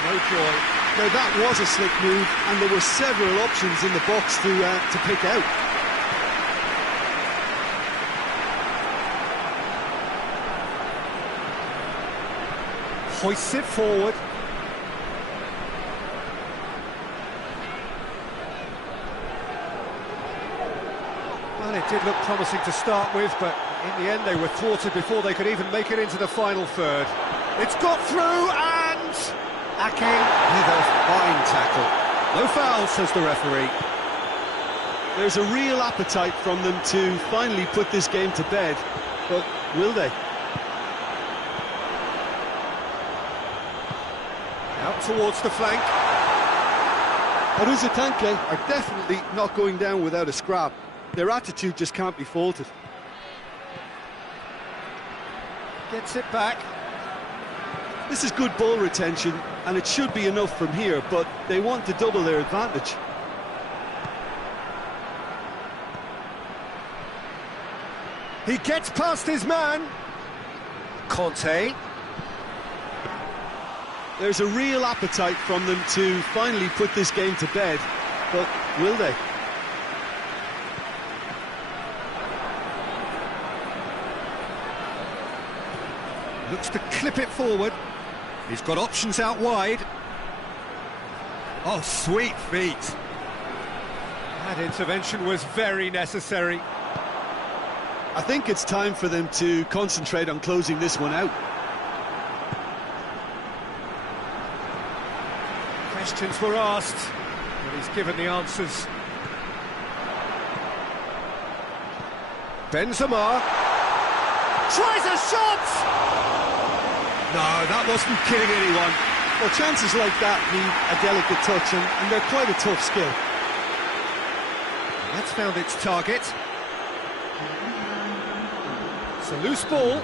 no joy. Now that was a slick move, and there were several options in the box to pick out. Hoists it forward. Well, it did look promising to start with, but in the end they were thwarted before they could even make it into the final third. It's got through, and Ake with a fine tackle. No foul, says the referee. There's a real appetite from them to finally put this game to bed, but will they? Out towards the flank. Aruzatanke are definitely not going down without a scrap. Their attitude just can't be faulted. Gets it back. This is good ball retention, and it should be enough from here, but they want to double their advantage. He gets past his man. Conte. There's a real appetite from them to finally put this game to bed, but will they? Looks to clip it forward. He's got options out wide. Oh, sweet feet. That intervention was very necessary. I think it's time for them to concentrate on closing this one out. Questions were asked, but he's given the answers. Benzema tries a shot! No, that wasn't killing anyone. Well, chances like that need a delicate touch, and they're quite a tough skill. That's found its target. It's a loose ball.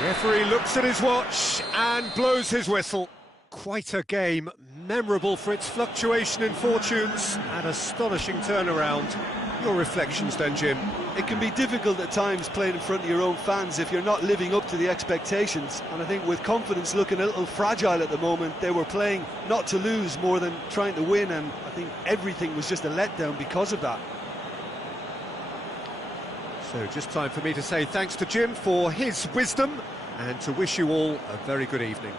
The referee looks at his watch and blows his whistle. Quite a game, memorable for its fluctuation in fortunes and astonishing turnaround. Your reflections then, Jim? It can be difficult at times playing in front of your own fans if you're not living up to the expectations, and I think with confidence looking a little fragile at the moment, they were playing not to lose more than trying to win, and I think everything was just a letdown because of that. So just time for me to say thanks to Jim for his wisdom and to wish you all a very good evening.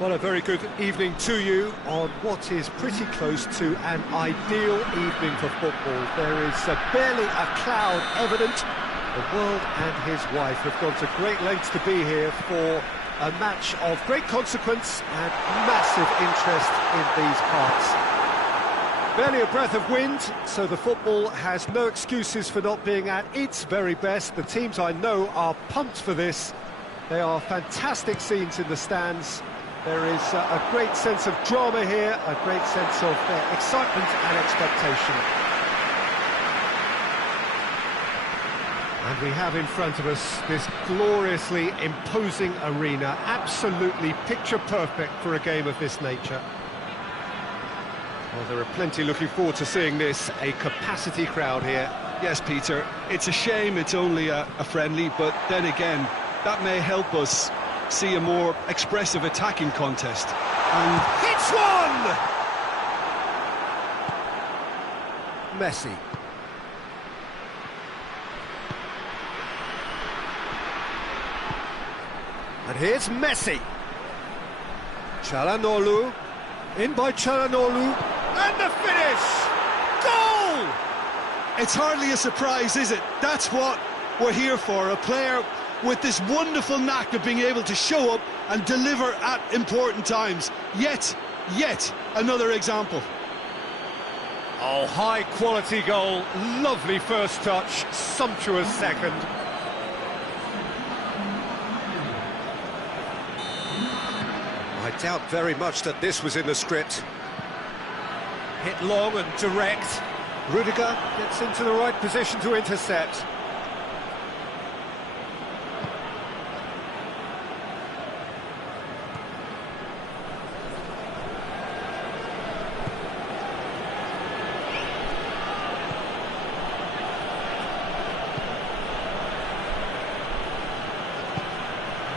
Well, a very good evening to you on what is pretty close to an ideal evening for football. There is barely a cloud evident. The world and his wife have gone to great lengths to be here for a match of great consequence and massive interest in these parts. Barely a breath of wind, so the football has no excuses for not being at its very best. The teams I know are pumped for this. They are fantastic scenes in the stands. There is a great sense of drama here, a great sense of excitement and expectation. And we have in front of us this gloriously imposing arena, absolutely picture perfect for a game of this nature. Well, there are plenty looking forward to seeing this, a capacity crowd here. Yes, Peter, it's a shame it's only a friendly, but then again, that may help us see a more expressive attacking contest. And hits one! Messi. And here's Messi. Çalhanoğlu. In by Çalhanoğlu. And the finish! Goal! It's hardly a surprise, is it? That's what we're here for, a player with this wonderful knack of being able to show up and deliver at important times. Yet another example. Oh, high-quality goal, lovely first touch, sumptuous second. I doubt very much that this was in the script. Hit long and direct. Rudiger gets into the right position to intercept.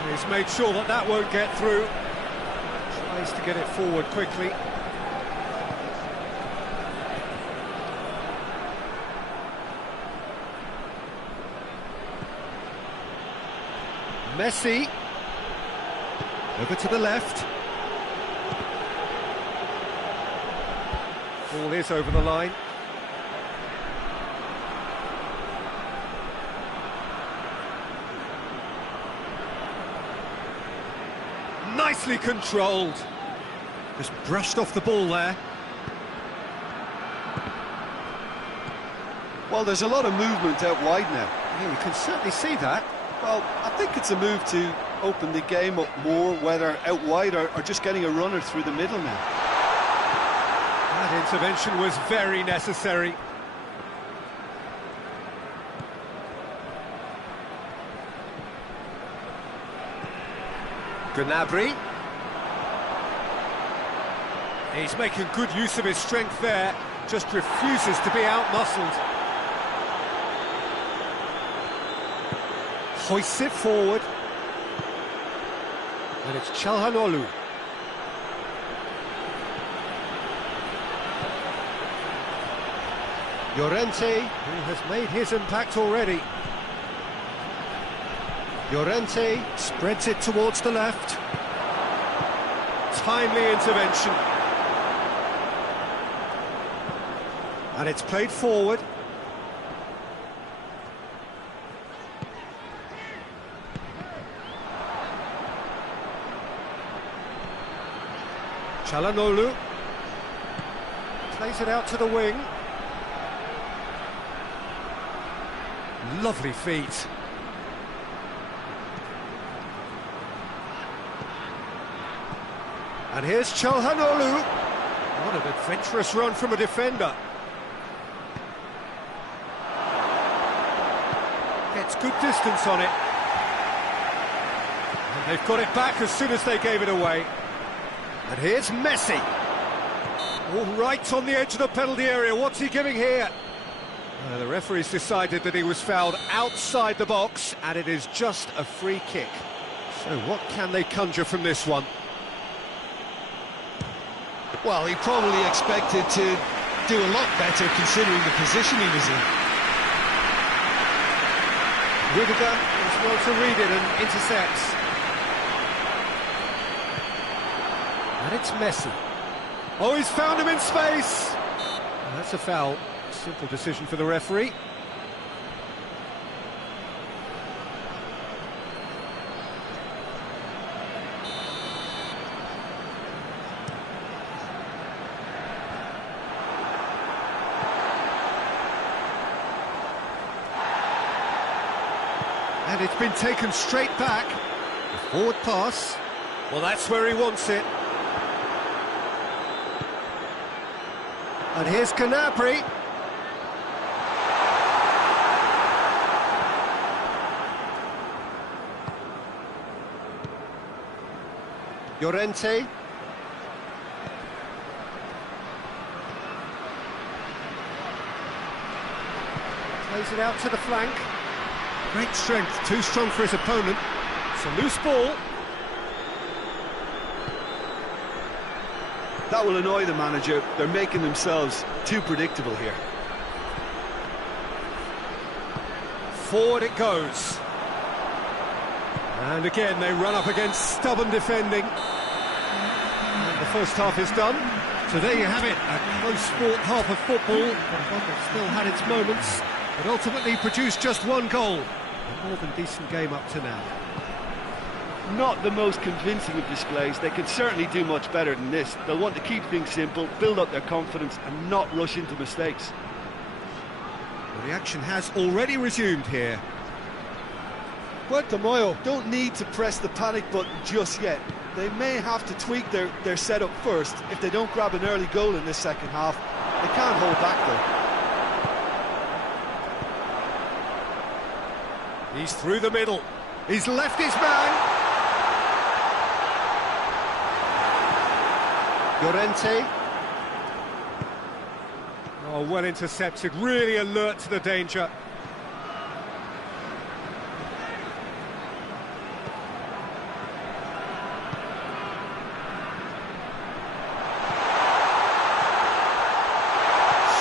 He's made sure that that won't get through. Tries to get it forward quickly. Messi. Over to the left. Ball is over the line. Nicely controlled. Just brushed off the ball there. Well, there's a lot of movement out wide now. Yeah, you can certainly see that. Well, I think it's a move to open the game up more, whether out wide or just getting a runner through the middle now. That intervention was very necessary. Gnabry. He's making good use of his strength there, just refuses to be out-muscled. Hoists it forward. And it's Çalhanoğlu. Llorente, who has made his impact already. Llorente spreads it towards the left. Timely intervention. And it's played forward. Çalhanoğlu plays it out to the wing. Lovely feet. And here's Çalhanoğlu. What an adventurous run from a defender. Gets good distance on it. And they've got it back as soon as they gave it away. And here's Messi. All right on the edge of the penalty area. What's he giving here? The referee's decided that he was fouled outside the box, and it is just a free kick. So what can they conjure from this one? Well, he probably expected to do a lot better considering the position he was in. Rudiger is well to read it and intercepts. And it's Messi. Oh, he's found him in space! And that's a foul. Simple decision for the referee. And it's been taken straight back. The forward pass. Well, that's where he wants it. And here's Canapri. Llorente. Plays it out to the flank. Great strength, too strong for his opponent. It's a loose ball. That will annoy the manager. They're making themselves too predictable here. Forward it goes. And again, they run up against stubborn defending. And the first half is done. So there you have it, a close-fought half of football. One that still had its moments, but ultimately produced just one goal. A more than decent game up to now. Not the most convincing of displays. They can certainly do much better than this. They'll want to keep things simple, build up their confidence and not rush into mistakes. Well, the action has already resumed here. Puerto Moyo don't need to press the panic button just yet. They may have to tweak their setup first if they don't grab an early goal in this second half. They can't hold back though. He's through the middle. He's left his man. Llorente. Oh, well intercepted, really alert to the danger.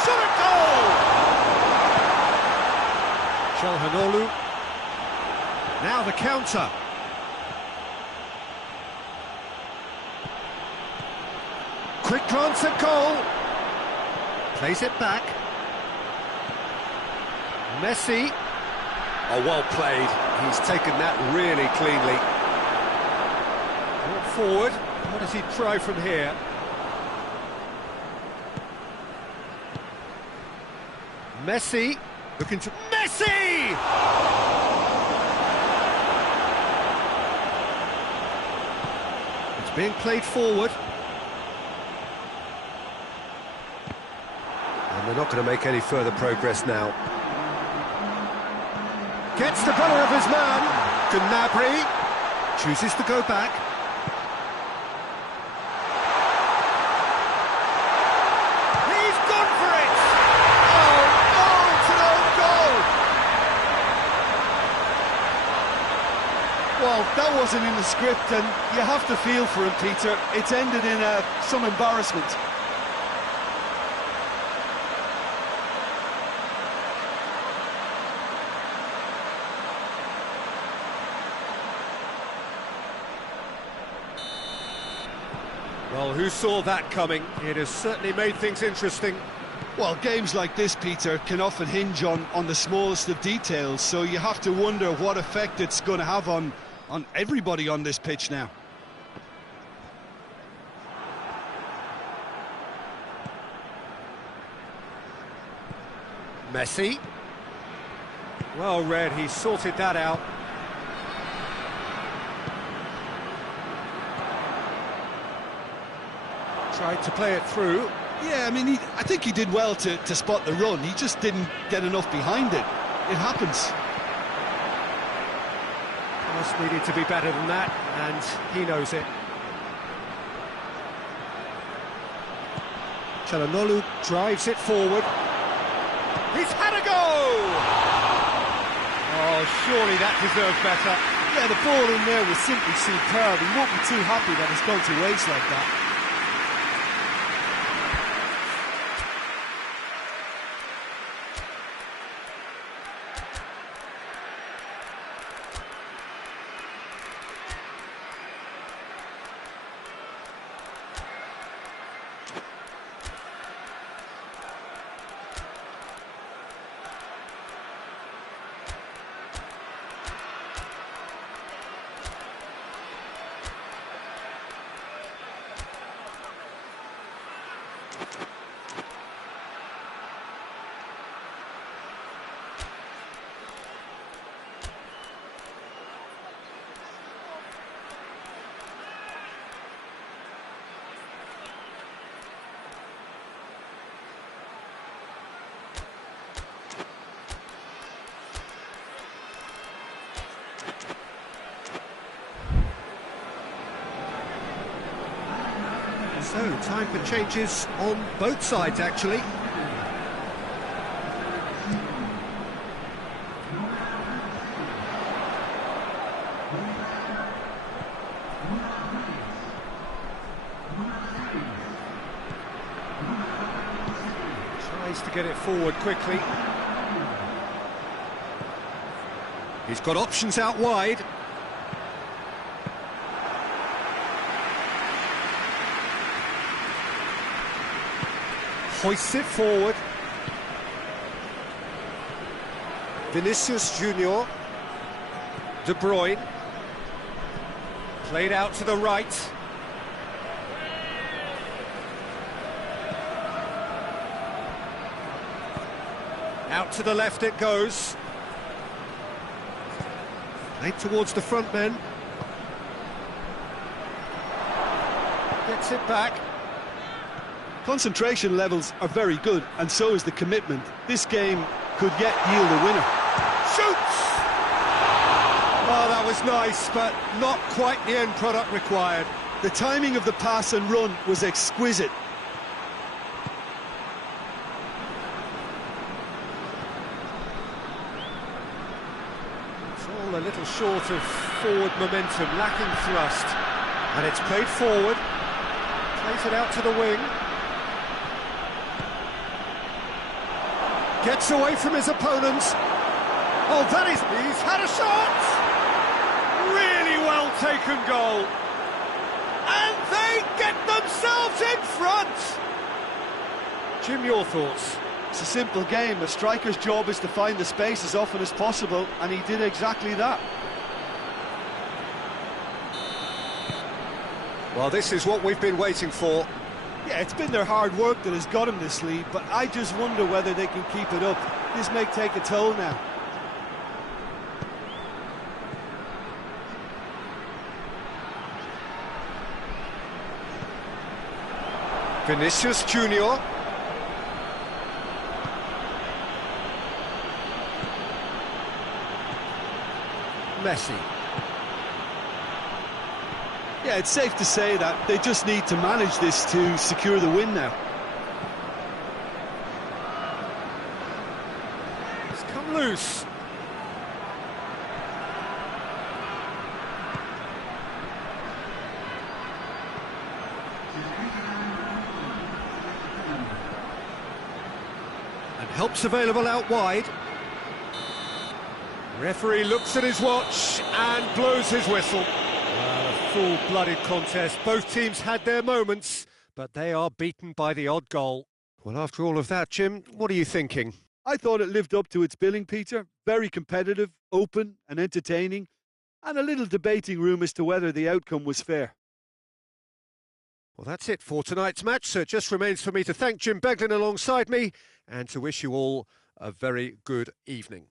Shot at goal! Calhanoglu. Now the counter. Quick glance at goal. Plays it back. Messi. Oh, well played. He's taken that really cleanly. Brought forward. What does he try from here? Messi. Looking to... Messi! It's being played forward. And they're not going to make any further progress now. Gets the better of his man. Gnabry chooses to go back. He's gone for it! Oh, it's an own goal! Well, that wasn't in the script and you have to feel for him, Peter. It's ended in some embarrassment. Well, who saw that coming? It has certainly made things interesting. Well, games like this, Peter, can often hinge on the smallest of details, so you have to wonder what effect it's going to have on everybody on this pitch now. Messi. Well read, he sorted that out. Tried to play it through. Yeah, I mean, I think he did well to spot the run. He just didn't get enough behind it. It happens. Pass needed to be better than that, and he knows it. Calhanoglu drives it forward. He's had a go! Oh, surely that deserved better. Yeah, the ball in there was simply superb. He won't be too happy that it's gone to waste like that. So time for changes on both sides, actually. Tries to get it forward quickly. He's got options out wide. Hoists it forward. Vinicius Junior. De Bruyne. Played out to the right. Out to the left it goes. Played towards the front men. Gets it back. Concentration levels are very good, and so is the commitment. This game could yet yield a winner. Shoots! Oh, that was nice, but not quite the end product required. The timing of the pass and run was exquisite. It's all a little short of forward momentum, lacking thrust. And it's played forward. Plays it out to the wing. Gets away from his opponents. Oh, that is... He's had a shot! Really well taken goal. And they get themselves in front! Jim, your thoughts? It's a simple game. A striker's job is to find the space as often as possible, and he did exactly that. Well, this is what we've been waiting for. Yeah, it's been their hard work that has got him this lead, but I just wonder whether they can keep it up. This may take a toll now. Vinicius Junior. Messi. Yeah, it's safe to say that they just need to manage this to secure the win now. It's come loose. And help's available out wide. Referee looks at his watch and blows his whistle. A full-blooded contest. Both teams had their moments, but they are beaten by the odd goal. Well, after all of that, Jim, what are you thinking? I thought it lived up to its billing, Peter. Very competitive, open and entertaining, and a little debating room as to whether the outcome was fair. Well, that's it for tonight's match, so it just remains for me to thank Jim Beglin alongside me and to wish you all a very good evening.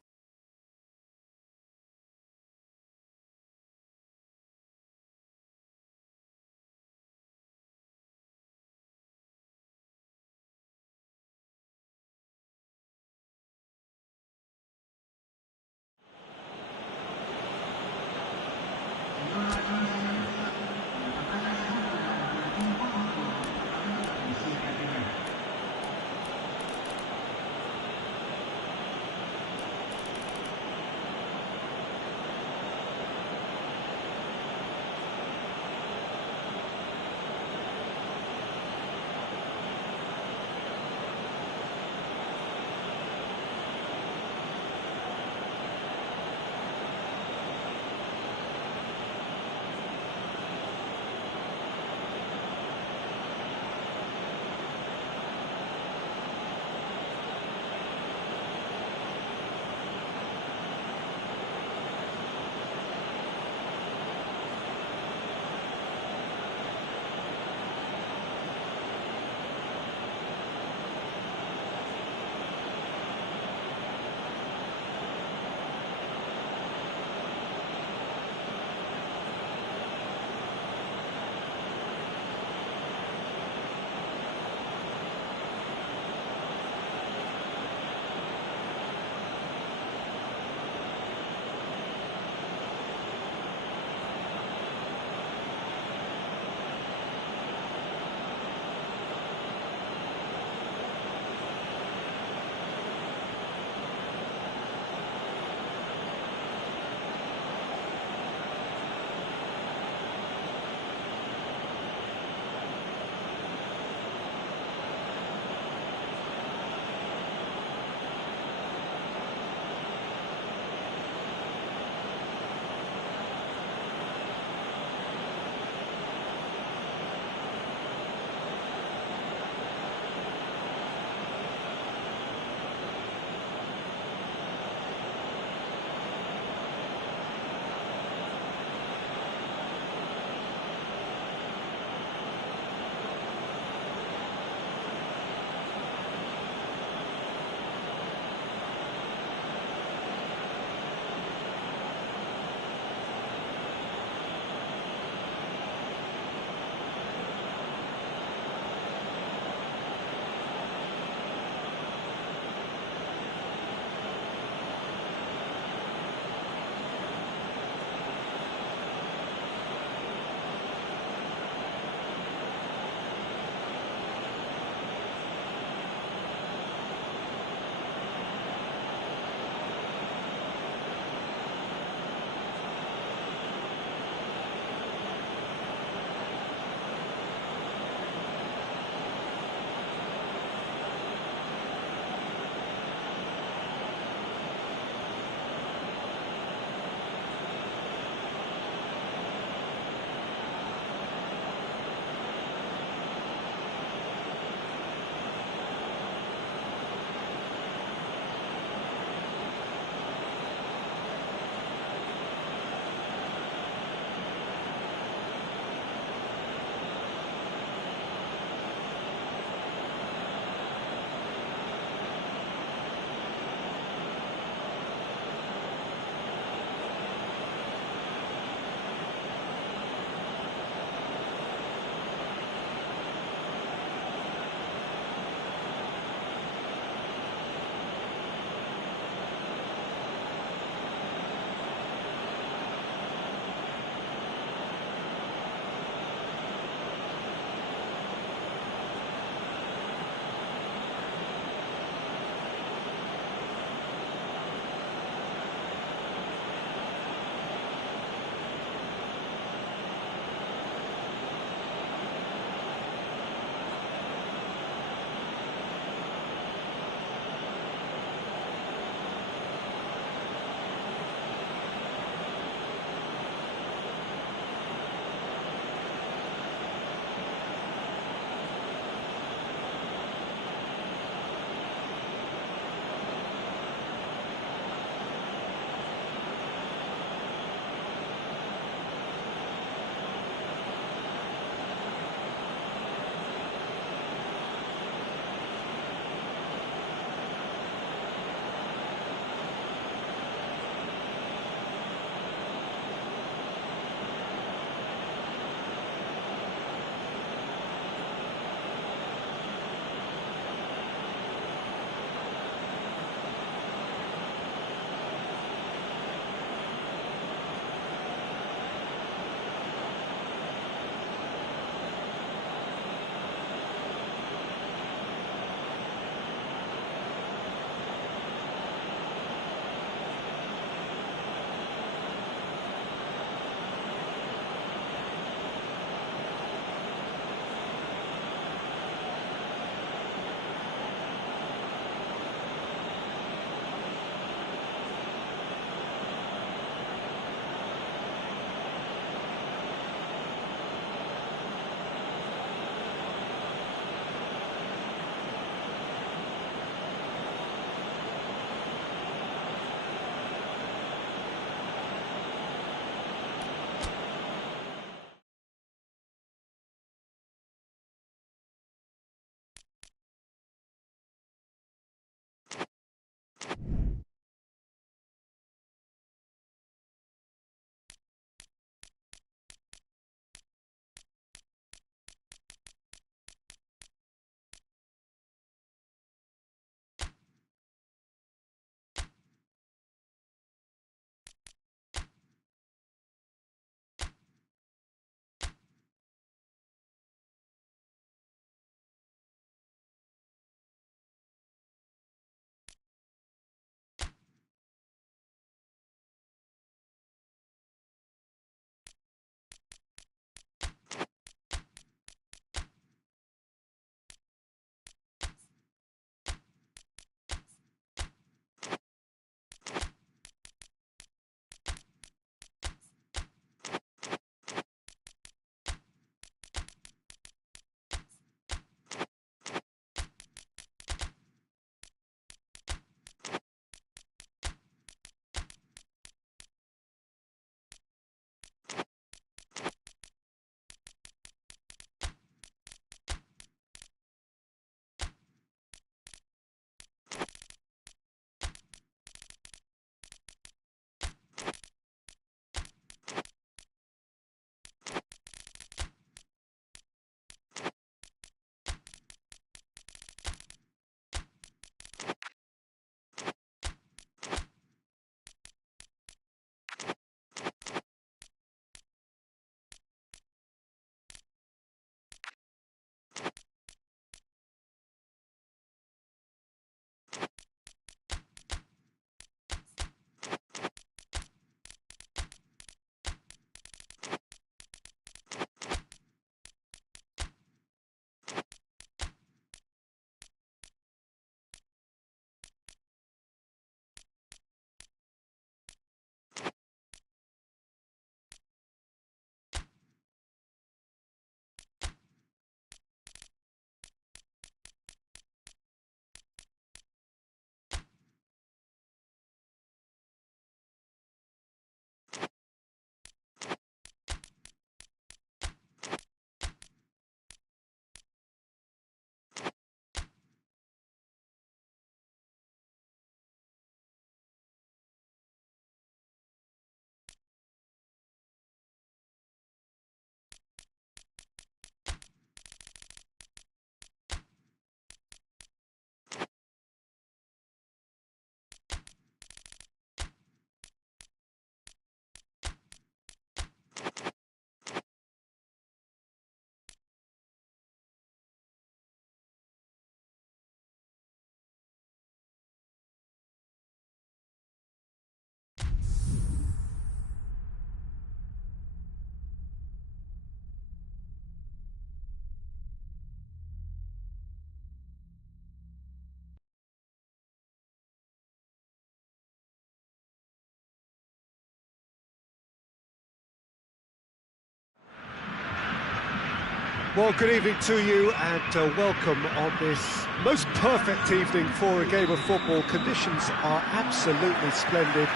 Well, good evening to you and welcome on this most perfect evening for a game of football. Conditions are absolutely splendid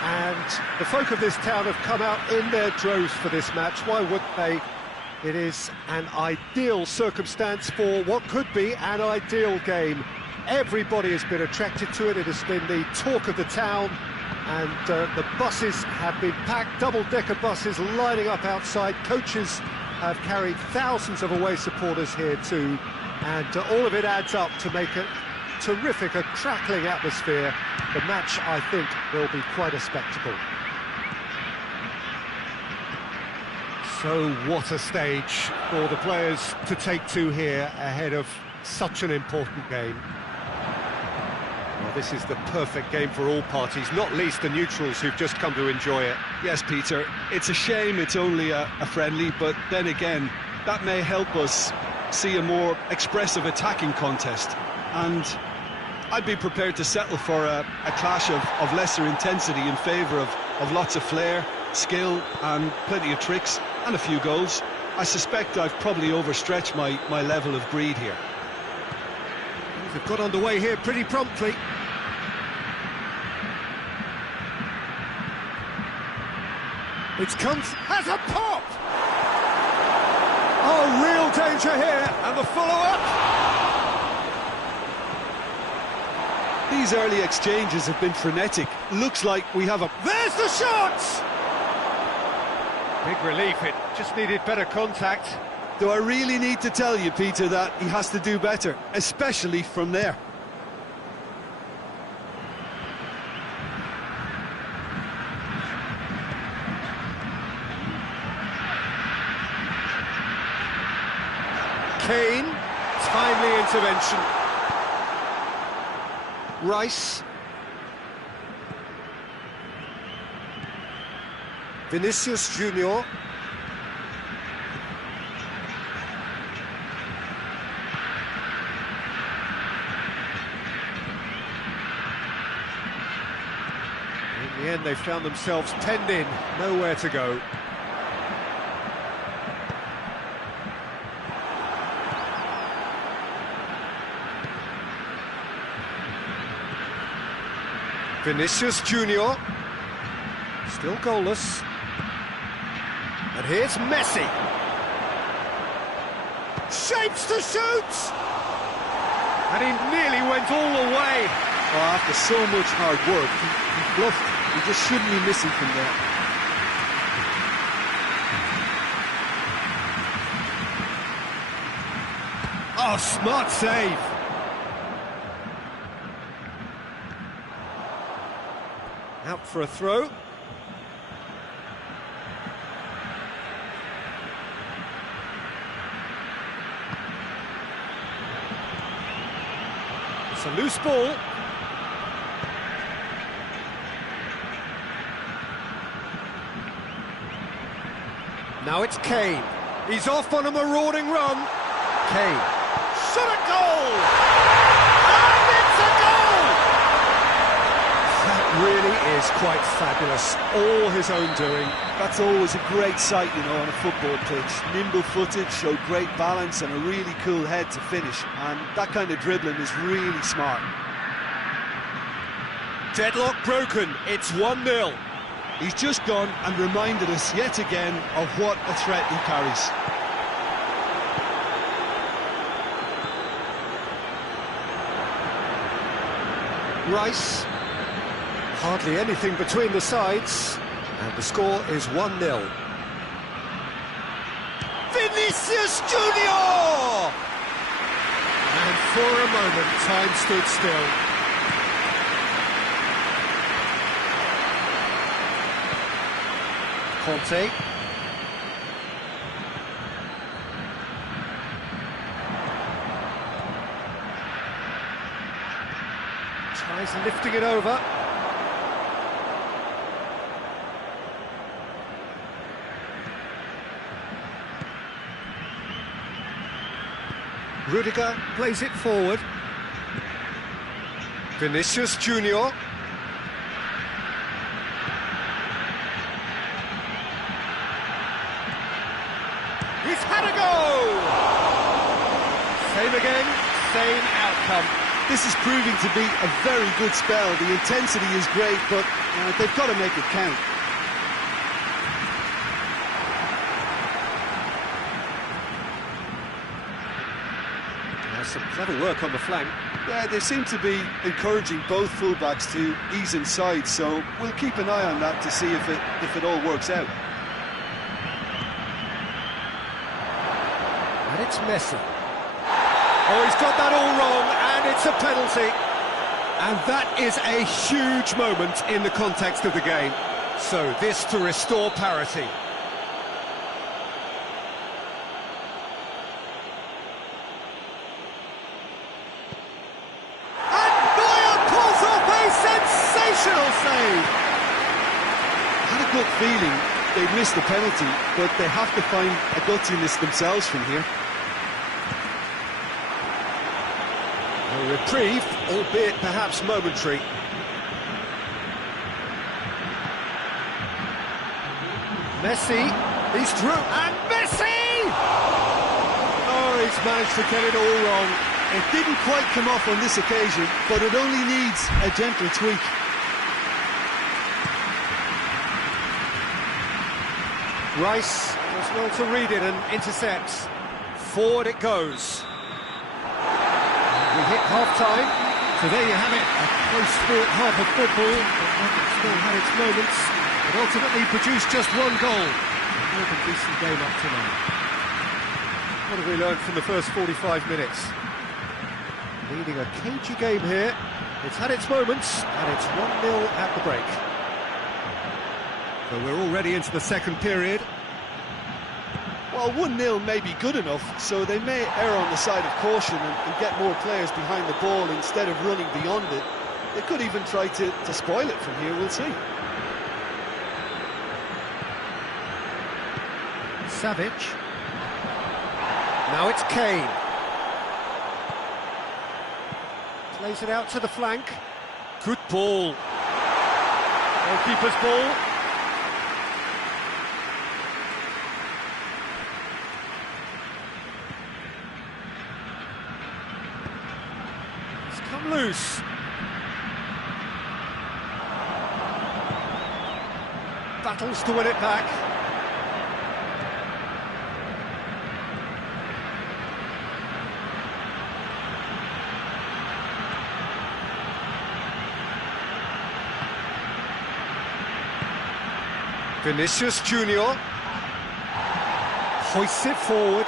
and the folk of this town have come out in their droves for this match. Why wouldn't they? It is an ideal circumstance for what could be an ideal game. Everybody has been attracted to it. It has been the talk of the town and the buses have been packed, double-decker buses lining up outside. Coaches have carried thousands of away supporters here too, and all of it adds up to make a terrific, a crackling atmosphere. The match, I think, will be quite a spectacle. So what a stage for the players to take to here ahead of such an important game. Well, this is the perfect game for all parties, not least the neutrals who've just come to enjoy it. Yes, Peter, it's a shame it's only a friendly, but then again, that may help us see a more expressive attacking contest. And I'd be prepared to settle for a clash of lesser intensity in favour of lots of flair, skill and plenty of tricks and a few goals. I suspect I've probably overstretched my level of greed here. They've got underway here pretty promptly. It's come, has a pop! Oh, real danger here, and the follow-up! These early exchanges have been frenetic. Looks like we have a... There's the shot! Big relief, it just needed better contact. Do I really need to tell you, Peter, that he has to do better, especially from there? Kane, timely intervention. Rice. Vinicius Junior. In the end, they found themselves penned in, nowhere to go. Vinicius Junior, still goalless. And here's Messi. Shapes to shoot! And he nearly went all the way. Oh, after so much hard work, he bluffed. He just shouldn't be missing from there. Oh, smart save. Out for a throw. It's a loose ball. Now it's Kane. He's off on a marauding run. Kane. Shot a goal! And it's a goal! That really is quite fabulous. All his own doing. That's always a great sight, you know, on a football pitch. Nimble-footed, showed great balance and a really cool head to finish. And that kind of dribbling is really smart. Deadlock broken. It's 1-0. He's just gone and reminded us yet again of what a threat he carries. Rice. Hardly anything between the sides. And the score is 1-0. Vinicius Junior! And for a moment, time stood still. Conte. Tries lifting it over. Rudiger plays it forward. Vinicius Junior. He's had a go! Same again, same outcome. This is proving to be a very good spell. The intensity is great, but they've got to make it count. Some clever work on the flank. Yeah, they seem to be encouraging both fullbacks to ease inside, so we'll keep an eye on that to see if it all works out. And it's Messi. Oh, he's got that all wrong, and it's a penalty. And that is a huge moment in the context of the game. So this to restore parity. Save. I had a good feeling they'd missed the penalty, but they have to find a gutsiness themselves from here. A reprieve, albeit perhaps momentary. Messi, he's through, and Messi! Oh, he's managed to get it all wrong. It didn't quite come off on this occasion, but it only needs a gentle tweak. Rice does well to read it and intercepts. Forward it goes. We hit half-time. So there you have it, a close-fought half of football, but one that still had its moments, but ultimately produced just one goal. A more than decent game up to now. What have we learned from the first 45 minutes? Leading a cagey game here. It's had its moments, and it's 1-0 at the break. So we're already into the second period. Well, 1-0 may be good enough, so they may err on the side of caution and get more players behind the ball instead of running beyond it. They could even try to spoil it from here, we'll see. Savic. Now it's Kane. Plays it out to the flank. Good ball. Goalkeeper's ball. Come loose. Battles to win it back. Vinicius Junior hoists it forward.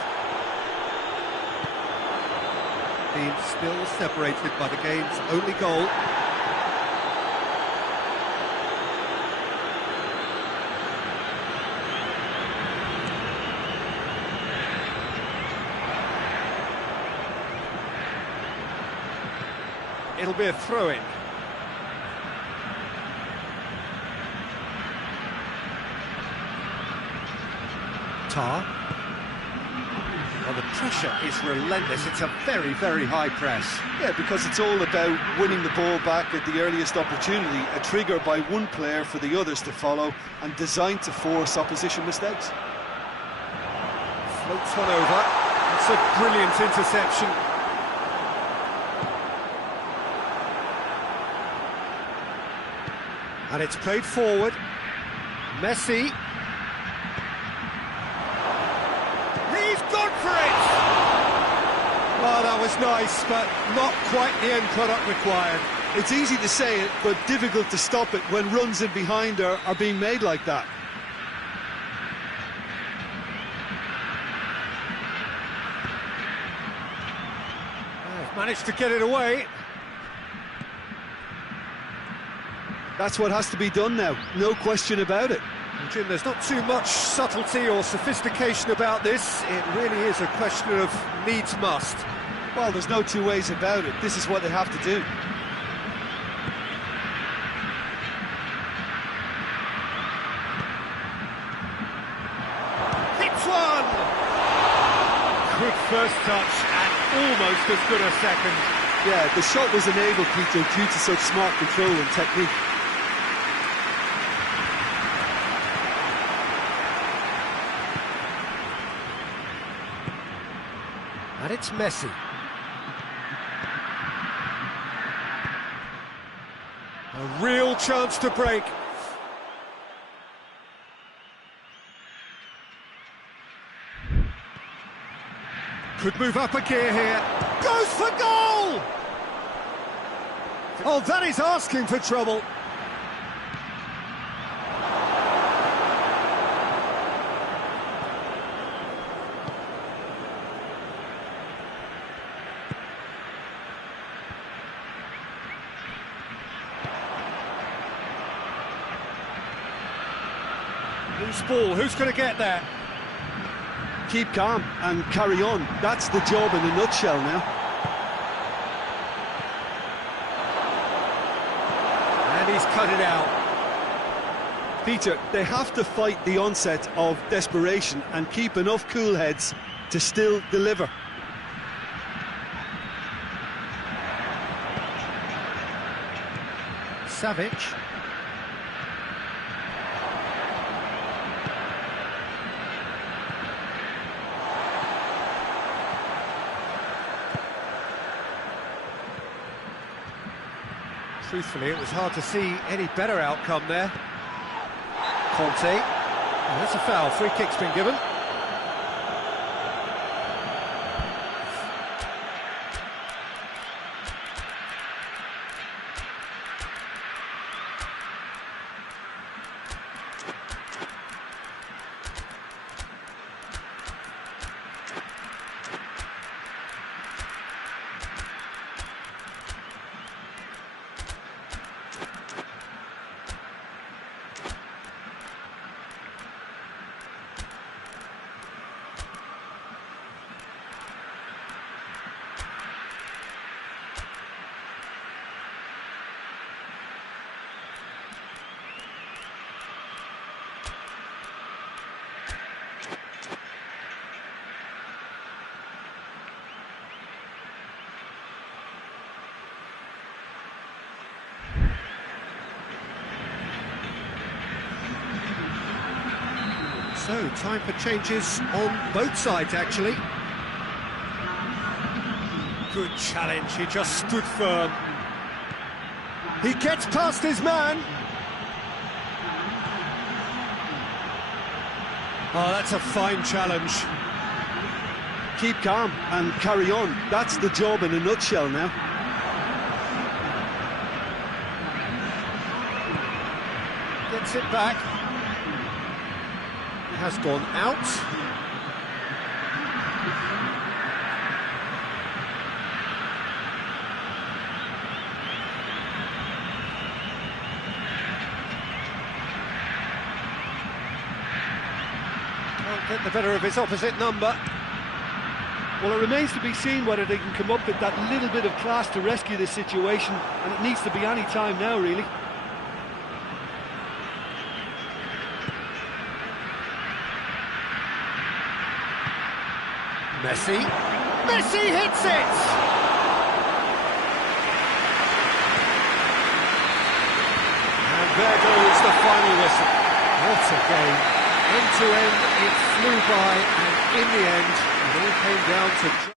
Being still separated by the game's only goal. It'll be a throw-in. Tar. Well, the pressure is relentless. It's a very, very high press. Yeah, because it's all about winning the ball back at the earliest opportunity, a trigger by one player for the others to follow, and designed to force opposition mistakes. Floats one over. It's a brilliant interception. And it's played forward. Messi. He's gone for it! Oh, that was nice, but not quite the end product required. It's easy to say it, but difficult to stop it when runs in behind are being made like that. They've managed to get it away. That's what has to be done now, no question about it. Jim, there's not too much subtlety or sophistication about this. It really is a question of needs must. Well, there's no two ways about it. This is what they have to do. Hits one! Good first touch and almost as good a second. Yeah, the shot was enabled, Peter, due to such smart control and technique. And it's Messi. A real chance to break. Could move up a gear here. Goes for goal! Oh, that is asking for trouble. Loose ball, who's going to get there? Keep calm and carry on. That's the job in a nutshell now. And he's cut it out. Peter, they have to fight the onset of desperation and keep enough cool heads to still deliver. Savic. Truthfully, it was hard to see any better outcome there. Conte. Oh, that's a foul. Free kick's been given. So, time for changes on both sides, actually. Good challenge, he just stood firm. He gets past his man. Oh, that's a fine challenge. Keep calm and carry on. That's the job in a nutshell now. Gets it back. Has gone out. Can't get the better of his opposite number. Well, it remains to be seen whether they can come up with that little bit of class to rescue this situation, and it needs to be any time now, really. Messi. Messi hits it! And there goes the final whistle. What a game. End to end, it flew by, and in the end, it all came down to...